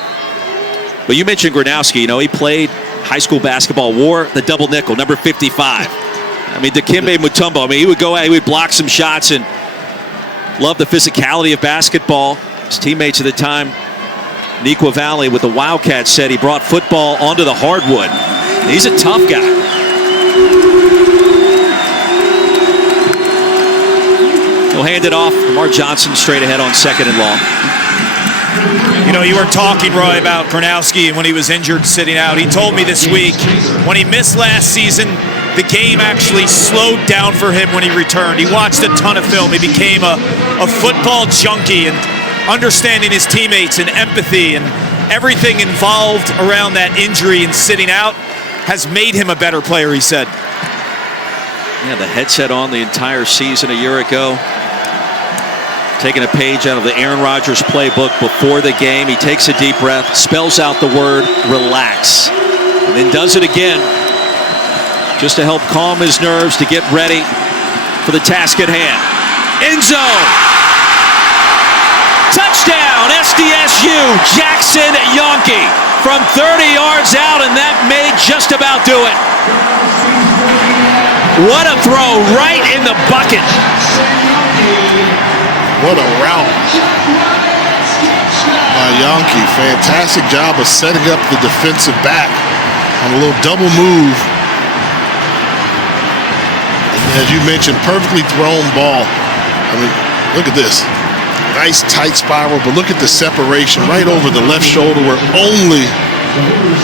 But you mentioned Gronowski. You know, he played high school basketball, wore the double nickel, number 55. I mean, Dikembe Mutombo, I mean, he would go out, he would block some shots and love the physicality of basketball. His teammates at the time, Neuqua Valley with the Wildcats, said he brought football onto the hardwood. He's a tough guy. He'll hand it off. Lamar Johnson straight ahead on 2nd and long. You know, you were talking, Roy, about Gronowski and when he was injured sitting out. He told me this week when he missed last season, the game actually slowed down for him when he returned. He watched a ton of film. He became a football junkie, and understanding his teammates and empathy and everything involved around that injury and sitting out has made him a better player, he said. Yeah, the headset on the entire season a year ago. Taking a page out of the Aaron Rodgers playbook before the game. He takes a deep breath, spells out the word relax, and then does it again just to help calm his nerves, to get ready for the task at hand. End zone. Touchdown, SDSU, Jackson Yonke from 30 yards out, and that may just about do it. What a throw, right in the bucket. What a route by Yonke. Fantastic job of setting up the defensive back on a little double move. As you mentioned, perfectly thrown ball. I mean, look at this. Nice tight spiral, but look at the separation right over the left shoulder where only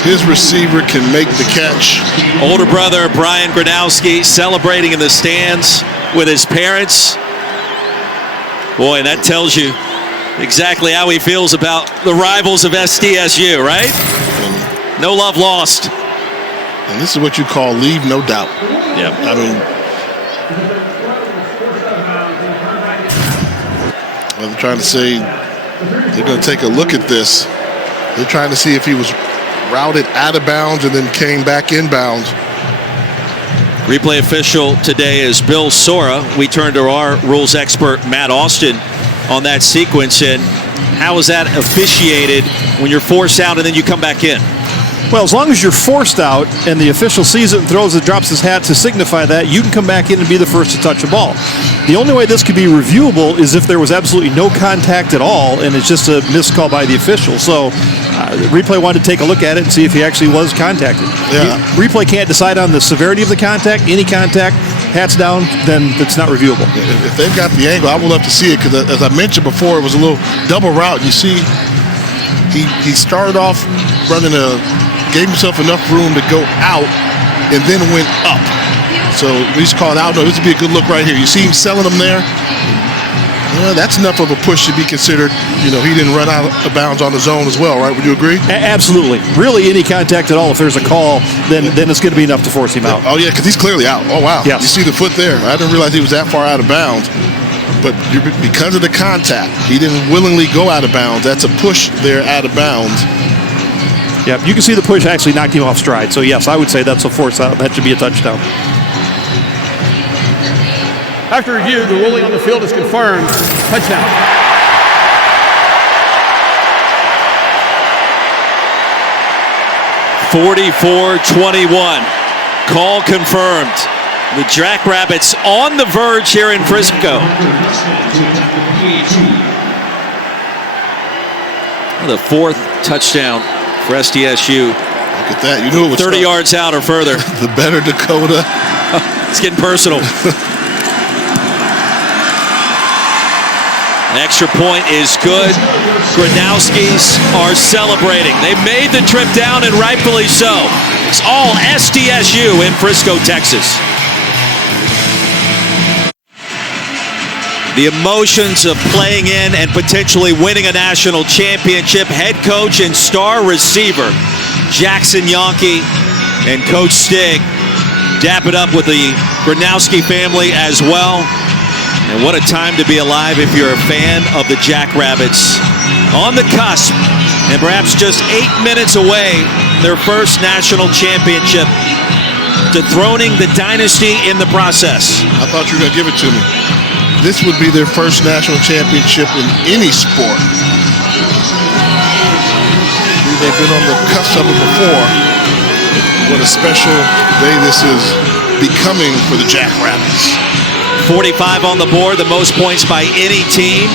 his receiver can make the catch. Older brother Brian Gronowski celebrating in the stands with his parents. Boy, that tells you exactly how he feels about the rivals of SDSU, right? No love lost. And this is what you call leave no doubt. Yeah. I mean, I'm trying to say they're going to take a look at this. They're trying to see if he was routed out of bounds and then came back inbounds. Replay official today is Bill Sora. We turn to our rules expert, Matt Austin, on that sequence. And how is that officiated when you're forced out and then you come back in? Well, as long as you're forced out and the official sees it and throws it, drops his hat to signify that, you can come back in and be the first to touch a ball. The only way this could be reviewable is if there was absolutely no contact at all and it's just a missed call by the official. So replay wanted to take a look at it and see if he actually was contacted. Yeah. Replay can't decide on the severity of the contact. Any contact, hats down, then it's not reviewable. If they've got the angle, I would love to see it because, as I mentioned before, it was a little double route. You see, he started off running gave himself enough room to go out and then went up. So we just called out. No, this would be a good look right here. You see him selling them there? Yeah, that's enough of a push to be considered. You know, he didn't run out of bounds on the zone as well, right? Would you agree? Absolutely. Really, any contact at all, if there's a call, then it's going to be enough to force him out. Oh, yeah, because he's clearly out. Oh, wow. Yes. You see the foot there. I didn't realize he was that far out of bounds. But because of the contact, he didn't willingly go out of bounds. That's a push there out of bounds. Yeah, you can see the push actually knocked him off stride. So, yes, I would say that's a force out. That should be a touchdown. After review, the ruling on the field is confirmed. Touchdown. (44-21). Call confirmed. The Jackrabbits on the verge here in Frisco. The fourth touchdown for SDSU. Look at that. You knew it was 30 yards out or further. The better Dakota. It's getting personal. An extra point is good. Gronowski's are celebrating. They made the trip down, and rightfully so. It's all SDSU in Frisco, Texas. The emotions of playing in and potentially winning a national championship. Head coach and star receiver Jackson Yonke and Coach Stig dap it up with the Gronowski family as well. And what a time to be alive if you're a fan of the Jackrabbits. On the cusp, and perhaps just 8 minutes away, their first national championship, dethroning the dynasty in the process. I thought you were going to give it to me. This would be their first national championship in any sport. They've been on the cusp of it before. What a special day this is becoming for the Jackrabbits. 45 on the board, the most points by any team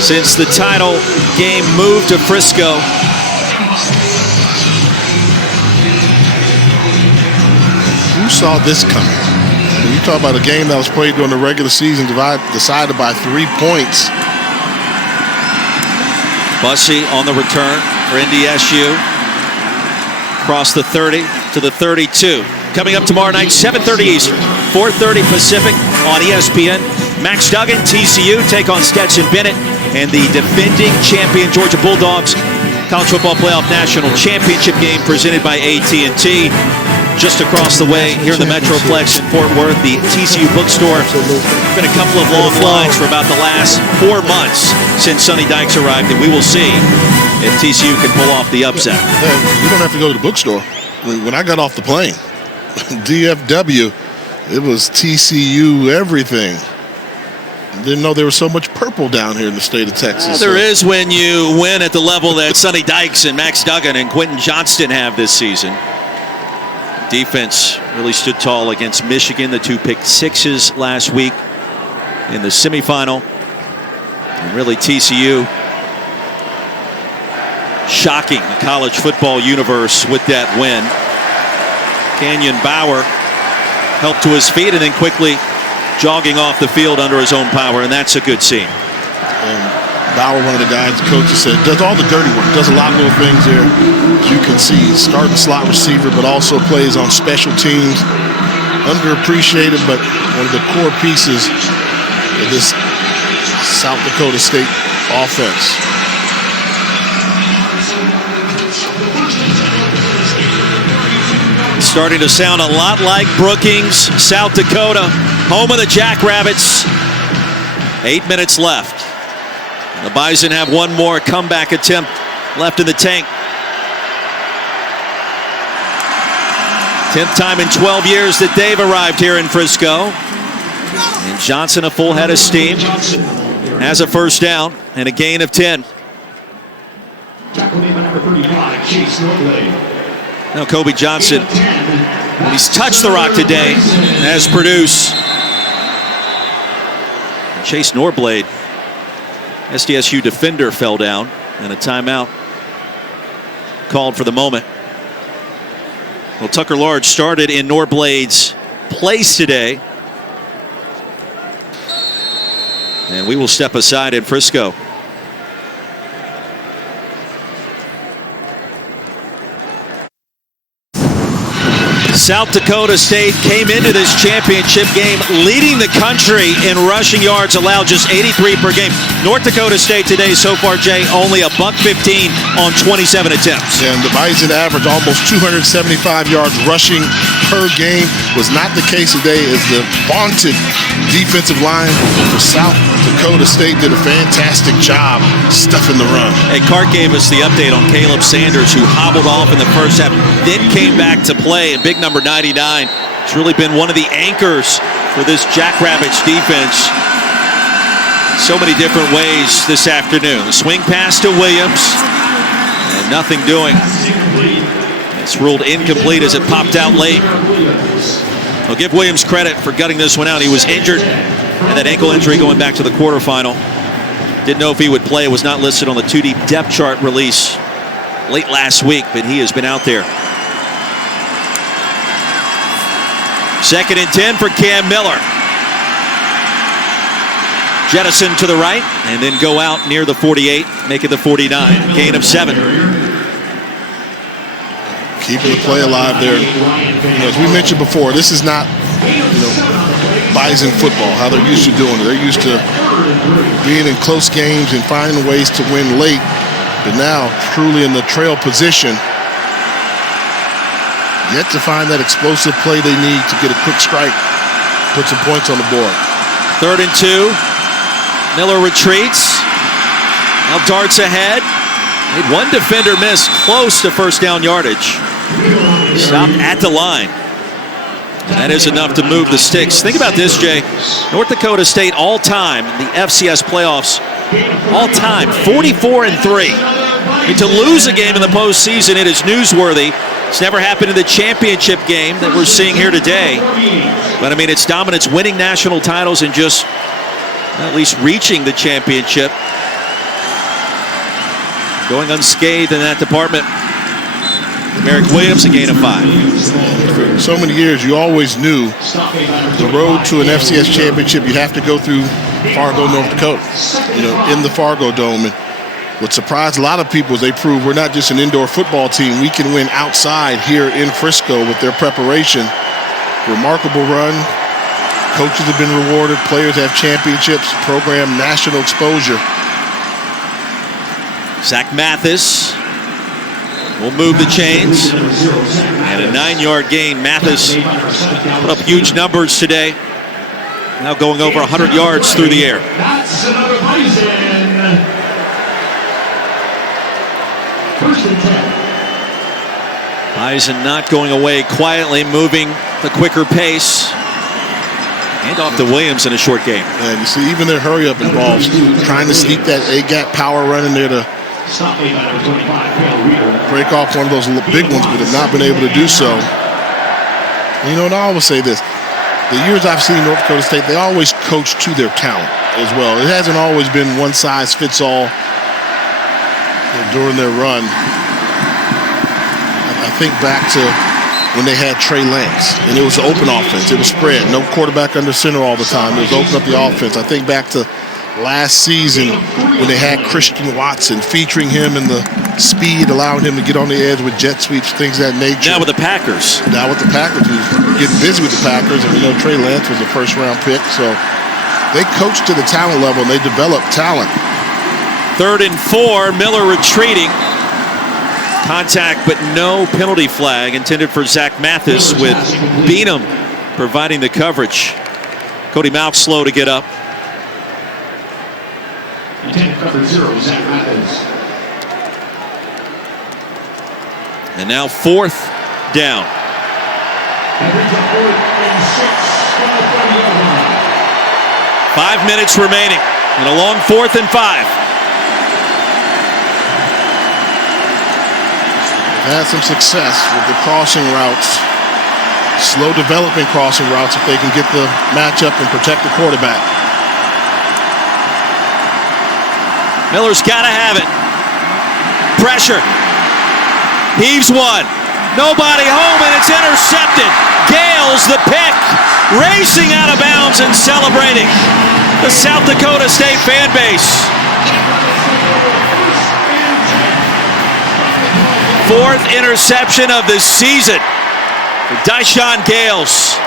since the title game moved to Frisco. Who saw this coming? When you talk about a game that was played during the regular season decided by 3 points. Bussey on the return for NDSU. Across the 30 to the 32. Coming up tomorrow night, 7:30 Eastern, 4:30 Pacific on ESPN. Max Duggan, TCU, take on Stetson Bennett and the defending champion Georgia Bulldogs. College Football Playoff National Championship game presented by AT&T. Just across the way here in the Metroplex in Fort Worth, the TCU bookstore. Been a couple of long lines for about the last 4 months since Sonny Dykes arrived, and we will see if TCU can pull off the upset. You don't have to go to the bookstore. When I got off the plane, DFW, it was TCU everything. Didn't know there was so much purple down here in the state of Texas. There is when you win at the level that Sonny Dykes and Max Duggan and Quentin Johnston have this season. Defense really stood tall against Michigan. The 2 pick sixes last week in the semifinal. And really TCU shocking the college football universe with that win. Canyon Bauer helped to his feet and then quickly jogging off the field under his own power, and that's a good scene. And Bauer, one of the guys, the coach, said, does all the dirty work, does a lot of little things there. As you can see, he's starting slot receiver, but also plays on special teams. Underappreciated, but one of the core pieces of this South Dakota State offense. Starting to sound a lot like Brookings, South Dakota, home of the Jackrabbits. 8 minutes left. The Bison have one more comeback attempt left in the tank. 10th time in 12 years that they've arrived here in Frisco. And Johnson, a full head of steam, has a first down and a gain of 10. Now Kobe Johnson, when he's touched the rock today, has produced. Chase Norblade, SDSU defender, fell down, and a timeout called for the moment. Well, Tucker Large started in Norblade's place today. And we will step aside in Frisco. South Dakota State came into this championship game leading the country in rushing yards allowed, just 83 per game. North Dakota State today so far, Jay, only a $115 on 27 attempts. And the Bison average almost 275 yards rushing per game. Was not the case today as the vaunted defensive line for South Dakota State did a fantastic job stuffing the run. Hey, Cart gave us the update on Caleb Sanders, who hobbled off in the first half, then came back to play, and big number 99 has really been one of the anchors for this Jackrabbits defense. So many different ways this afternoon. Swing pass to Williams, and nothing doing. It's ruled incomplete as it popped out late. I'll give Williams credit for gutting this one out. He was injured, and that ankle injury going back to the quarterfinal. Didn't know if he would play. It was not listed on the 2D depth chart release late last week, but he has been out there. 2nd and 10 for Cam Miller. Jettison to the right, and then go out near the 48, make it the 49. Gain of 7. Keeping the play alive there. As we mentioned before, this is not, Bison football, how they're used to doing it. They're used to being in close games and finding ways to win late. But now, truly in the trail position, yet to find that explosive play they need to get a quick strike, put some points on the board. 3rd and 2. Miller retreats. Now darts ahead. Made one defender miss, close to first down yardage. Stopped at the line. And that is enough to move the sticks. Think about this, Jay. North Dakota State all-time, the FCS playoffs, all-time, 44-3. And to lose a game in the postseason, it is newsworthy. It's never happened in the championship game that we're seeing here today. But, I mean, it's dominance, winning national titles, and just at least reaching the championship. Going unscathed in that department. Merrick Williams, a gain of 5. For so many years, you always knew the road to an FCS championship, you have to go through Fargo, North Dakota, in the Fargo Dome. And what surprised a lot of people is they proved we're not just an indoor football team. We can win outside here in Frisco with their preparation. Remarkable run. Coaches have been rewarded. Players have championships. Program national exposure. Zach Mathis will move the chains. And a 9-yard gain. Mathis put up huge numbers today. Now going over 100 yards through the air. That's another Bison. 1st and 10. Bison not going away quietly, moving the quicker pace. Hand off to Williams in a short game. And you see, even their hurry-up involves trying to sneak that A-gap power run in there to break off one of those big ones, but have not been able to do so. And and I always say this. The years I've seen North Dakota State, they always coach to their talent as well. It hasn't always been one-size-fits-all during their run. I think back to when they had Trey Lance, and it was an open offense. It was spread. No quarterback under center all the time. It was open up the offense. I think back to last season when they had Christian Watson, featuring him in the speed, allowing him to get on the edge with jet sweeps, things of that nature. Now with the Packers. Now with the Packers. We're getting busy with the Packers, and we know Trey Lance was a first-round pick. So they coach to the talent level, and they develop talent. 3rd and 4, Miller retreating. Contact, but no penalty flag intended for Zach Mathis, with Beanham providing the coverage. Cody Mount slow to get up. And now 4th down. 5 minutes remaining, and a long 4th and 5. Had some success with the crossing routes, slow developing crossing routes, if they can get the matchup and protect the quarterback. Miller's got to have it. Pressure. Heaves one. Nobody home, and it's intercepted. Gales the pick. Racing out of bounds and celebrating. The South Dakota State fan base. 4th interception of the season for Dyshawn Gales.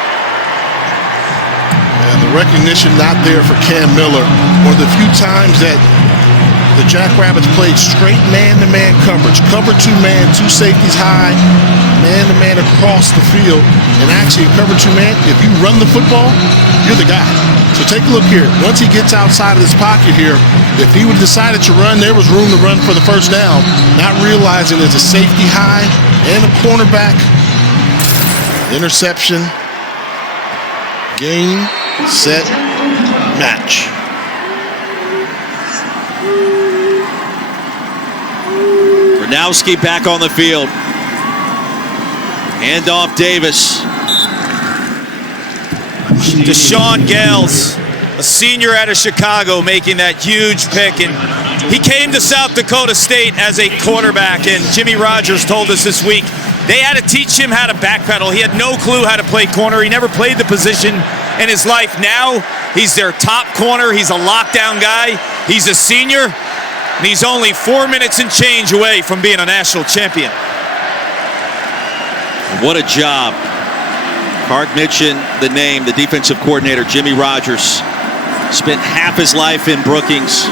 And the recognition not there for Cam Miller. One of the few times that the Jackrabbits played straight man-to-man coverage. Cover 2 man, 2 safeties high, man-to-man across the field. And actually, in cover 2 man, if you run the football, you're the guy. So take a look here. Once he gets outside of his pocket here, if he would have decided to run, there was room to run for the first down, not realizing there's a safety high and a cornerback. Interception. Game, set, match. Ranowski back on the field. Handoff Davis. Deshaun Gales, a senior out of Chicago, making that huge pick. And he came to South Dakota State as a quarterback, and Jimmy Rogers told us this week they had to teach him how to backpedal. He had no clue how to play corner. He never played the position in his life. Now he's their top corner. He's a lockdown guy. He's a senior, and he's only 4 minutes and change away from being a national champion. What a job. Clark mentioned the name, the defensive coordinator, Jimmy Rogers. Spent half his life in Brookings.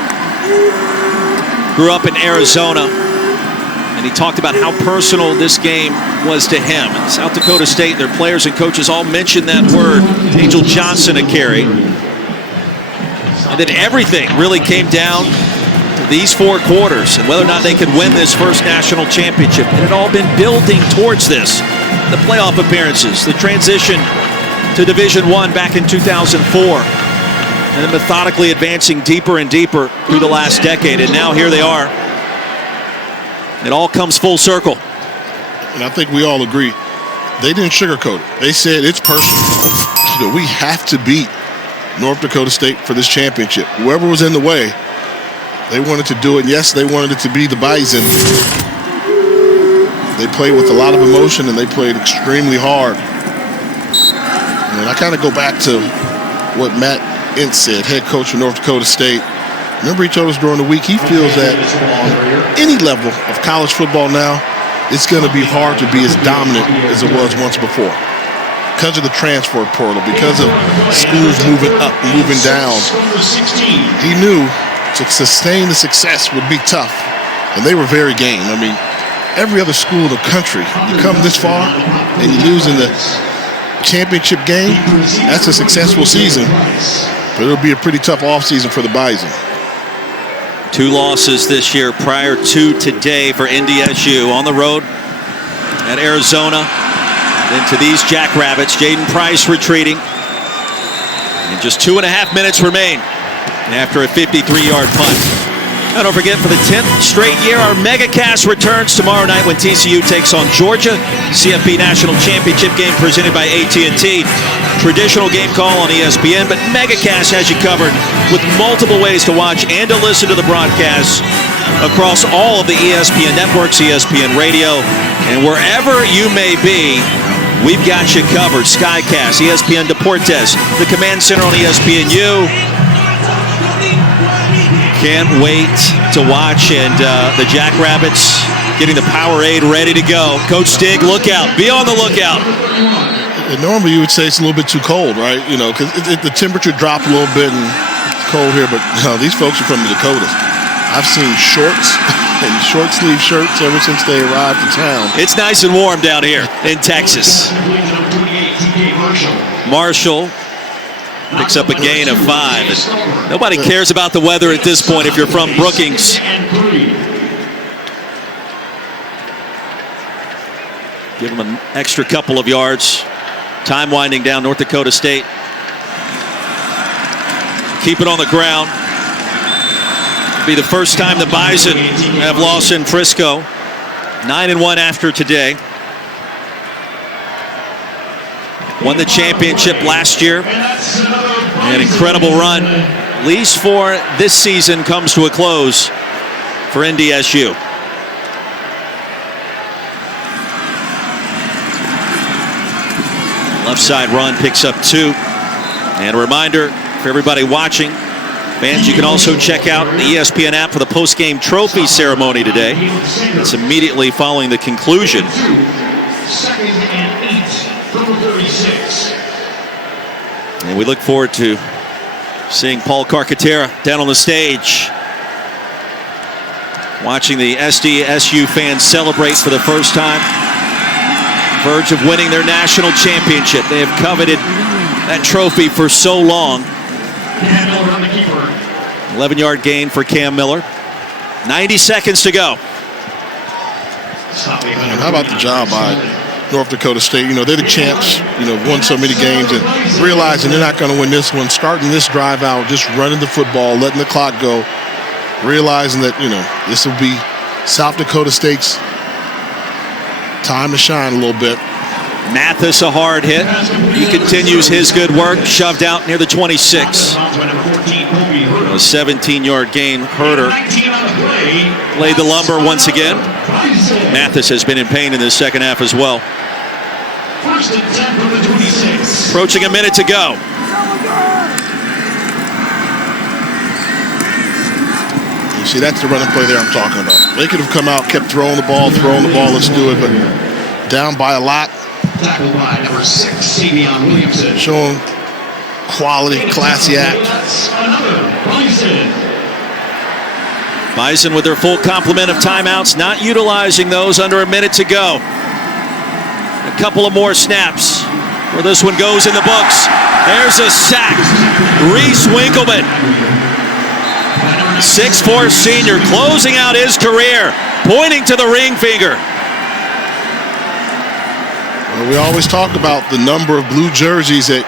Grew up in Arizona. And he talked about how personal this game was to him. And South Dakota State, their players and coaches all mentioned that word. Angel Johnson a carry. And then everything really came down to these 4 quarters and whether or not they could win this first national championship. It had all been building towards this. The playoff appearances, the transition to Division I back in 2004, and then methodically advancing deeper and deeper through the last decade. And now here they are. It all comes full circle. And I think we all agree. They didn't sugarcoat it. They said it's personal. We have to beat North Dakota State for this championship. Whoever was in the way, they wanted to do it. Yes, they wanted it to be the Bison. They played with a lot of emotion, and they played extremely hard. And I kind of go back to what Matt Ince said, head coach of North Dakota State. Remember, he told us during the week he feels that on any level of college football now, it's going to be hard to be as dominant as it was once before. Because of the transfer portal, because of schools moving up, moving down. He knew to sustain the success would be tough. And they were very game. I mean, every other school in the country, you come this far and you lose in the championship game, that's a successful season. But it'll be a pretty tough offseason for the Bison. 2 losses this year prior to today for NDSU. On the road at Arizona. Then to these Jackrabbits. Jaden Price retreating. And just 2.5 minutes remain after a 53-yard punt. Now don't forget, for the 10th straight year, our MegaCast returns tomorrow night when TCU takes on Georgia. CFP National Championship game presented by AT&T. Traditional game call on ESPN, but MegaCast has you covered with multiple ways to watch and to listen to the broadcasts across all of the ESPN networks, ESPN Radio, and wherever you may be, we've got you covered. Skycast, ESPN Deportes, the Command Center on ESPNU. Can't wait to watch, and the Jackrabbits getting the Powerade ready to go. Coach Stig, look out. Be on the lookout. And normally you would say it's a little bit too cold, right? You know, because the temperature dropped a little bit and it's cold here, but no, these folks are from the Dakotas. I've seen shorts and short sleeve shirts ever since they arrived in town. It's nice and warm down here in Texas. Marshall picks up a gain of 5. Nobody cares about the weather at this point if you're from Brookings. Give them an extra couple of yards. Time winding down. North Dakota State keep it on the ground. It'll be the first time the Bison have lost in Frisco. 9-1 after today. Won the championship last year. An incredible run, at least for this season, comes to a close for NDSU. Left side run picks up 2. And a reminder for everybody watching, fans, you can also check out the ESPN app for the post-game trophy ceremony today. It's immediately following the conclusion. Second and 8, number 36. And we look forward to seeing Paul Carcaterra down on the stage. Watching the SDSU fans celebrate for the first time. Verge of winning their national championship. They have coveted that trophy for so long. 11-yard gain for Cam Miller. 90 seconds to go. Man, how about the job by North Dakota State? You know, they're the champs, you know, won so many games, and realizing they're not going to win this one, starting this drive out, just running the football, letting the clock go, realizing that, you know, this will be South Dakota State's time to shine a little bit. Mathis, a hard hit. He continues his good work, shoved out near the 26. A 17-yard gain. Herder laid the lumber once again. Mathis has been in pain in the second half as well. Approaching a minute to go. You see, that's the running play there I'm talking about. They could have come out, kept throwing the ball, let's do it, but down by a lot. Tackled by number 6, Savion Williamson. Showing quality, classy act. Bison with their full complement of timeouts, not utilizing those under a minute to go. A couple of more snaps where this one goes in the books. There's a sack. Reese Winkleman, 6'4" senior, closing out his career, pointing to the ring finger. Well, we always talk about the number of blue jerseys that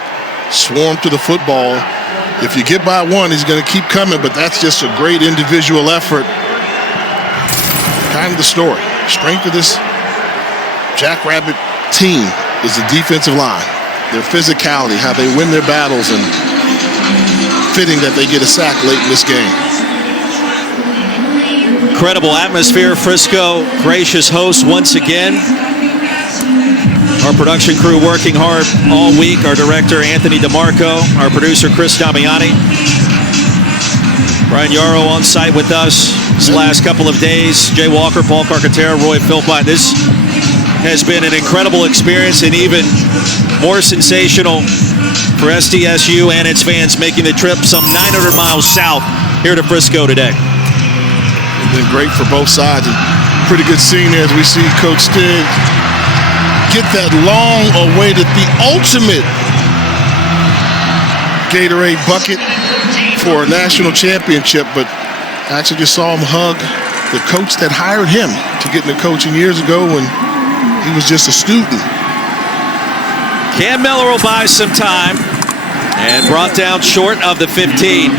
swarm to the football. If you get by one, he's going to keep coming, but that's just a great individual effort. Kind of the story. Strength of this Jackrabbit team is the defensive line. Their physicality, how they win their battles, and fitting that they get a sack late in this game. Incredible atmosphere. Frisco, gracious host once again. Our production crew working hard all week. Our director, Anthony DeMarco. Our producer, Chris Damiani. Brian Yarrow on site with us this last couple of days. Jay Walker, Paul Carcaterra, Roy Philpott. This has been an incredible experience, and even more sensational for SDSU and its fans making the trip some 900 miles south here to Frisco today. It's been great for both sides. And pretty good scene as we see Coach Stiggs get that long-awaited, the ultimate Gatorade bucket for a national championship, but I actually just saw him hug the coach that hired him to get into coaching years ago when he was just a student. Cam Miller will buy some time and brought down short of the 15.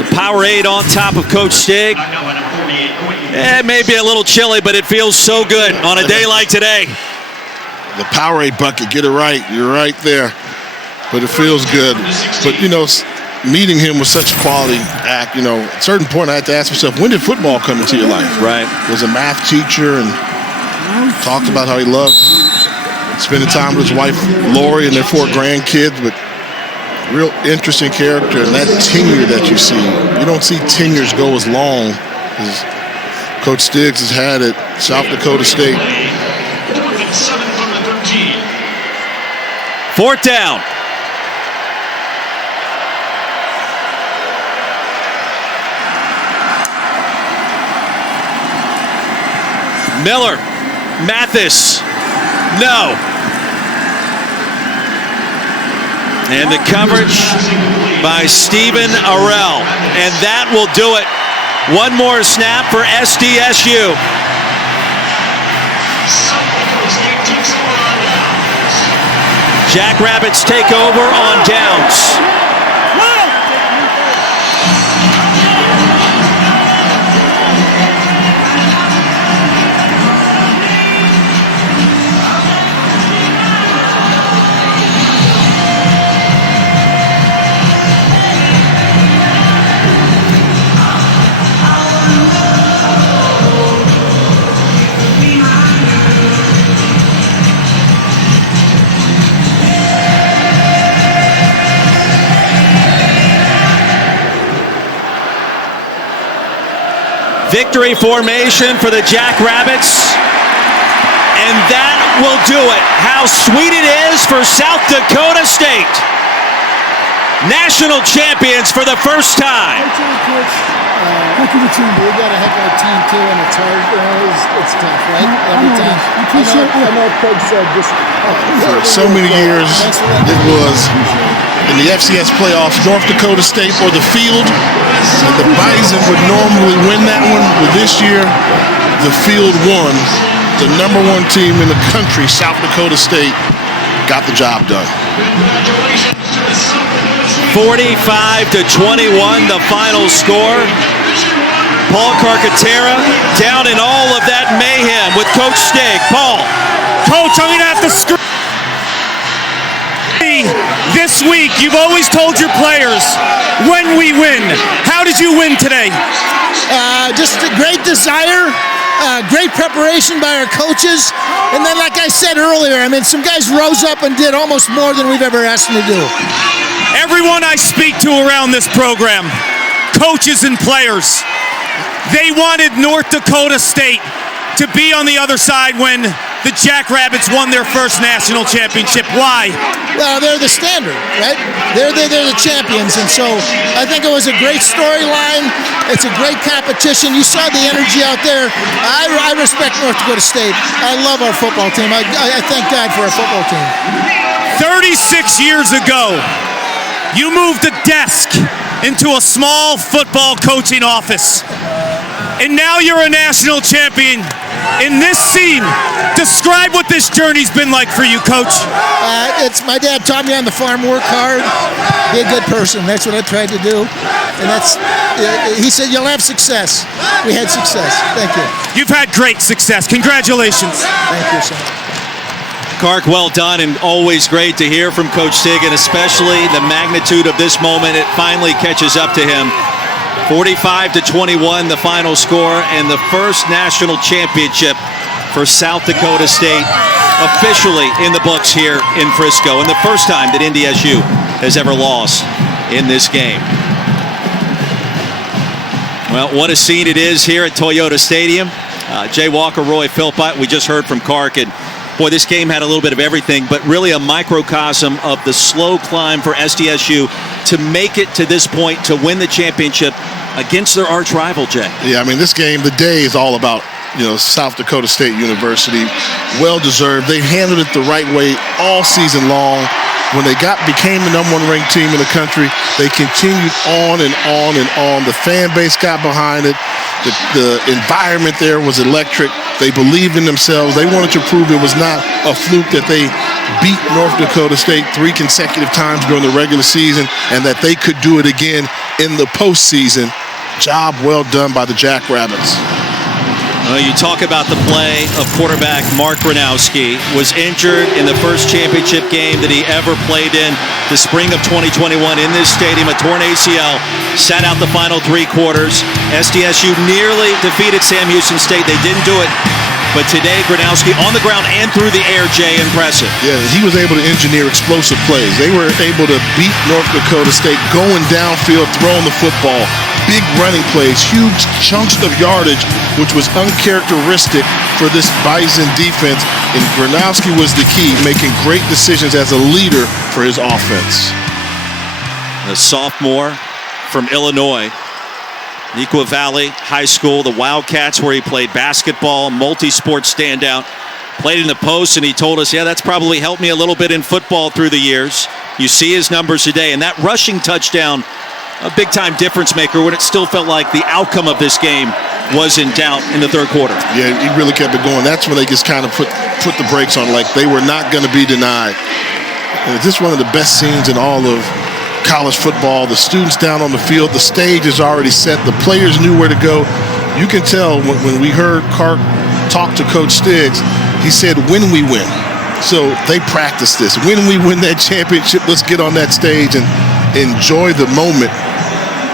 The Powerade on top of Coach Stig. It may be a little chilly, but it feels so good on a day like today. The Powerade bucket, get it right. You're right there. But it feels good. But, you know, meeting him was such a quality act. You know, at a certain point I had to ask myself, when did football come into your life? Right. Was a math teacher and talked about how he loved spending time with his wife, Lori, and their 4 grandkids. But real interesting character. And that tenure that you see, you don't see tenures go as long as Coach Stiggs has had at South Dakota State. 4th down. Miller, Mathis, no. And the coverage by Stephen Arell. And that will do it. One more snap for SDSU. Jackrabbits take over on downs. Victory formation for the Jackrabbits. And that will do it. How sweet it is for South Dakota State. National champions for the first time. Look at the team, but we got a heck of a team too, and it's hard. It's tough, right? Every time. I know Craig said this. For so many years, it was in the FCS playoffs, North Dakota State or the Field. And the Bison would normally win that one, but this year, the Field won. The number one team in the country, South Dakota State, got the job done. 45-21, the final score. Paul Carcaterra down in all of that mayhem with Coach Stig. Paul. Coach, I'm going to have to scream. This week, you've always told your players, when we win. How did you win today? Just a great desire, great preparation by our coaches, and then like I said earlier, I mean, some guys rose up and did almost more than we've ever asked them to do. Everyone I speak to around this program, coaches and players, they wanted North Dakota State to be on the other side when the Jackrabbits won their first national championship. Why? Well, they're the standard, right? They're the champions, and so I think it was a great storyline. It's a great competition. You saw the energy out there. I respect North Dakota State. I love our football team. I thank God for our football team. 36 years ago, you moved a desk into a small football coaching office. And now you're a national champion. In this scene, describe what this journey's been like for you, Coach. It's my dad taught me on the farm, work hard, be a good person. That's what I tried to do. And he said, you'll have success. We had success. Thank you. You've had great success. Congratulations. Thank you, sir. Kark, well done, and always great to hear from Coach Stig, and especially the magnitude of this moment. It finally catches up to him. 45-21, the final score, and the first national championship for South Dakota State officially in the books here in Frisco, and the first time that NDSU has ever lost in this game. Well, what a scene it is here at Toyota Stadium. Jay Walker, Roy Philpott, we just heard from Kark, and boy, this game had a little bit of everything, but really a microcosm of the slow climb for SDSU to make it to this point, to win the championship against their arch rival, Jay. Yeah, I mean, this game, the day is all about, South Dakota State University. Well-deserved. They handled it the right way all season long. When they became the number one ranked team in the country, they continued on and on and on. The fan base got behind it. The environment there was electric. They believed in themselves. They wanted to prove it was not a fluke that they beat North Dakota State 3 consecutive times during the regular season and that they could do it again in the postseason. Job well done by the Jackrabbits. Well, you talk about the play of quarterback Mark Gronowski, was injured in the first championship game that he ever played in the spring of 2021 in this stadium, a torn ACL, sat out the final 3 quarters. SDSU nearly defeated Sam Houston State. They didn't do it. But today, Gronowski on the ground and through the air, Jay, impressive. Yeah, he was able to engineer explosive plays. They were able to beat North Dakota State going downfield, throwing the football. Big running plays, huge chunks of yardage, which was uncharacteristic for this Bison defense. And Gronowski was the key, making great decisions as a leader for his offense. The sophomore from Illinois, Neuqua Valley High School, the Wildcats, where he played basketball, multi-sport standout, played in the post, and he told us, yeah, that's probably helped me a little bit in football through the years. You see his numbers today, and that rushing touchdown, a big-time difference maker when it still felt like the outcome of this game was in doubt in the third quarter. Yeah, he really kept it going. That's when they just kind of put the brakes on, like they were not going to be denied. And this is one of the best scenes in all of college football. The students down on the field, the stage is already set. The players knew where to go. You can tell when we heard Kark talk to Coach Stiggs, he said, when we win. So they practiced this. When we win that championship, let's get on that stage and enjoy the moment,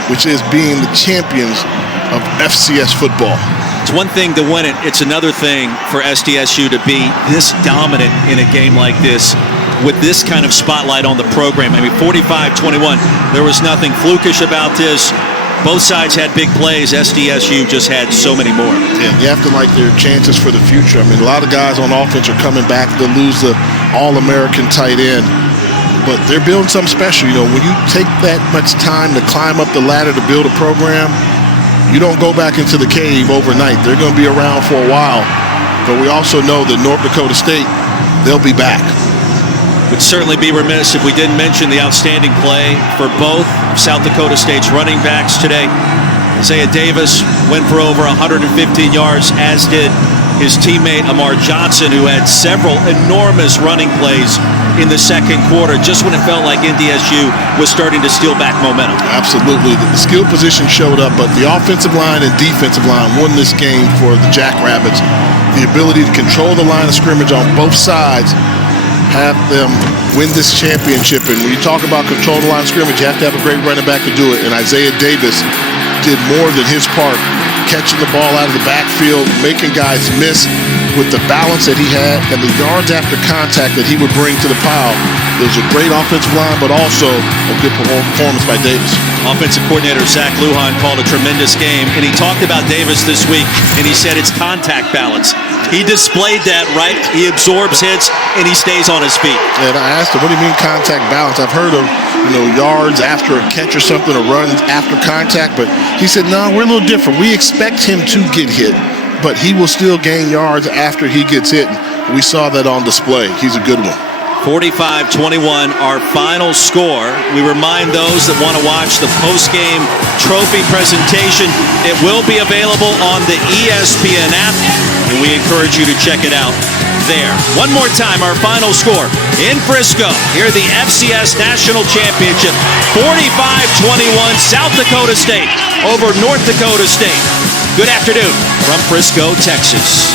which is being the champions of FCS football. It's one thing to win it. It's another thing for SDSU to be this dominant in a game like this with this kind of spotlight on the program. I mean, 45-21, there was nothing flukish about this. Both sides had big plays. SDSU just had so many more. Yeah, you have to like their chances for the future. I mean, a lot of guys on offense are coming back to lose the All-American tight end. But they're building something special. When you take that much time to climb up the ladder to build a program, you don't go back into the cave overnight. They're going to be around for a while. But we also know that North Dakota State, they'll be back. Would certainly be remiss if we didn't mention the outstanding play for both South Dakota State's running backs today. Isaiah Davis went for over 115 yards, as did his teammate Amar Johnson, who had several enormous running plays in the second quarter, just when it felt like NDSU was starting to steal back momentum. Absolutely. The skill position showed up, but the offensive line and defensive line won this game for the Jackrabbits. The ability to control the line of scrimmage on both sides have them win this championship. And when you talk about control the line of scrimmage, you have to have a great running back to do it. And Isaiah Davis did more than his part, catching the ball out of the backfield, making guys miss with the balance that he had and the yards after contact that he would bring to the pile. It was a great offensive line, but also a good performance by Davis. Offensive coordinator Zach Lujan called a tremendous game, and he talked about Davis this week, and he said it's contact balance. He displayed that, right? He absorbs hits, and he stays on his feet. And I asked him, what do you mean contact balance? I've heard of, yards after a catch or something, or runs after contact, but he said, no, we're a little different. We expect him to get hit, but he will still gain yards after he gets hit. We saw that on display. He's a good one. 45-21, our final score. We remind those that want to watch the post-game trophy presentation. It will be available on the ESPN app, and we encourage you to check it out there. One more time, our final score in Frisco. Here, the FCS National Championship, 45-21, South Dakota State over North Dakota State. Good afternoon from Frisco, Texas.